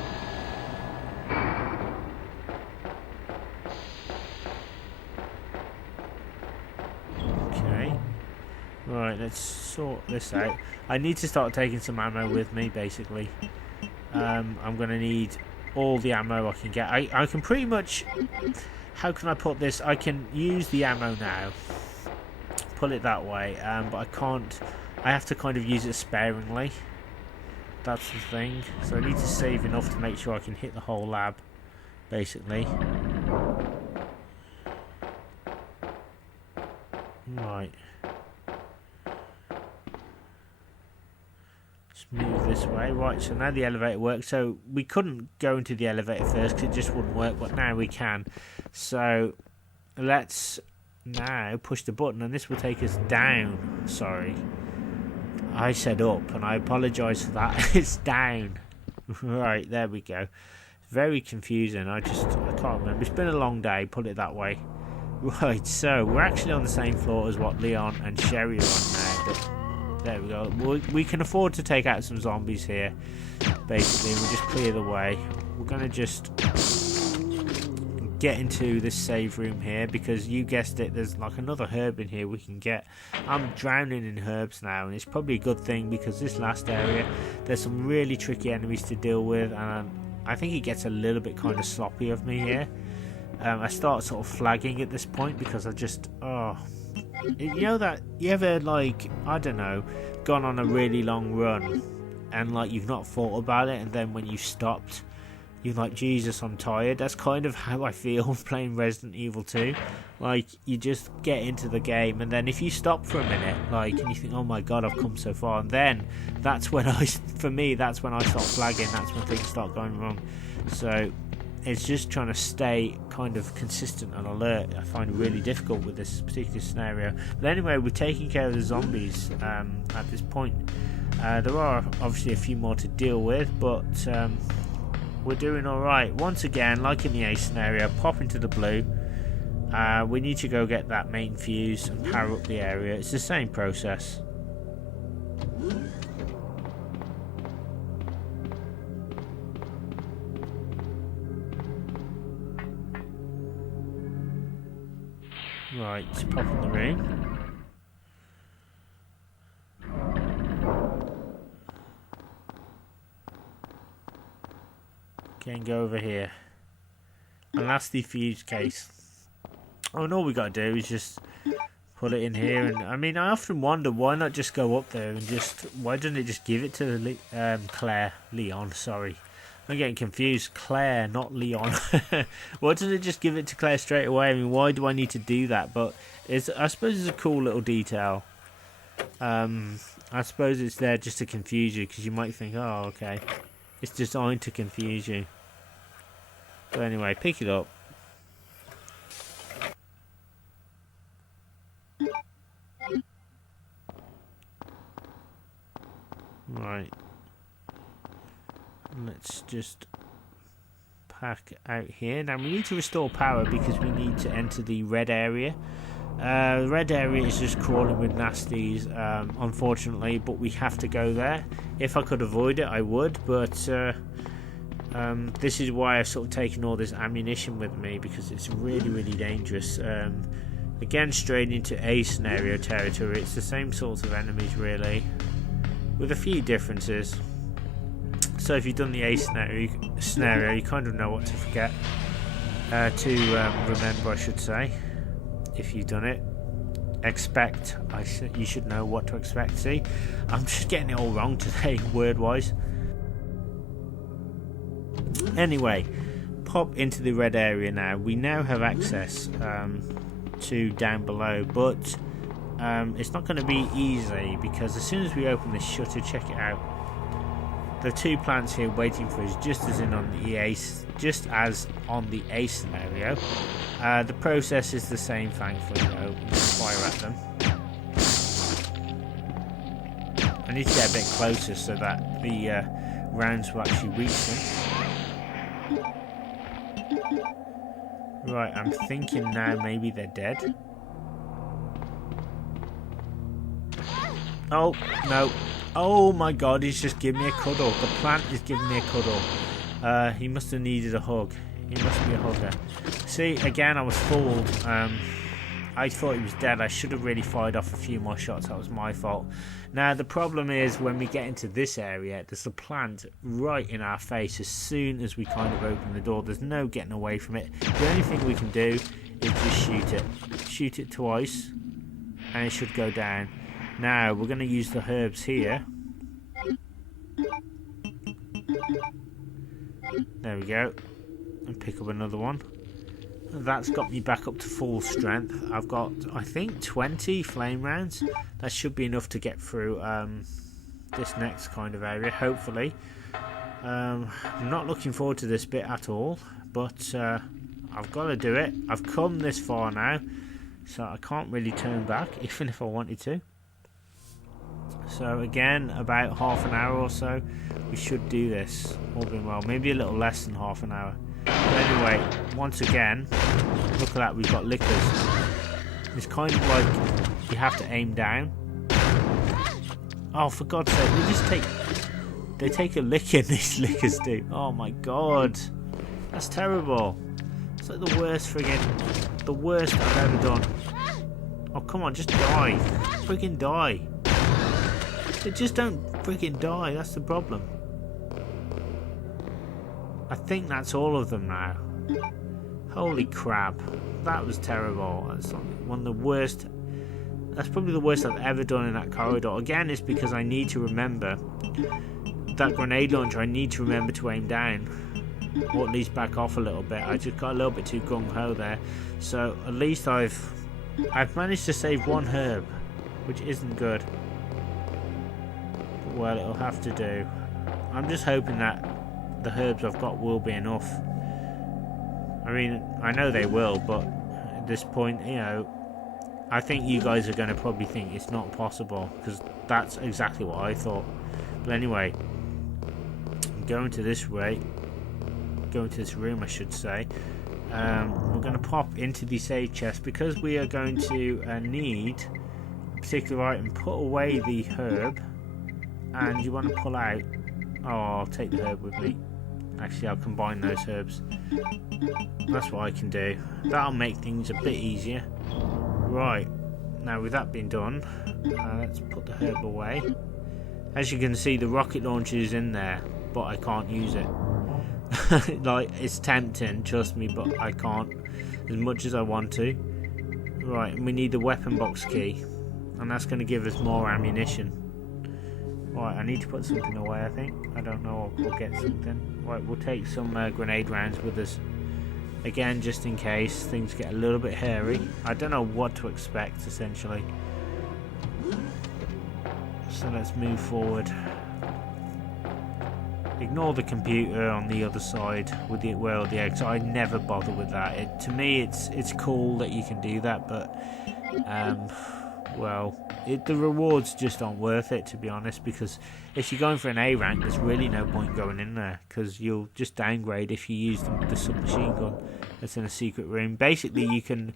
Right, let's sort this out. I need to start taking some ammo with me, basically. I'm going to need all the ammo I can get. I can pretty much... How can I put this? I can use the ammo now. Put it that way. But I can't... I have to kind of use it sparingly. That's the thing. So I need to save enough to make sure I can hit the whole lab, basically. Right. Move this way. Right, so now the elevator works. So we couldn't go into the elevator first because it just wouldn't work, but now we can. So let's now push the button, and this will take us down. Sorry, I said up, and I apologise for that. It's down. Right, there we go. Very confusing. I can't remember. It's been a long day, put it that way. Right, so we're actually on the same floor as what Leon and Sherry are on now, but there we go. We can afford to take out some zombies here, basically. We'll just clear the way. We're going to just get into this save room here, because you guessed it, there's like another herb in here we can get. I'm drowning in herbs now, and it's probably a good thing, because this last area, there's some really tricky enemies to deal with, and I think it gets a little bit kind of sloppy of me here. I start sort of flagging at this point, because I just... You know that you ever, like, I don't know, gone on a really long run and like you've not thought about it, and then when you stopped you're like, Jesus, I'm tired. That's kind of how I feel playing Resident Evil 2. Like, you just get into the game, and then if you stop for a minute, like, and you think, oh my god, I've come so far, and then that's when for me, that's when I start flagging. That's when things start going wrong. So it's just trying to stay kind of consistent and alert. I find really difficult with this particular scenario. But anyway, we're taking care of the zombies at this point. There are obviously a few more to deal with, but we're doing alright. Once again, like in the A scenario, pop into the blue. We need to go get that main fuse and power up the area. It's the same process. Right, so pop in the room. Okay, and go over here. And that's the fuse case. Oh, and all we got to do is just put it in here. And I mean, I often wonder, why not just go up there and just... Why doesn't it just give it to Leon, sorry. I'm getting confused. Claire, not Leon. Why doesn't it just give it to Claire straight away? I mean, why do I need to do that? But I suppose it's a cool little detail. I suppose it's there just to confuse you, because you might think, oh, okay. It's designed to confuse you. But anyway, pick it up. just pack out here. Now we need to restore power because we need to enter the red area. The red area is just crawling with nasties, unfortunately, but we have to go there. If I could avoid it, I would, but this is why I've sort of taken all this ammunition with me, because it's really, really dangerous. Again, straight into A scenario territory. It's the same sorts of enemies, really, with a few differences. So if you've done the A scenario, you kind of know what to forget, remember, I should say. If you've done it, you should know what to expect. See, I'm just getting it all wrong today, word-wise. Anyway, pop into the red area now. We now have access to down below, but it's not going to be easy, because as soon as we open this shutter, check it out. The two plants here waiting for us, just as on the A scenario. The process is the same, thankfully, though. We fire at them. I need to get a bit closer so that the rounds will actually reach them. Right, I'm thinking now maybe they're dead. Oh, no. Oh my god, he's just giving me a cuddle. The plant is giving me a cuddle. He must have needed a hug. He must be a hugger. See, again, I was fooled. I thought he was dead. I should have really fired off a few more shots. That was my fault. Now, the problem is when we get into this area, there's a plant right in our face as soon as we kind of open the door. There's no getting away from it. The only thing we can do is just shoot it. Shoot it twice, and it should go down. Now, we're going to use the herbs here. There we go. And pick up another one. That's got me back up to full strength. I've got, I think, 20 flame rounds. That should be enough to get through this next kind of area, hopefully. I'm not looking forward to this bit at all, but I've got to do it. I've come this far now, so I can't really turn back, even if I wanted to. So again, about half an hour or so, we should do this, all being well. Maybe a little less than half an hour. But anyway, once again, look at that, we've got lickers. It's kind of like you have to aim down. Oh, for God's sake, they take a licking, these lickers do. Oh my god, that's terrible. It's like the worst I've ever done. Oh, come on, just die. Friggin' die. They just don't friggin' die, that's the problem. I think that's all of them now. Holy crap. That was terrible. That's one of the worst. That's probably the worst I've ever done in that corridor. Again, it's because I need to remember that grenade launcher. I need to remember to aim down, or at least back off a little bit. I just got a little bit too gung-ho there. So at least I've managed to save one herb, which isn't good. But, well, it'll have to do. I'm just hoping that the herbs I've got will be enough. I mean, I know they will, but at this point, you know, I think you guys are going to probably think it's not possible, because that's exactly what I thought. But anyway, going to this room, I should say. We're going to pop into the save chest, because we are going to need a particular item. Put away the herb, and you want to pull out. Oh, I'll take the herb with me. Actually, I'll combine those herbs. That's what I can do. That'll make things a bit easier. Right, now with that being done, let's put the herb away. As you can see, the rocket launcher is in there, but I can't use it. Like, it's tempting, trust me, but I can't as much as I want to. Right, and we need the weapon box key, and that's going to give us more ammunition. Right, I need to put something away, I think. I don't know, I'll get something. Right, we'll take some grenade rounds with us. Again, just in case things get a little bit hairy. I don't know what to expect, essentially. So let's move forward. Ignore the computer on the other side with the the eggs. I never bother with that. To me, it's cool that you can do that, but well, the rewards just aren't worth it, to be honest, because if you're going for an A rank, there's really no point going in there, because you'll just downgrade if you use the submachine gun that's in a secret room. Basically, you can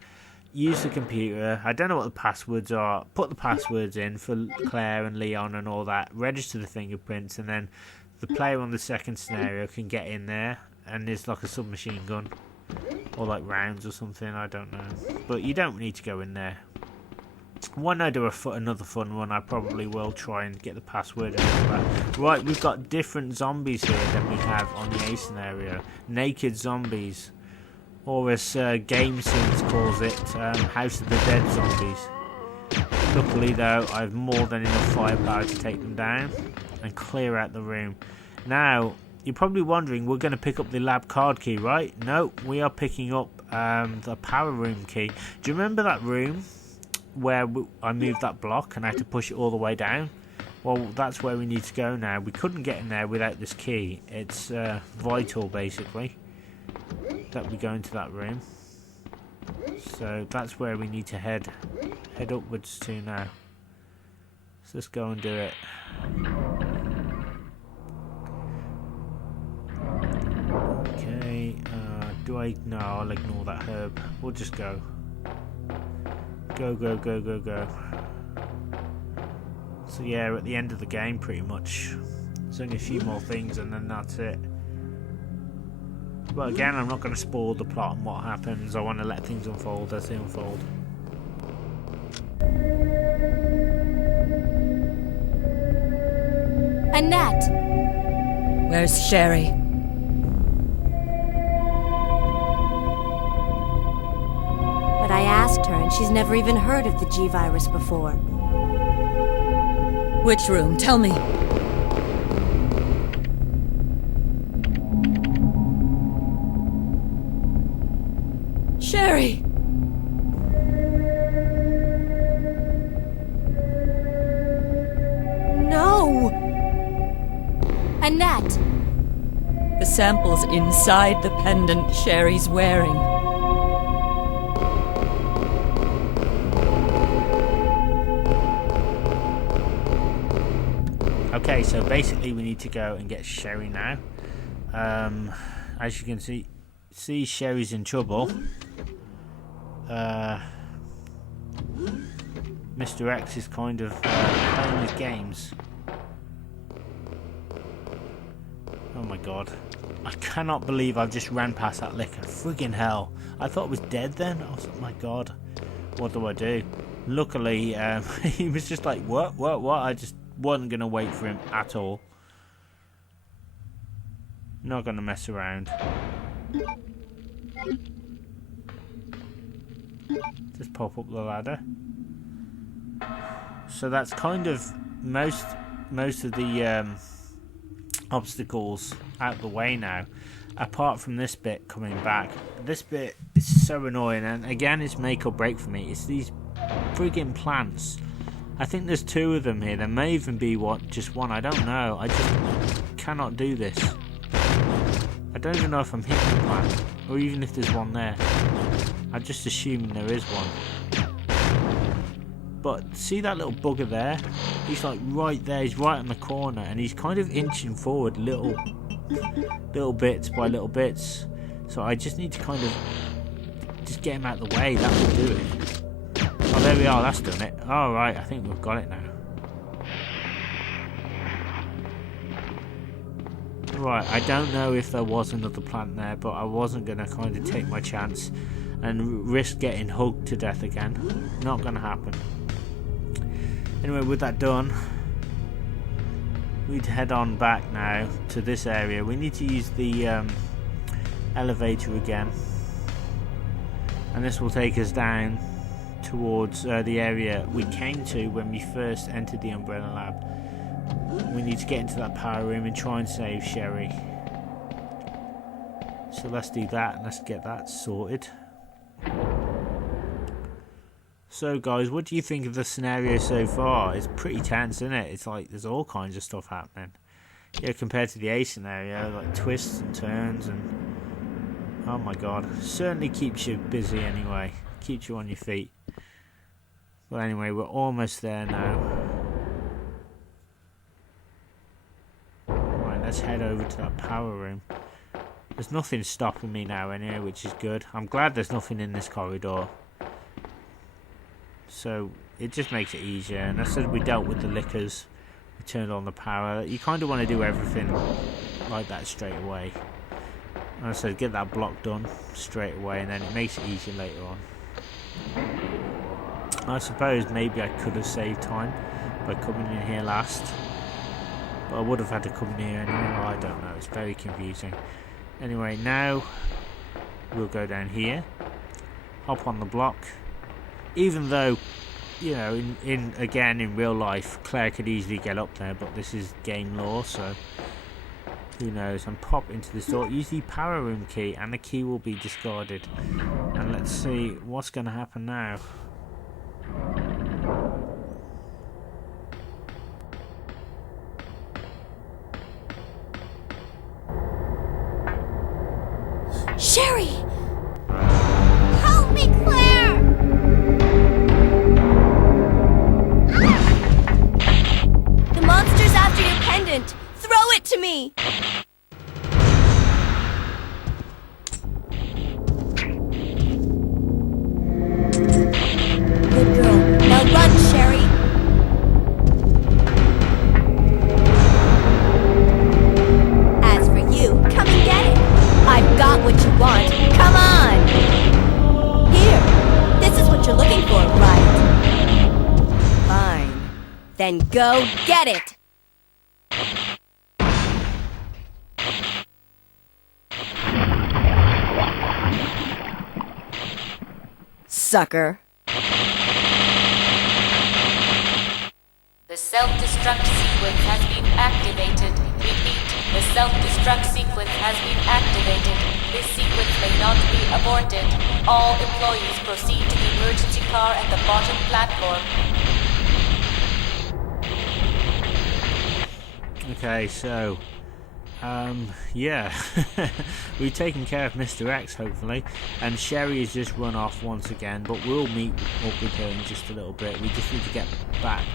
use the computer, I don't know what the passwords are, put the passwords in for Claire and Leon and all that, register the fingerprints, and then the player on the second scenario can get in there, and there's like a submachine gun, or like rounds or something, I don't know, but you don't need to go in there. When I do another fun one, I probably will try and get the password and all that. Right, we've got different zombies here than we have on the A scenario. Naked zombies, or as Game Sims calls it, House of the Dead zombies. Luckily though, I have more than enough firepower to take them down and clear out the room. Now, you're probably wondering, we're going to pick up the lab card key, right? No, we are picking up the power room key. Do you remember that room where I moved that block and I had to push it all the way down? Well, that's where we need to go now. We couldn't get in there without this key. It's vital, basically, that we go into that room. So that's where we need to head upwards to now. So let's go and do it. Okay, no, I'll ignore that herb. We'll just go. Go, go, go, go, go. So yeah, we're at the end of the game pretty much. There's only a few more things and then that's it. But again, I'm not going to spoil the plot and what happens. I want to let things unfold as they unfold. Annette! Where's Sherry? But I asked her, and she's never even heard of the G-Virus before. Which room? Tell me. Sherry! No! Annette! The sample's inside the pendant Sherry's wearing. Okay, so basically we need to go and get Sherry now. As you can see Sherry's in trouble. Mr. X is kind of playing his games. Oh my god. I cannot believe I've just ran past that liquor. Friggin' hell. I thought it was dead then. I was like, my god. What do I do? Luckily, he was just like, what? I just wasn't going to wait for him at all. Not going to mess around. Just pop up the ladder. So that's kind of most of the obstacles out the way now, apart from this bit coming back. This bit is so annoying, and again it's make or break for me. It's these friggin' plants. I think there's two of them here. There may even be just one. I don't know. I just cannot do this. I don't even know if I'm hitting the plant, or even if there's one there. I'm just assuming there is one. But see that little bugger there? He's like right there. He's right in the corner, and he's kind of inching forward little bits by little bits. So I just need to kind of just get him out of the way. That will do it. Oh, there we are, that's done it. Alright, I think we've got it now. Right, I don't know if there was another plant there, but I wasn't going to kind of take my chance and risk getting hugged to death again. Not going to happen. Anyway, with that done, we'd head on back now to this area. We need to use the elevator again. And this will take us down towards the area we came to when we first entered the Umbrella Lab. We need to get into that power room and try and save Sherry. So let's do that and let's get that sorted. So guys, what do you think of the scenario so far? It's pretty tense, isn't it? It's like there's all kinds of stuff happening. Yeah, compared to the A scenario, like twists and turns and oh my god. Certainly keeps you busy anyway. Keeps you on your feet. Well, anyway, we're almost there now. Right, let's head over to that power room. There's nothing stopping me now anyway, which is good. I'm glad there's nothing in this corridor. So, it just makes it easier. And as we dealt with the liquors, we turned on the power. You kind of want to do everything like that straight away. And I said, get that block done straight away, and then it makes it easier later on. I suppose maybe I could have saved time by coming in here last. But I would have had to come in here anyway. I don't know. It's very confusing. Anyway, now we'll go down here. Hop on the block. Even though, you know, in real life, Claire could easily get up there, but this is game law, so who knows. And pop into this door. Use the power room key, and the key will be discarded. And let's see what's going to happen now. Sherry! Help me, Claire! The monster's after your pendant. Throw it to me! Good girl. Now run, Sherry! As for you, come and get it. I've got what you want. Come on! Here. This is what you're looking for, right? Fine. Then go get it! Sucker. The self-destruct sequence has been activated. Repeat, the self-destruct sequence has been activated. This sequence may not be aborted. All employees proceed to the emergency car at the bottom platform. Okay, so yeah, we've taken care of Mr. X, hopefully, and Sherry has just run off once again, but we'll meet up with her in just a little bit. We just need to get back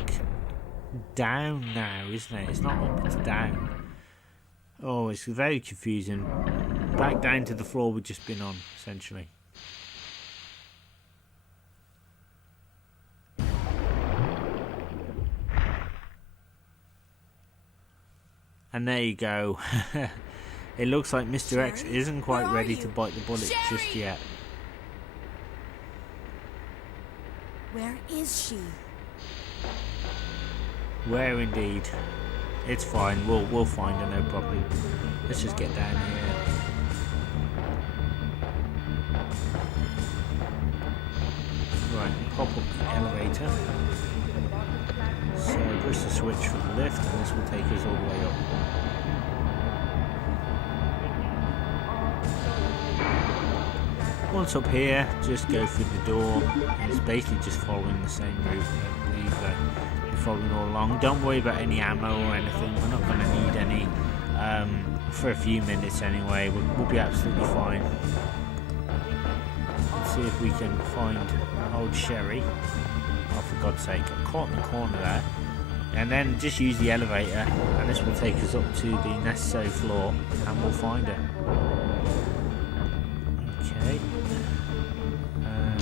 down now, isn't it? It's not up, it's down. Oh, it's very confusing. Back down to the floor we've just been on, essentially. And there you go. It looks like Mr. X isn't quite ready to bite the bullet just yet. Where is she? Where indeed? It's fine. We'll find her, no problem. Let's just get down here. Right, pop up the elevator. So push the switch for the lift, and this will take us all the way up. Once up here, just go through the door. It's basically just following the same route that we've been following all along. Don't worry about any ammo or anything. We're not going to need any for a few minutes anyway. We'll be absolutely fine. Let's see if we can find old Sherry. Oh, for God's sake, I'm caught in the corner there. And then just use the elevator, and this will take us up to the necessary floor, and we'll find her. Okay.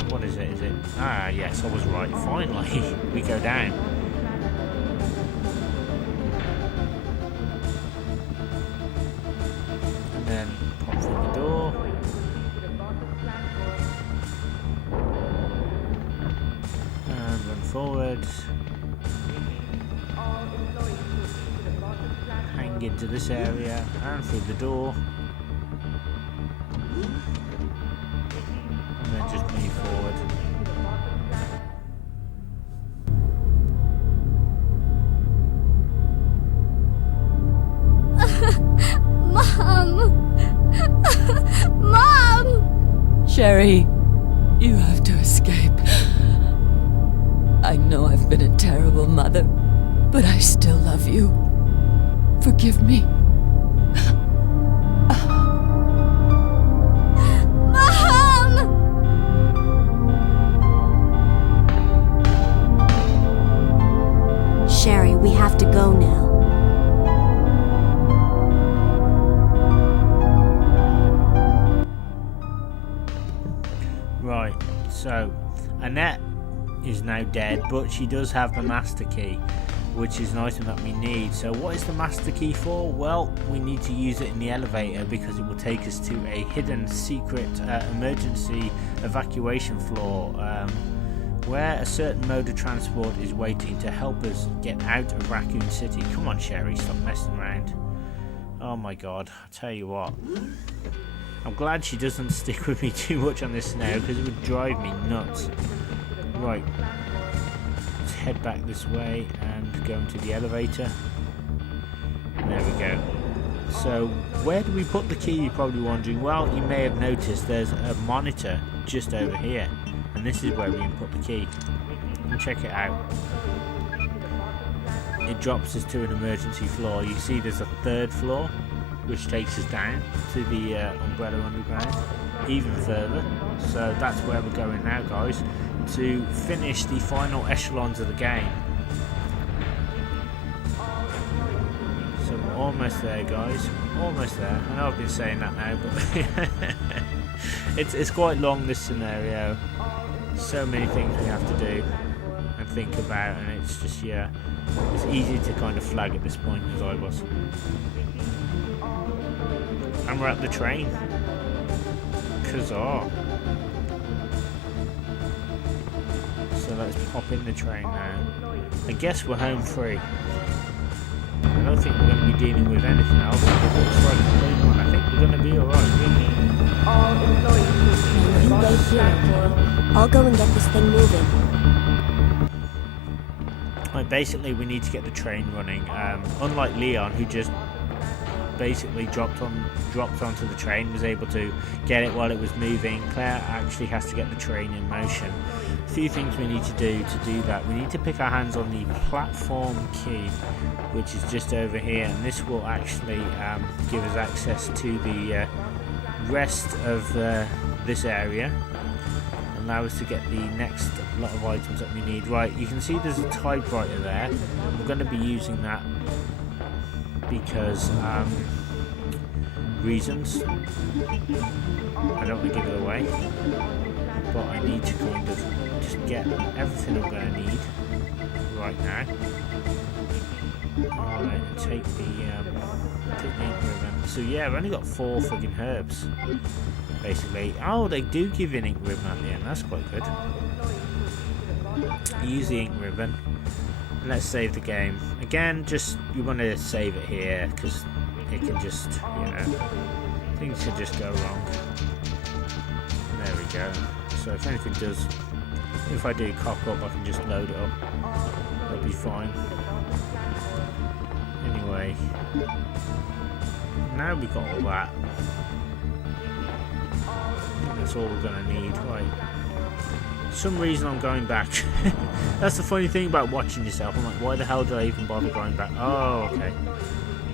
What is it? Is it? Ah, yes, I was right. Finally, we go down. And then pop through the door. And run forward. Hang into this area and through the door. And then just move forward. Mom! Mom! Sherry, you have to escape. I know I've been a terrible mother, but I still love you. Forgive me. Mom! Right, so Annette is now dead, but she does have the master key, which is an item that we need. So what is the master key for? Well, we need to use it in the elevator because it will take us to a hidden secret emergency evacuation floor where a certain mode of transport is waiting to help us get out of Raccoon City. Come on, Sherry, stop messing around. Oh my god, I'll tell you what. I'm glad she doesn't stick with me too much on this now because it would drive me nuts. Right, let's head back this way and go into the elevator. There we go. So, where do we put the key, you're probably wondering? Well, you may have noticed there's a monitor just over here. And this is where we input the key. And check it out. It drops us to an emergency floor. You see there's a third floor, which takes us down to the Umbrella Underground, even further. So that's where we're going now, guys, to finish the final echelons of the game. So we're almost there, guys. Almost there. I know I've been saying that now, but it's quite long, this scenario. So many things we have to do and think about, and it's just, yeah, it's easy to kind of flag at this point, as I was. And we're at the train. Huzzah. So let's pop in the train now. I guess we're home free. I don't think we're going to be dealing with anything else. Looks like a clean one. I think we're going to be alright. All employees. You wait here. I'll go and get this thing moving. Right, basically we need to get the train running. Unlike Leon, who just basically dropped onto the train, was able to get it while it was moving, Claire actually has to get the train in motion. A few things we need to do that. We need to pick our hands on the platform key, which is just over here, and this will actually give us access to the rest of this area, allow us to get the next lot of items that we need. Right, you can see there's a typewriter there. We're going to be using that because reasons. I don't want to give it away, but I need to kind of just get everything I'm going to need right now. Alright, and take the ink ribbon. So yeah, I've only got 4 friggin' herbs, basically. Oh, they do give you an ink ribbon at the end, that's quite good. Use the ink ribbon. Let's save the game. Again, just, you want to save it here, because it can just, you know, things could just go wrong. There we go. So if anything does, if I do cock up, I can just load it up. It'll be fine. Anyway, now we've got all that. I think that's all we're going to need. Right. For some reason I'm going back. That's the funny thing about watching yourself. I'm like, why the hell did I even bother going back? Oh, okay.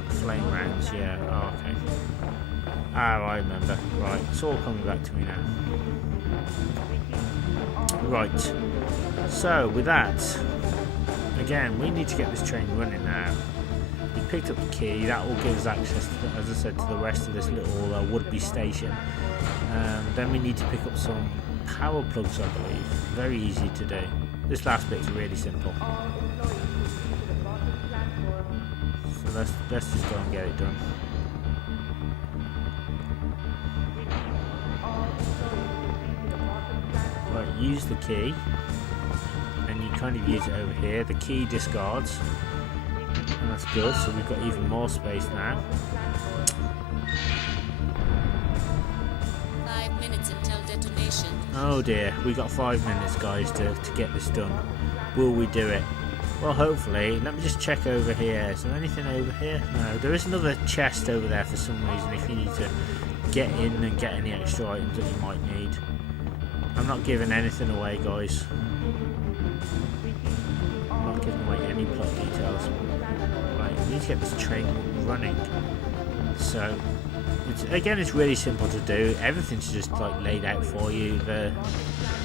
Flame rounds, yeah. Oh, okay. Ah, I remember. Right, it's all coming back to me now. Right. So, with that, again, we need to get this train running now. We picked up the key. That will give us access, to, as I said, to the rest of this little would-be station. Then we need to pick up some power plugs, I believe. Very easy to do. This last bit's really simple. So let's just go and get it done. Right, use the key, and you kind of use it over here. The key discards, and that's good. So we've got even more space now. 5 minutes until detonation. Oh dear, we got 5 minutes, guys, to get this done. Will we do it? Well, hopefully. Let me just check over here. Is there anything over here? No, there is another chest over there for some reason if you need to get in and get any extra items that you might need. I'm not giving anything away, guys. I'm not giving away any plot details. Right, we need to get this train running. So, it's really simple to do. Everything's just like laid out for you. The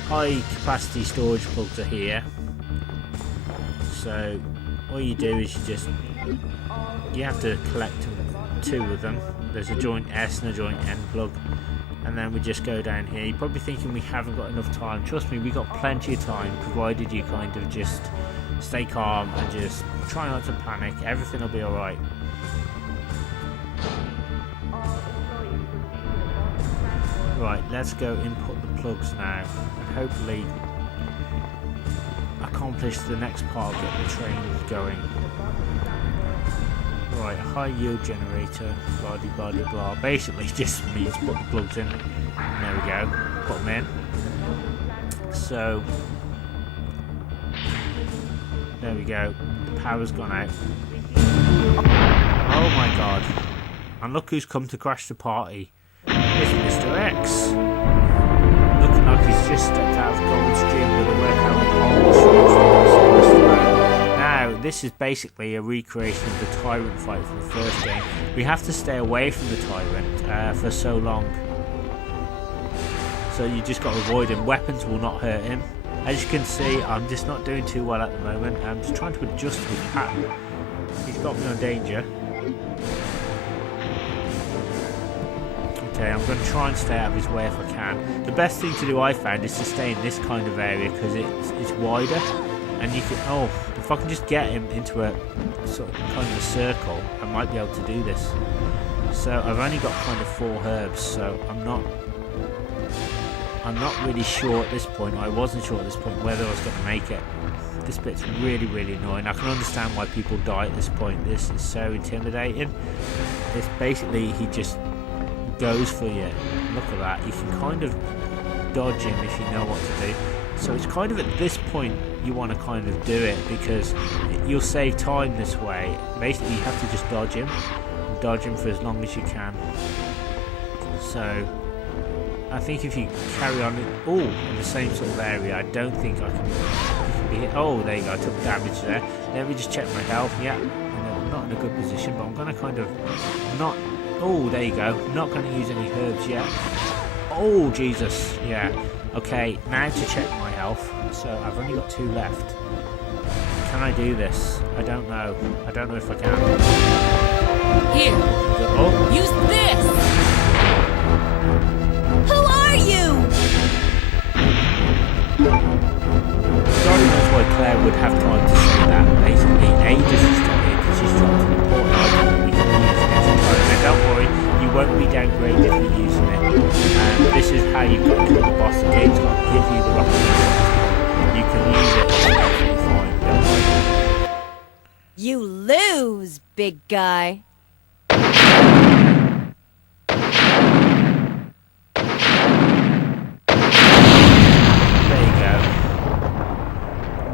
high capacity storage plugs are here. So all you do is you have to collect 2 of them. There's a joint S and a joint N plug. and then we just go down here. You're probably thinking we haven't got enough time. Trust me, we got plenty of time, provided you kind of just stay calm and just try not to panic. Everything will be alright. Right, let's go input the plugs now and hopefully accomplish the next part, get the train going. Right, high yield generator, blah de blah de blah. Basically just means put the plugs in. There we go, put them in. So, there we go, the power's gone out. Oh my god. And look who's come to crash the party. It's Mr. X. Looking like he's just stepped out of Gold's gym with a workout with Now, this is basically a recreation of the Tyrant fight from the first game. We have to stay away from the Tyrant for so long. So you just got to avoid him. Weapons will not hurt him. As you can see, I'm just not doing too well at the moment. I'm just trying to adjust his pattern. He's got me on danger. Okay, I'm going to try and stay out of his way if I can. The best thing to do, I found, is to stay in this kind of area because it's wider, and you can. Oh, if I can just get him into a sort of kind of a circle, I might be able to do this. So I've only got kind of 4 herbs, so I'm not really sure at this point. I wasn't sure at this point whether I was going to make it. This bit's really, really annoying. I can understand why people die at this point. This is so intimidating. It's basically he just goes for you. Look at that. You can kind of dodge him if you know what to do. So it's kind of at this point you want to kind of do it because you'll save time this way. Basically you have to just dodge him and dodge him for as long as you can. So I think if you carry on in the same sort of area, I don't think I can be hit. Oh, there you go. I took damage there. Let me just check my health. Yeah, I'm not in a good position, but I'm going to kind of not. Oh, there you go. Not going to use any herbs yet. Oh, Jesus. Yeah. Okay, now to check my health. So I've only got 2 left. Can I do this? I don't know. I don't know if I can. Here, use this! Who are you? God knows why Claire would have time to say that. Basically, Ada's just got here because she's dropped an important item that we can use next time. Now, don't worry, you won't be downgraded for using it. This is how you've got to kill the boss. The game's got to give you the rocket. You can use it. It's absolutely fine. Don't worry. You lose, big guy.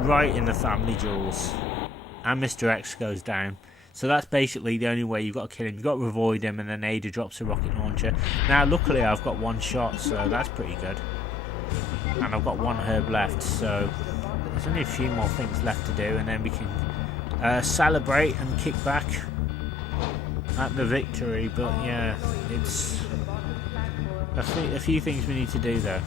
Right in the family jewels, and Mr. X goes down. So that's basically the only way you've got to kill him. You've got to avoid him, and then Ada drops a rocket launcher. Now luckily I've got 1 shot, so that's pretty good, and I've got 1 herb left, so there's only a few more things left to do, and then we can celebrate and kick back at the victory. But yeah, it's a few things we need to do there.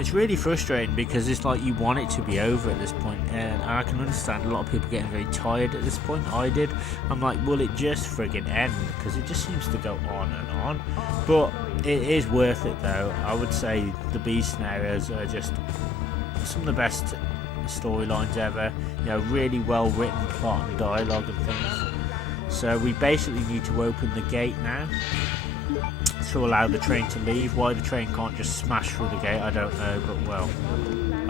It's really frustrating because it's like you want it to be over at this point, and I can understand a lot of people getting very tired at this point. I did. I'm like, will it just friggin' end? Because it just seems to go on and on. But it is worth it though. I would say the B scenarios are just some of the best storylines ever. You know, really well written plot and dialogue and things. So we basically need to open the gate now to allow the train to leave. Why the train can't just smash through the gate, I don't know, but well.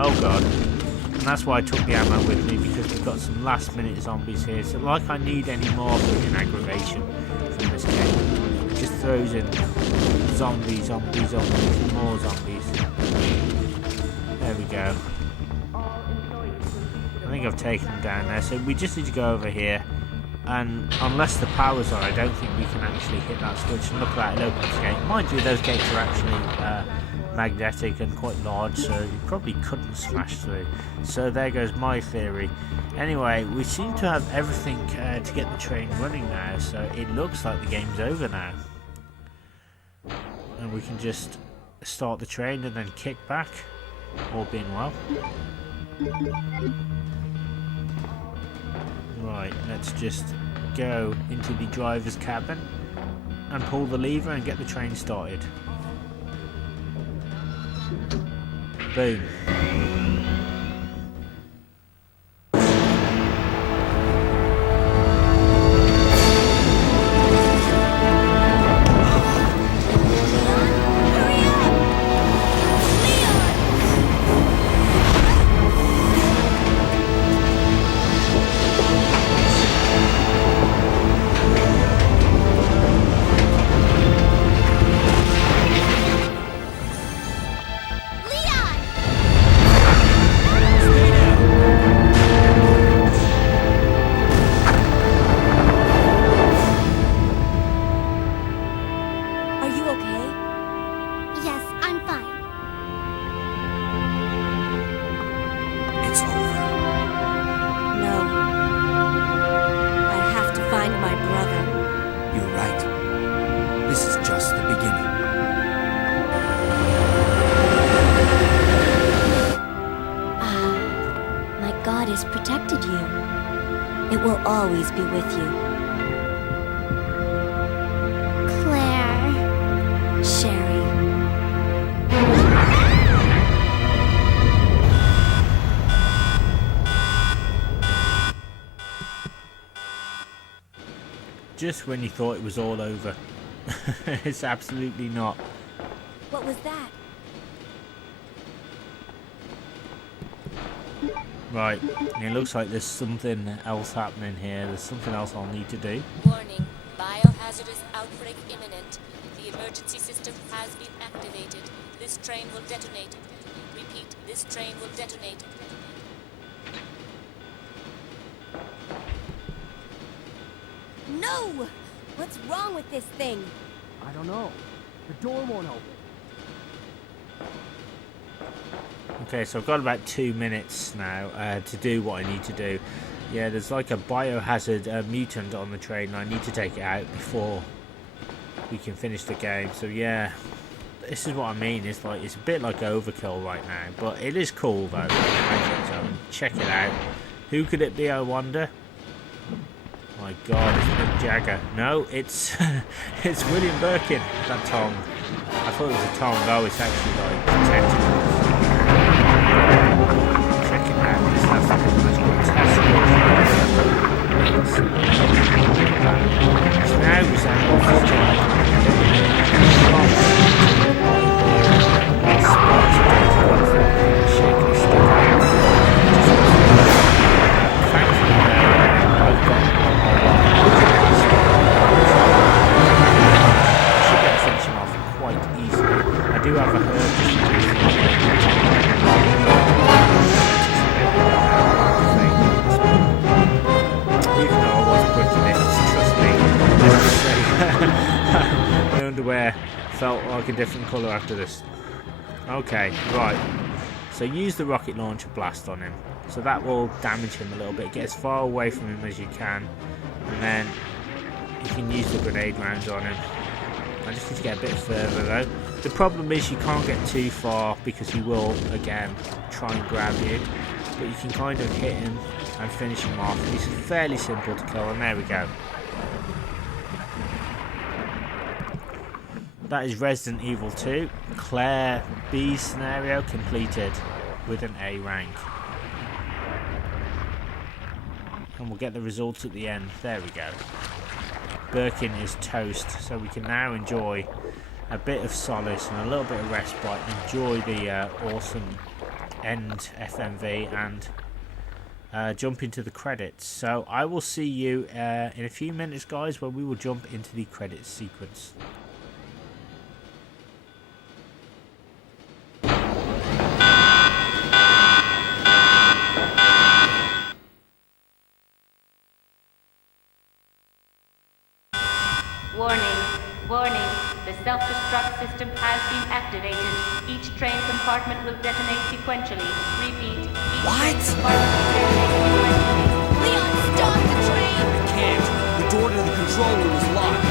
Oh god. And that's why I took the ammo with me, because we've got some last minute zombies here. So like I need any more freaking aggravation from this game. It just throws in zombies, more zombies. There we go. I think I've taken them down there. So we just need to go over here. And unless the power's on, I don't think we can actually hit that switch. And look at that, it opens the gate. Mind you, those gates are actually magnetic and quite large, so you probably couldn't smash through. So there goes my theory. Anyway, we seem to have everything to get the train running now, so it looks like the game's over now. And we can just start the train and then kick back, all being well. Right, let's just go into the driver's cabin and pull the lever and get the train started. Boom. Protected you. It will always be with you. Claire. Sherry. Just when you thought it was all over. It's absolutely not. What was that? Right, it looks like there's something else happening here. There's something else I'll need to do. Warning, biohazardous outbreak imminent. The emergency system has been activated. This train will detonate. Repeat, this train will detonate. No! What's wrong with this thing? I don't know. The door won't open. Okay, so I've got about 2 minutes now to do what I need to do. Yeah, there's like a biohazard mutant on the train, and I need to take it out before we can finish the game. So yeah, this is what I mean. It's like it's a bit like overkill right now, but it is cool though. So check it out. Who could it be, I wonder? My God, it's Mick Jagger. No, it's it's William Birkin. That tongue. I thought it was a tongue. Oh, it's actually like tentacles. Check it out. This has the most grotesque. It's now resembles this giant. Spots of data shaking stick out. Thankfully, I've got I do have a herb even though I was breaking it, trust me, my underwear felt like a different colour after this. Okay, right, so use the rocket launcher blast on him, so that will damage him a little bit. Get as far away from him as you can, and then you can use the grenade rounds on him. I just need to get a bit further though. The problem is you can't get too far because he will, again, try and grab you. But you can kind of hit him and finish him off. He's fairly simple to kill, and there we go. That is Resident Evil 2. Claire B scenario completed with an A rank. And we'll get the results at the end. There we go. Birkin is toast, so we can now enjoy a bit of solace and a little bit of respite, enjoy the awesome end FMV, and jump into the credits. So I will see you in a few minutes, guys, where we will jump into the credits sequence. Warning, the self-destruct system has been activated. Each train compartment will detonate sequentially. Repeat, each train compartment will detonate sequentially. Leon, stop the train! I can't. The door to the control room is locked.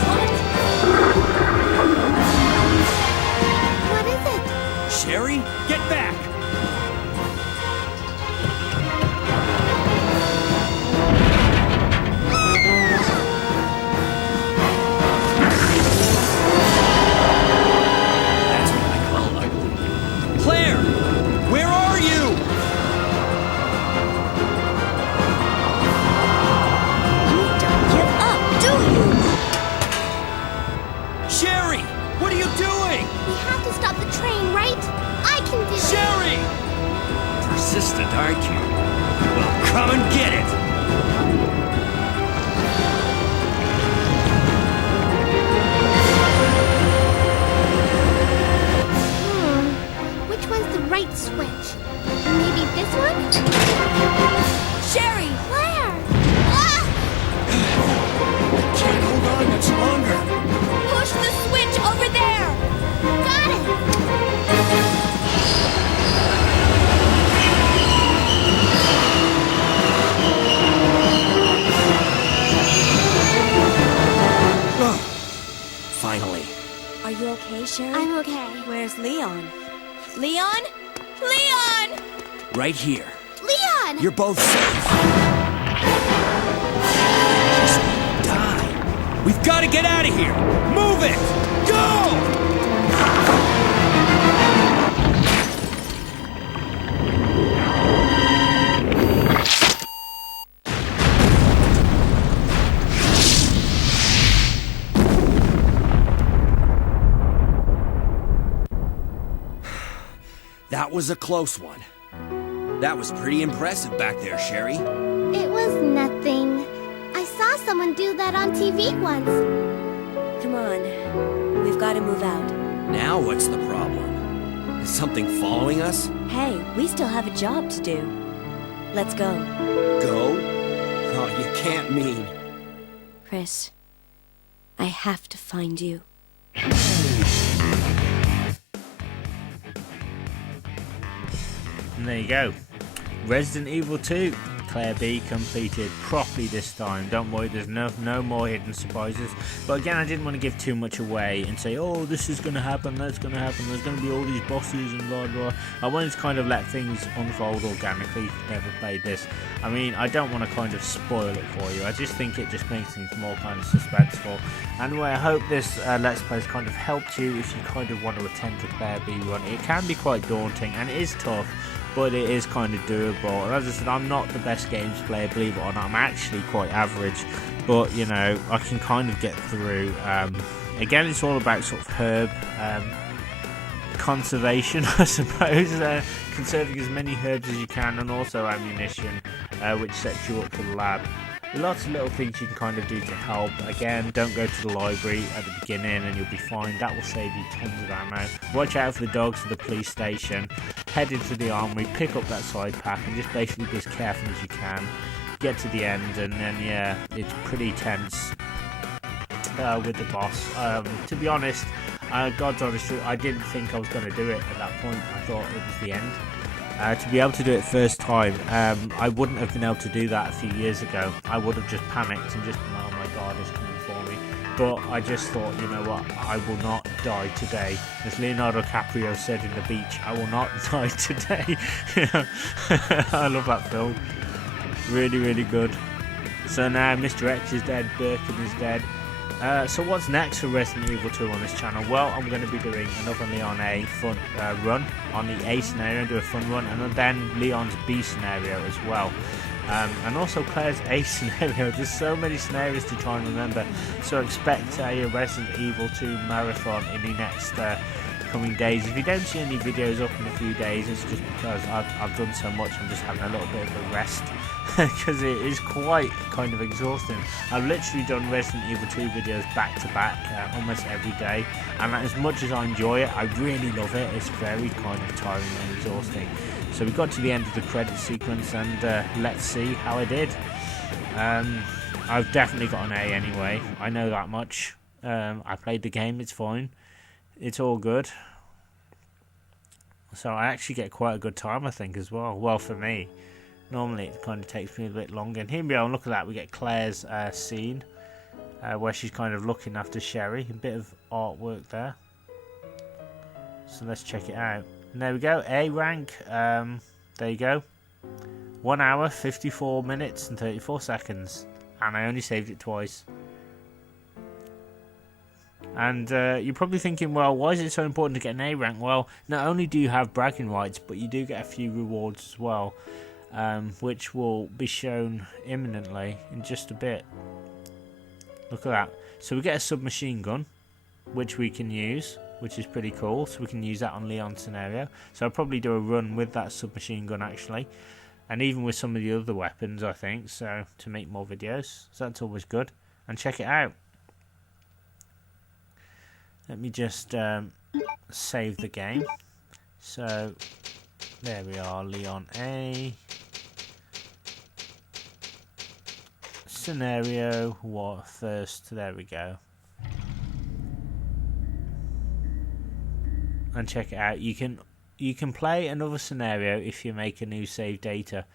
What is it? Sherry, get back! assistant, aren't you? Well, come and get it! Which one's the right switch? Maybe this one? Sherry! Claire! Ah! Can't hold on much longer. Push the switch over there! Got it! Finally. Are you okay, Sherry? I'm okay. Where's Leon? Leon? Leon! Right here. Leon! You're both safe. Just die. We've got to get out of here. Move it! Go! That was a close one. That was pretty impressive back there, Sherry. It was nothing. I saw someone do that on TV once. Come on. We've got to move out. Now what's the problem? Is something following us? Hey, we still have a job to do. Let's go. Go? Oh, you can't mean. Chris, I have to find you. And there you go. Resident Evil 2, Claire B completed properly this time. Don't worry, there's no more hidden surprises. But again, I didn't want to give too much away and say, oh, this is going to happen, that's going to happen, there's going to be all these bosses and blah blah. I wanted to kind of let things unfold organically if you've never played this. I mean, I don't want to kind of spoil it for you. I just think it just makes things more kind of suspenseful. Anyway, I hope this Let's Play has kind of helped you if you kind of want to attempt a Claire B run. It can be quite daunting and it is tough, but it is kind of doable. And as I said, I'm not the best games player, believe it or not. I'm actually quite average, but you know, I can kind of get through. Again, it's all about sort of herb conservation, I suppose. Conserving as many herbs as you can, and also ammunition, which sets you up for the lab. Lots of little things you can kind of do to help. Again, don't go to the library at the beginning and you'll be fine. That will save you tons of ammo. Watch out for the dogs at the police station. Head into the armory, pick up that side pack and just basically be as careful as you can. Get to the end and then, yeah, it's pretty tense with the boss. To be honest, God's honest truth, I didn't think I was going to do it at that point. I thought it was the end. To be able to do it first time, I wouldn't have been able to do that a few years ago. I would have just panicked and just been, oh my god, it's coming for me. But I just thought, you know what, I will not die today. As Leonardo DiCaprio said in The Beach, I will not die today. I love that film. Really, really good. So now Mr. X is dead, Birkin is dead. So what's next for Resident Evil 2 on this channel? Well, I'm going to be doing another Leon A fun run on the A scenario and do a fun run, and then Leon's B scenario as well. And also Claire's A scenario. There's so many scenarios to try and remember, so expect a Resident Evil 2 marathon in the next coming days. If you don't see any videos up in a few days, it's just because I've done so much. I'm just having a little bit of a rest because it is quite kind of exhausting. I've literally done Resident Evil 2 videos back to back almost every day, and as much as I enjoy it, I really love it. It's very kind of tiring and exhausting. So we got to the end of the credit sequence, and let's see how I did. I've definitely got an A anyway. I know that much. I played the game. It's fine. It's all good. So I actually get quite a good time, I think, as well. Well, for me. Normally it kind of takes me a bit longer. And here we go, and look at that. We get Claire's scene where she's kind of looking after Sherry. A bit of artwork there. So let's check it out. And there we go. A rank. There you go. 1 hour, 54 minutes and 34 seconds. And I only saved it twice. And you're probably thinking, well, why is it so important to get an A rank? Well, not only do you have bragging rights, but you do get a few rewards as well, which will be shown imminently in just a bit. Look at that. So we get a submachine gun, which we can use. which is pretty cool, so we can use that on Leon's scenario. So I'll probably do a run with that submachine gun actually, and even with some of the other weapons, I think, so to make more videos. So that's always good, and check it out. Let me just save the game. So there we are, Leon A. Scenario what first, there we go. And check it out. You can play another scenario if you make a new save data.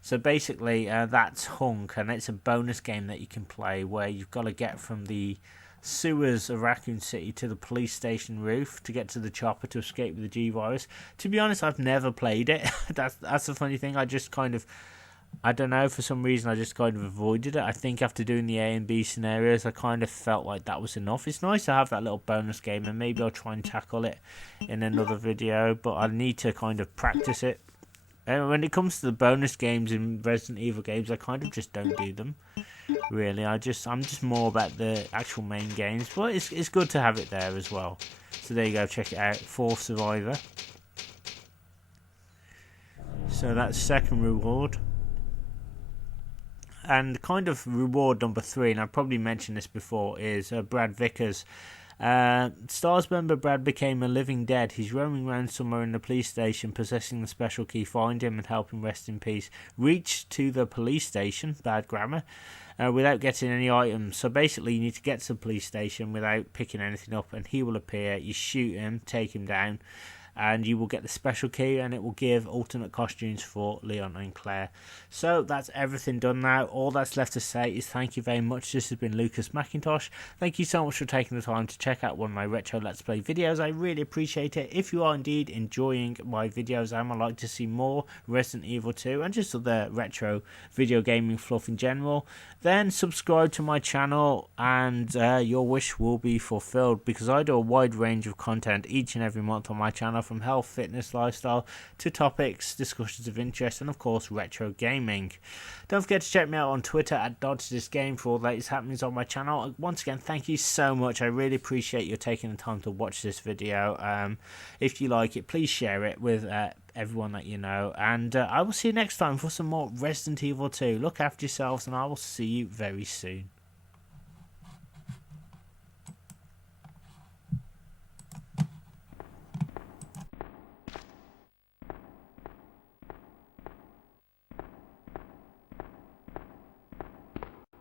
So basically that's Hunk, and it's a bonus game that you can play where you've got to get from the sewers of Raccoon City to the police station roof to get to the chopper to escape with the G-Virus. To be honest, I've never played it. That's the funny thing. I just kind of, I don't know, for some reason I just kind of avoided it. I think after doing the A and B scenarios, I kind of felt like that was enough. It's nice to have that little bonus game, and maybe I'll try and tackle it in another video, but I need to kind of practice it. And when it comes to the bonus games in Resident Evil games, I kind of just don't do them. Really, I'm just more about the actual main games, but it's good to have it there as well. So there you go, check it out. 4th Survivor. So that's second reward. And kind of reward number 3, and I've probably mentioned this before, is Brad Vickers. STARS member Brad became a living dead. He's roaming around somewhere in the police station, possessing the special key. Find him and help him rest in peace. Reach to the police station, bad grammar, without getting any items. So basically you need to get to the police station without picking anything up, and he will appear. You shoot him, take him down, and you will get the special key, and it will give alternate costumes for Leon and Claire. So that's everything done now. All that's left to say is thank you very much. This has been Lucas McIntosh. Thank you so much for taking the time to check out one of my retro Let's Play videos. I really appreciate it. If you are indeed enjoying my videos and would like to see more Resident Evil 2 and just other retro video gaming fluff in general, then subscribe to my channel, and your wish will be fulfilled, because I do a wide range of content each and every month on my channel, from health, fitness, lifestyle to topics, discussions of interest, and of course retro gaming. Don't forget to check me out on Twitter at DodgeThisGame for all the latest happenings on my channel. Once again, thank you so much. I really appreciate you taking the time to watch this video. If you like it, please share it with everyone that you know, and I will see you next time for some more Resident Evil 2. Look after yourselves, and I will see you very soon.